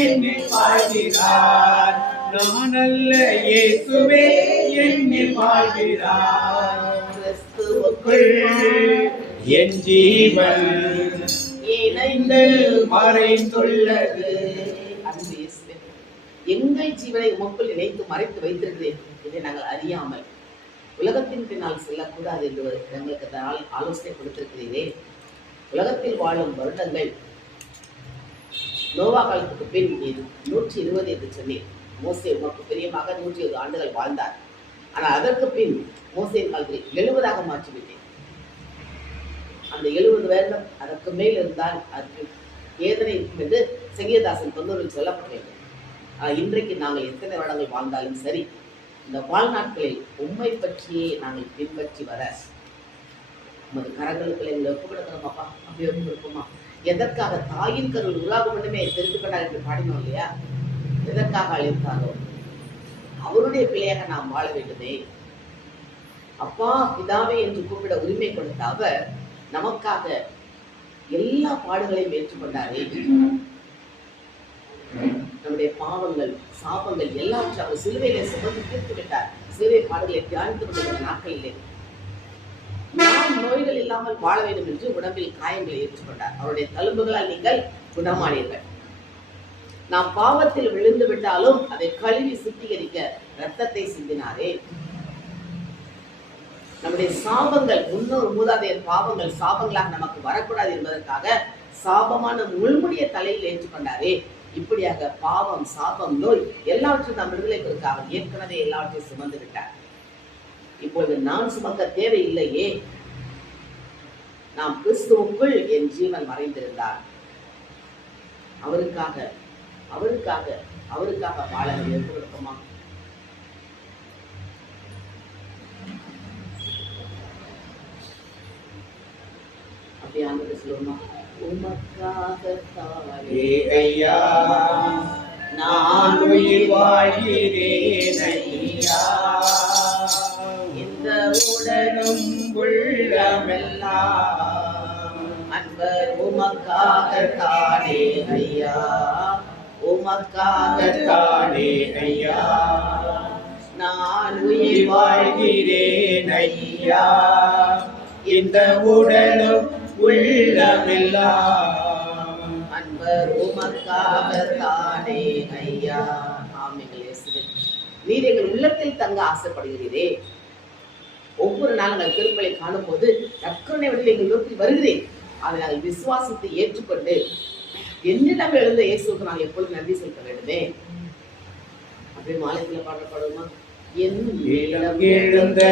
என்னில் வாழ்கிறார். நான் அல்ல, இயேசுவே என்னில் வாழ்கிறார். கிறிஸ்துவுக்குள் என் ஜீவன் இணைந்து மறைந்துள்ளது. அன்பு இயேசுவே, எங்கள் ஜீவனை உமக்குள் இணைத்து மறைத்து வைத்திருக்கிறேன். இதை நாங்கள் அறியாமல் உலகத்தின் பின்னால் செல்லக்கூடாது என்று எங்களுக்கு ஆலோசனை கொடுத்திருக்கிறீரே. உலகத்தில் வாழும் வருடங்கள் நோவா காலத்துக்கு பின் 120 என்று சொன்னேன். மோசே உமக்கு பிரியமாக 120 ஆண்டுகள் வாழ்ந்தார். ஆனால் அதற்கு பின் மோசேயின் காலத்தில் 70ஆக மாற்றிவிட்டேன். அந்த 70 வருடம் அதற்கு மேல் இருந்தால் அதற்கு வேதனை இருக்கும் என்று சங்கீததாசன் 90 சொல்லப்பட்டது. இன்றைக்கு நாங்கள் எத்தனை வருடங்கள் வாழ்ந்தாலும் சரி, இந்த வாழ்நாட்களில் உண்மை பற்றியே நாங்கள் பின்பற்றி வர உமது கரங்களுக்கு எங்களை ஒப்பு கொடுக்கிறோமாப்பா. அப்படி ஒப்பு கொடுப்போமா? எதற்காக தாயின் கருள் உருவாக மட்டுமே தெரிந்துக்கொண்டார் என்று பாடினோம் இல்லையா? எதற்காக அழைத்தாரோ அவருடைய பிள்ளையாக நாம் வாழ வேண்டுமே. அப்பா பிதாவே என்று கூப்பிட உரிமை கொடுத்த அவர் நமக்காக எல்லா பாடுகளையும் ஏற்றுக்கொண்டாரே. நம்முடைய பாவங்கள் சாபங்கள் எல்லாவற்றையும் அவர் சிலுவையிலே சுமந்து தீர்த்து விட்டார். சிலுவை பாடுகளை தியானித்துக் கொண்டிருந்த நாட்களிலே நாம் நோய்கள் இல்லாமல் வாழ வேண்டும் என்று உடம்பில் காயங்களை ஏற்றுக்கொண்டார். அவருடைய தழும்புகளால் நீங்கள் குணமானீர்கள். நாம் பாவத்தில் விழுந்து விட்டாலும் அதை கழுவி சுத்திகரிக்க இரத்தத்தை சிந்தினாரே. நம்முடைய சாபங்கள், முன்னோர் மூதாதையர் பாவங்கள் சாபங்களாக நமக்கு வரக்கூடாது என்பதற்காக சாபமான முள்முடிய தலையில் ஏற்றுக்கொண்டாரே. இப்படியாக பாவம் சாபம் நோய் எல்லாவற்றையும் நாம் விடுதலை கொடுக்க அவர் ஏற்கனவே எல்லாவற்றையும் சுமந்து விட்டார். இப்பொழுது நான் சுமக்க தேவையில்லையே. நாம் கிறிஸ்துவுக்குள் என் ஜீவன் மறைந்திருந்தார். அவருக்காக அவருக்காக அவருக்காக வாழ கொடுக்குமா? அப்படியானது சொல்லுமா? உமக்காகத்தானே ஐயா நான் உயிர் வாழ்கிறேன் ஐயா. இந்த உடலும் உள்ளமெல்லாம் அன்பர் உமக்காகத்தானே ஐயா, உமக்காகத்தானே ஐயா, நான் உயிர் வாழ்கிறேன் ஐயா, இந்த உடலும் உள்ளமெல்லாம் அன்பர் உமக்காகத்தானே ஐயா. ஆமென் இயேசுவே. நீர் எங்கள் உள்ளத்தில் தங்க ஆசைப்படுகிறீரே. ஒவ்வொரு நாளும் நாங்கள் திருப்பலை காணும் போது நற்கருணை வழியில் எங்கள் நோக்கி வருகிறேன். அதை நாங்கள் விசுவாசத்தை ஏற்றுக்கொண்டு என்னிடம் எழுந்த இயேசுக்கு நாங்கள் எப்பொழுது நன்றி செலுத்த வேண்டுமே. அப்படி மாலைக்குள்ள பாடப்படுமா? என்னிடம் எழுந்த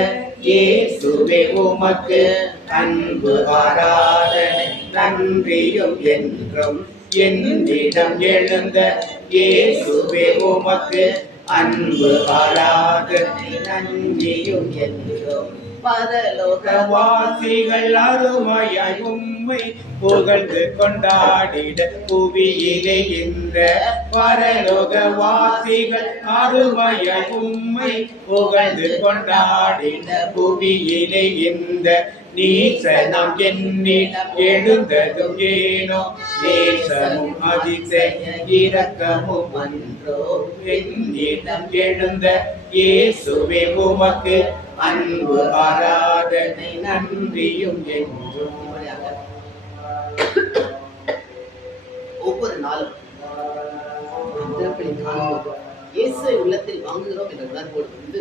இயேசுவே உமக்கு அன்பு ஆராதனை நன்றியும் என்றும். என்னிடம் எழுந்த இயேசுவே உமக்கு அன்பு ஆராதனை நன்றியும் என்றும். பரலோகவாசிகள் அருமையாய் உம்மை புகழ்ந்து கொண்டாடிட புவியிலே இந்த பரலோகவாசிகள் அருமையாய் உம்மை புகழ்ந்து கொண்டாடிட புவியிலே இந்த நீசனம் என்னிடம் எழுந்ததும் ஏனோ நேசமும் அதிசய இரக்கமும் அன்றோ. என்னிடம் எழுந்த இயேசுவே உமக்கு அன்பு ஆராதனை நன்றியும் என்றும். ஒவ்வொரு நாளும் திருப்பலி காணும்போது இயேசுவை உள்ளத்தில் வாங்குகிறோம் என்ற உணர்வோடு வந்து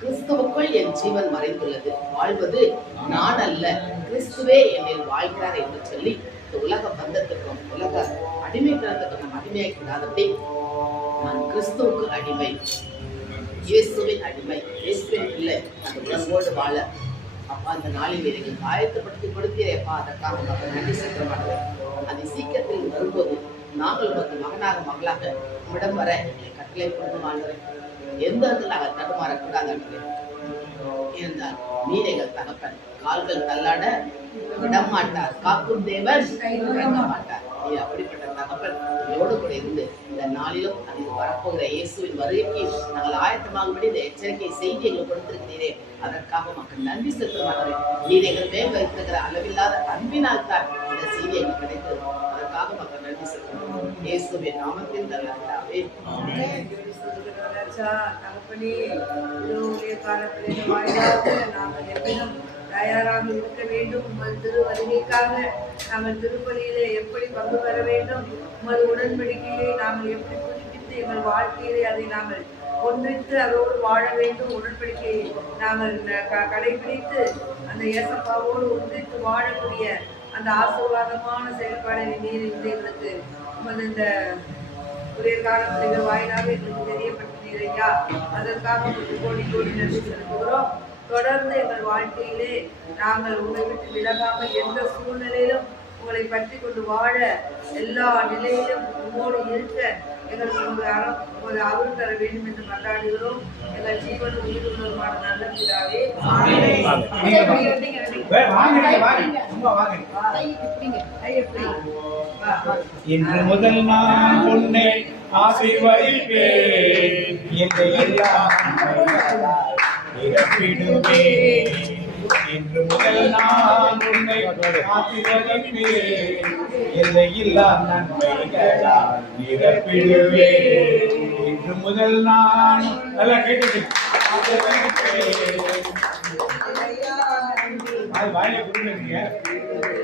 கிறிஸ்துவுக்குள் என் ஜீவன் மறைந்துள்ளது, வாழ்வது நான் அல்ல கிறிஸ்துவே என்னில் வாழ்கிறார் என்று சொல்லி இந்த உலக பந்தத்துக்கும் உலக அடிமைத்தனத்துக்கும் நாம் அடிமையாகி விடாதபடி நான் கிறிஸ்துவுக்கு அடிமை, இயேசுவின் அடிமை, இயேசுவின் பிள்ளை அந்த உணர்வோடு வாழ அப்பா அந்த நாளில் எங்களுக்கு ஆயத்தப்படுத்தி கொடுத்தீரேப்பா. அதற்காக மக்கள் நன்றி செலுத்த மாட்டேன். அது சீக்கிரத்தில் வரும்போது நாங்கள் உமக்கு மகனாக மகளாக உம்மிடம் வர எங்களை கட்டளை கொண்டு வாழ்கிறேன். எந்த இடத்துல நாங்கள் தடுமாறக்கூடாது இருந்தால் நீர் எங்கள் தகப்பன், கால்கள் தள்ளாட விடமாட்டார், காக்கும் தேவன் கைவிட மாட்டார். நீ அப்படிப்பட்ட தகப்பன் இதோடு கூட இருந்து இந்த நாளிலும் அது வரப்போகிற இயேசுவின் வருகைக்கு நாங்கள் ஆயத்தமாகும்படி இந்த எச்சரிக்கை செய்தி எங்களுக்கு கொடுத்திருக்கிறீரே, அதற்காக மக்கள் நன்றி செலுத்த மாட்டேன். நீர் எங்கள் மேல் வைத்திருக்கிற அளவில்லாத அன்பினால் தான் இந்த செய்தி எங்களுக்கு கிடைத்தது. அதற்காக மக்கள் நன்றி செலுத்தணும். இயேசுவின் நாமத்தில் தள்ளாவே. தகப்பனே, காலத்தில் வாயிலாக நாங்கள் எப்படியும் தயாராக இருக்க வேண்டும். உமது திரு வருகைக்காக நாங்கள் திருப்பலியிலே எப்படி பங்கு பெற வேண்டும், உமது உடன்படிக்கையை நாங்கள் எப்படி புதுப்பித்து எங்கள் வாழ்க்கையிலே அதை நாங்கள் ஒன்றித்து அதோடு வாழ வேண்டும். உடன்படிக்கையை நாங்கள் கடைபிடித்து அந்த ஏசப்பாவோடு ஒன்றித்து வாழக்கூடிய அந்த ஆசீர்வாதமான செயல்பாடை நீர் எங்களுக்கு உமது இந்த ஒரே காலத்தில் வாயிலாக எங்களுக்கு தெரியப்படுத்தினீர் ஐயா. அதற்காக கோடி கோடி நன்றி செலுத்துகிறோம். தொடர்ந்து எங்கள் வாழ்க்கையிலே நாங்கள் உங்களை விட்டு விலகாமல் எந்த சூழ்நிலையிலும் உங்களை பற்றி கொண்டு வாழ எல்லா நிலையிலும் உங்களோடு இருக்க எங்களுக்கு ஒரு அருள் தர வேண்டும் என்று கொண்டாடுகிறோம். எங்கள் ஜீவன் உயிர் உணர்வான நல்ல பிதாவே. இன்று முதல் நான் உன்னை ஆசீர்வதிப்பேன், என்ற எல்லா நிரப்பிடுவேன். இன்று முதல் நான் உன்னை ஆசீர்வதிப்பேன், எல்லையில்லா நன்மைகளால் நிரப்பிடுவேன். இன்று முதல் நான் நல்லா கேட்டு அது வாயில கொடுக்குறீங்க,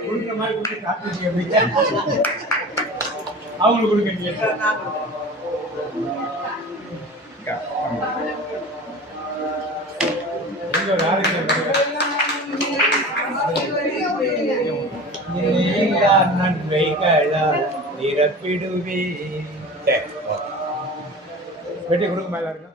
கொடுக்குற மாதிரி கொடுத்து காத்துருக்கீங்க, அவங்களுக்கு கொடுக்குறீங்க. நன்மைகளால் நிரப்பிடுவே. வெட்டி கொடுக்க மேல இருக்க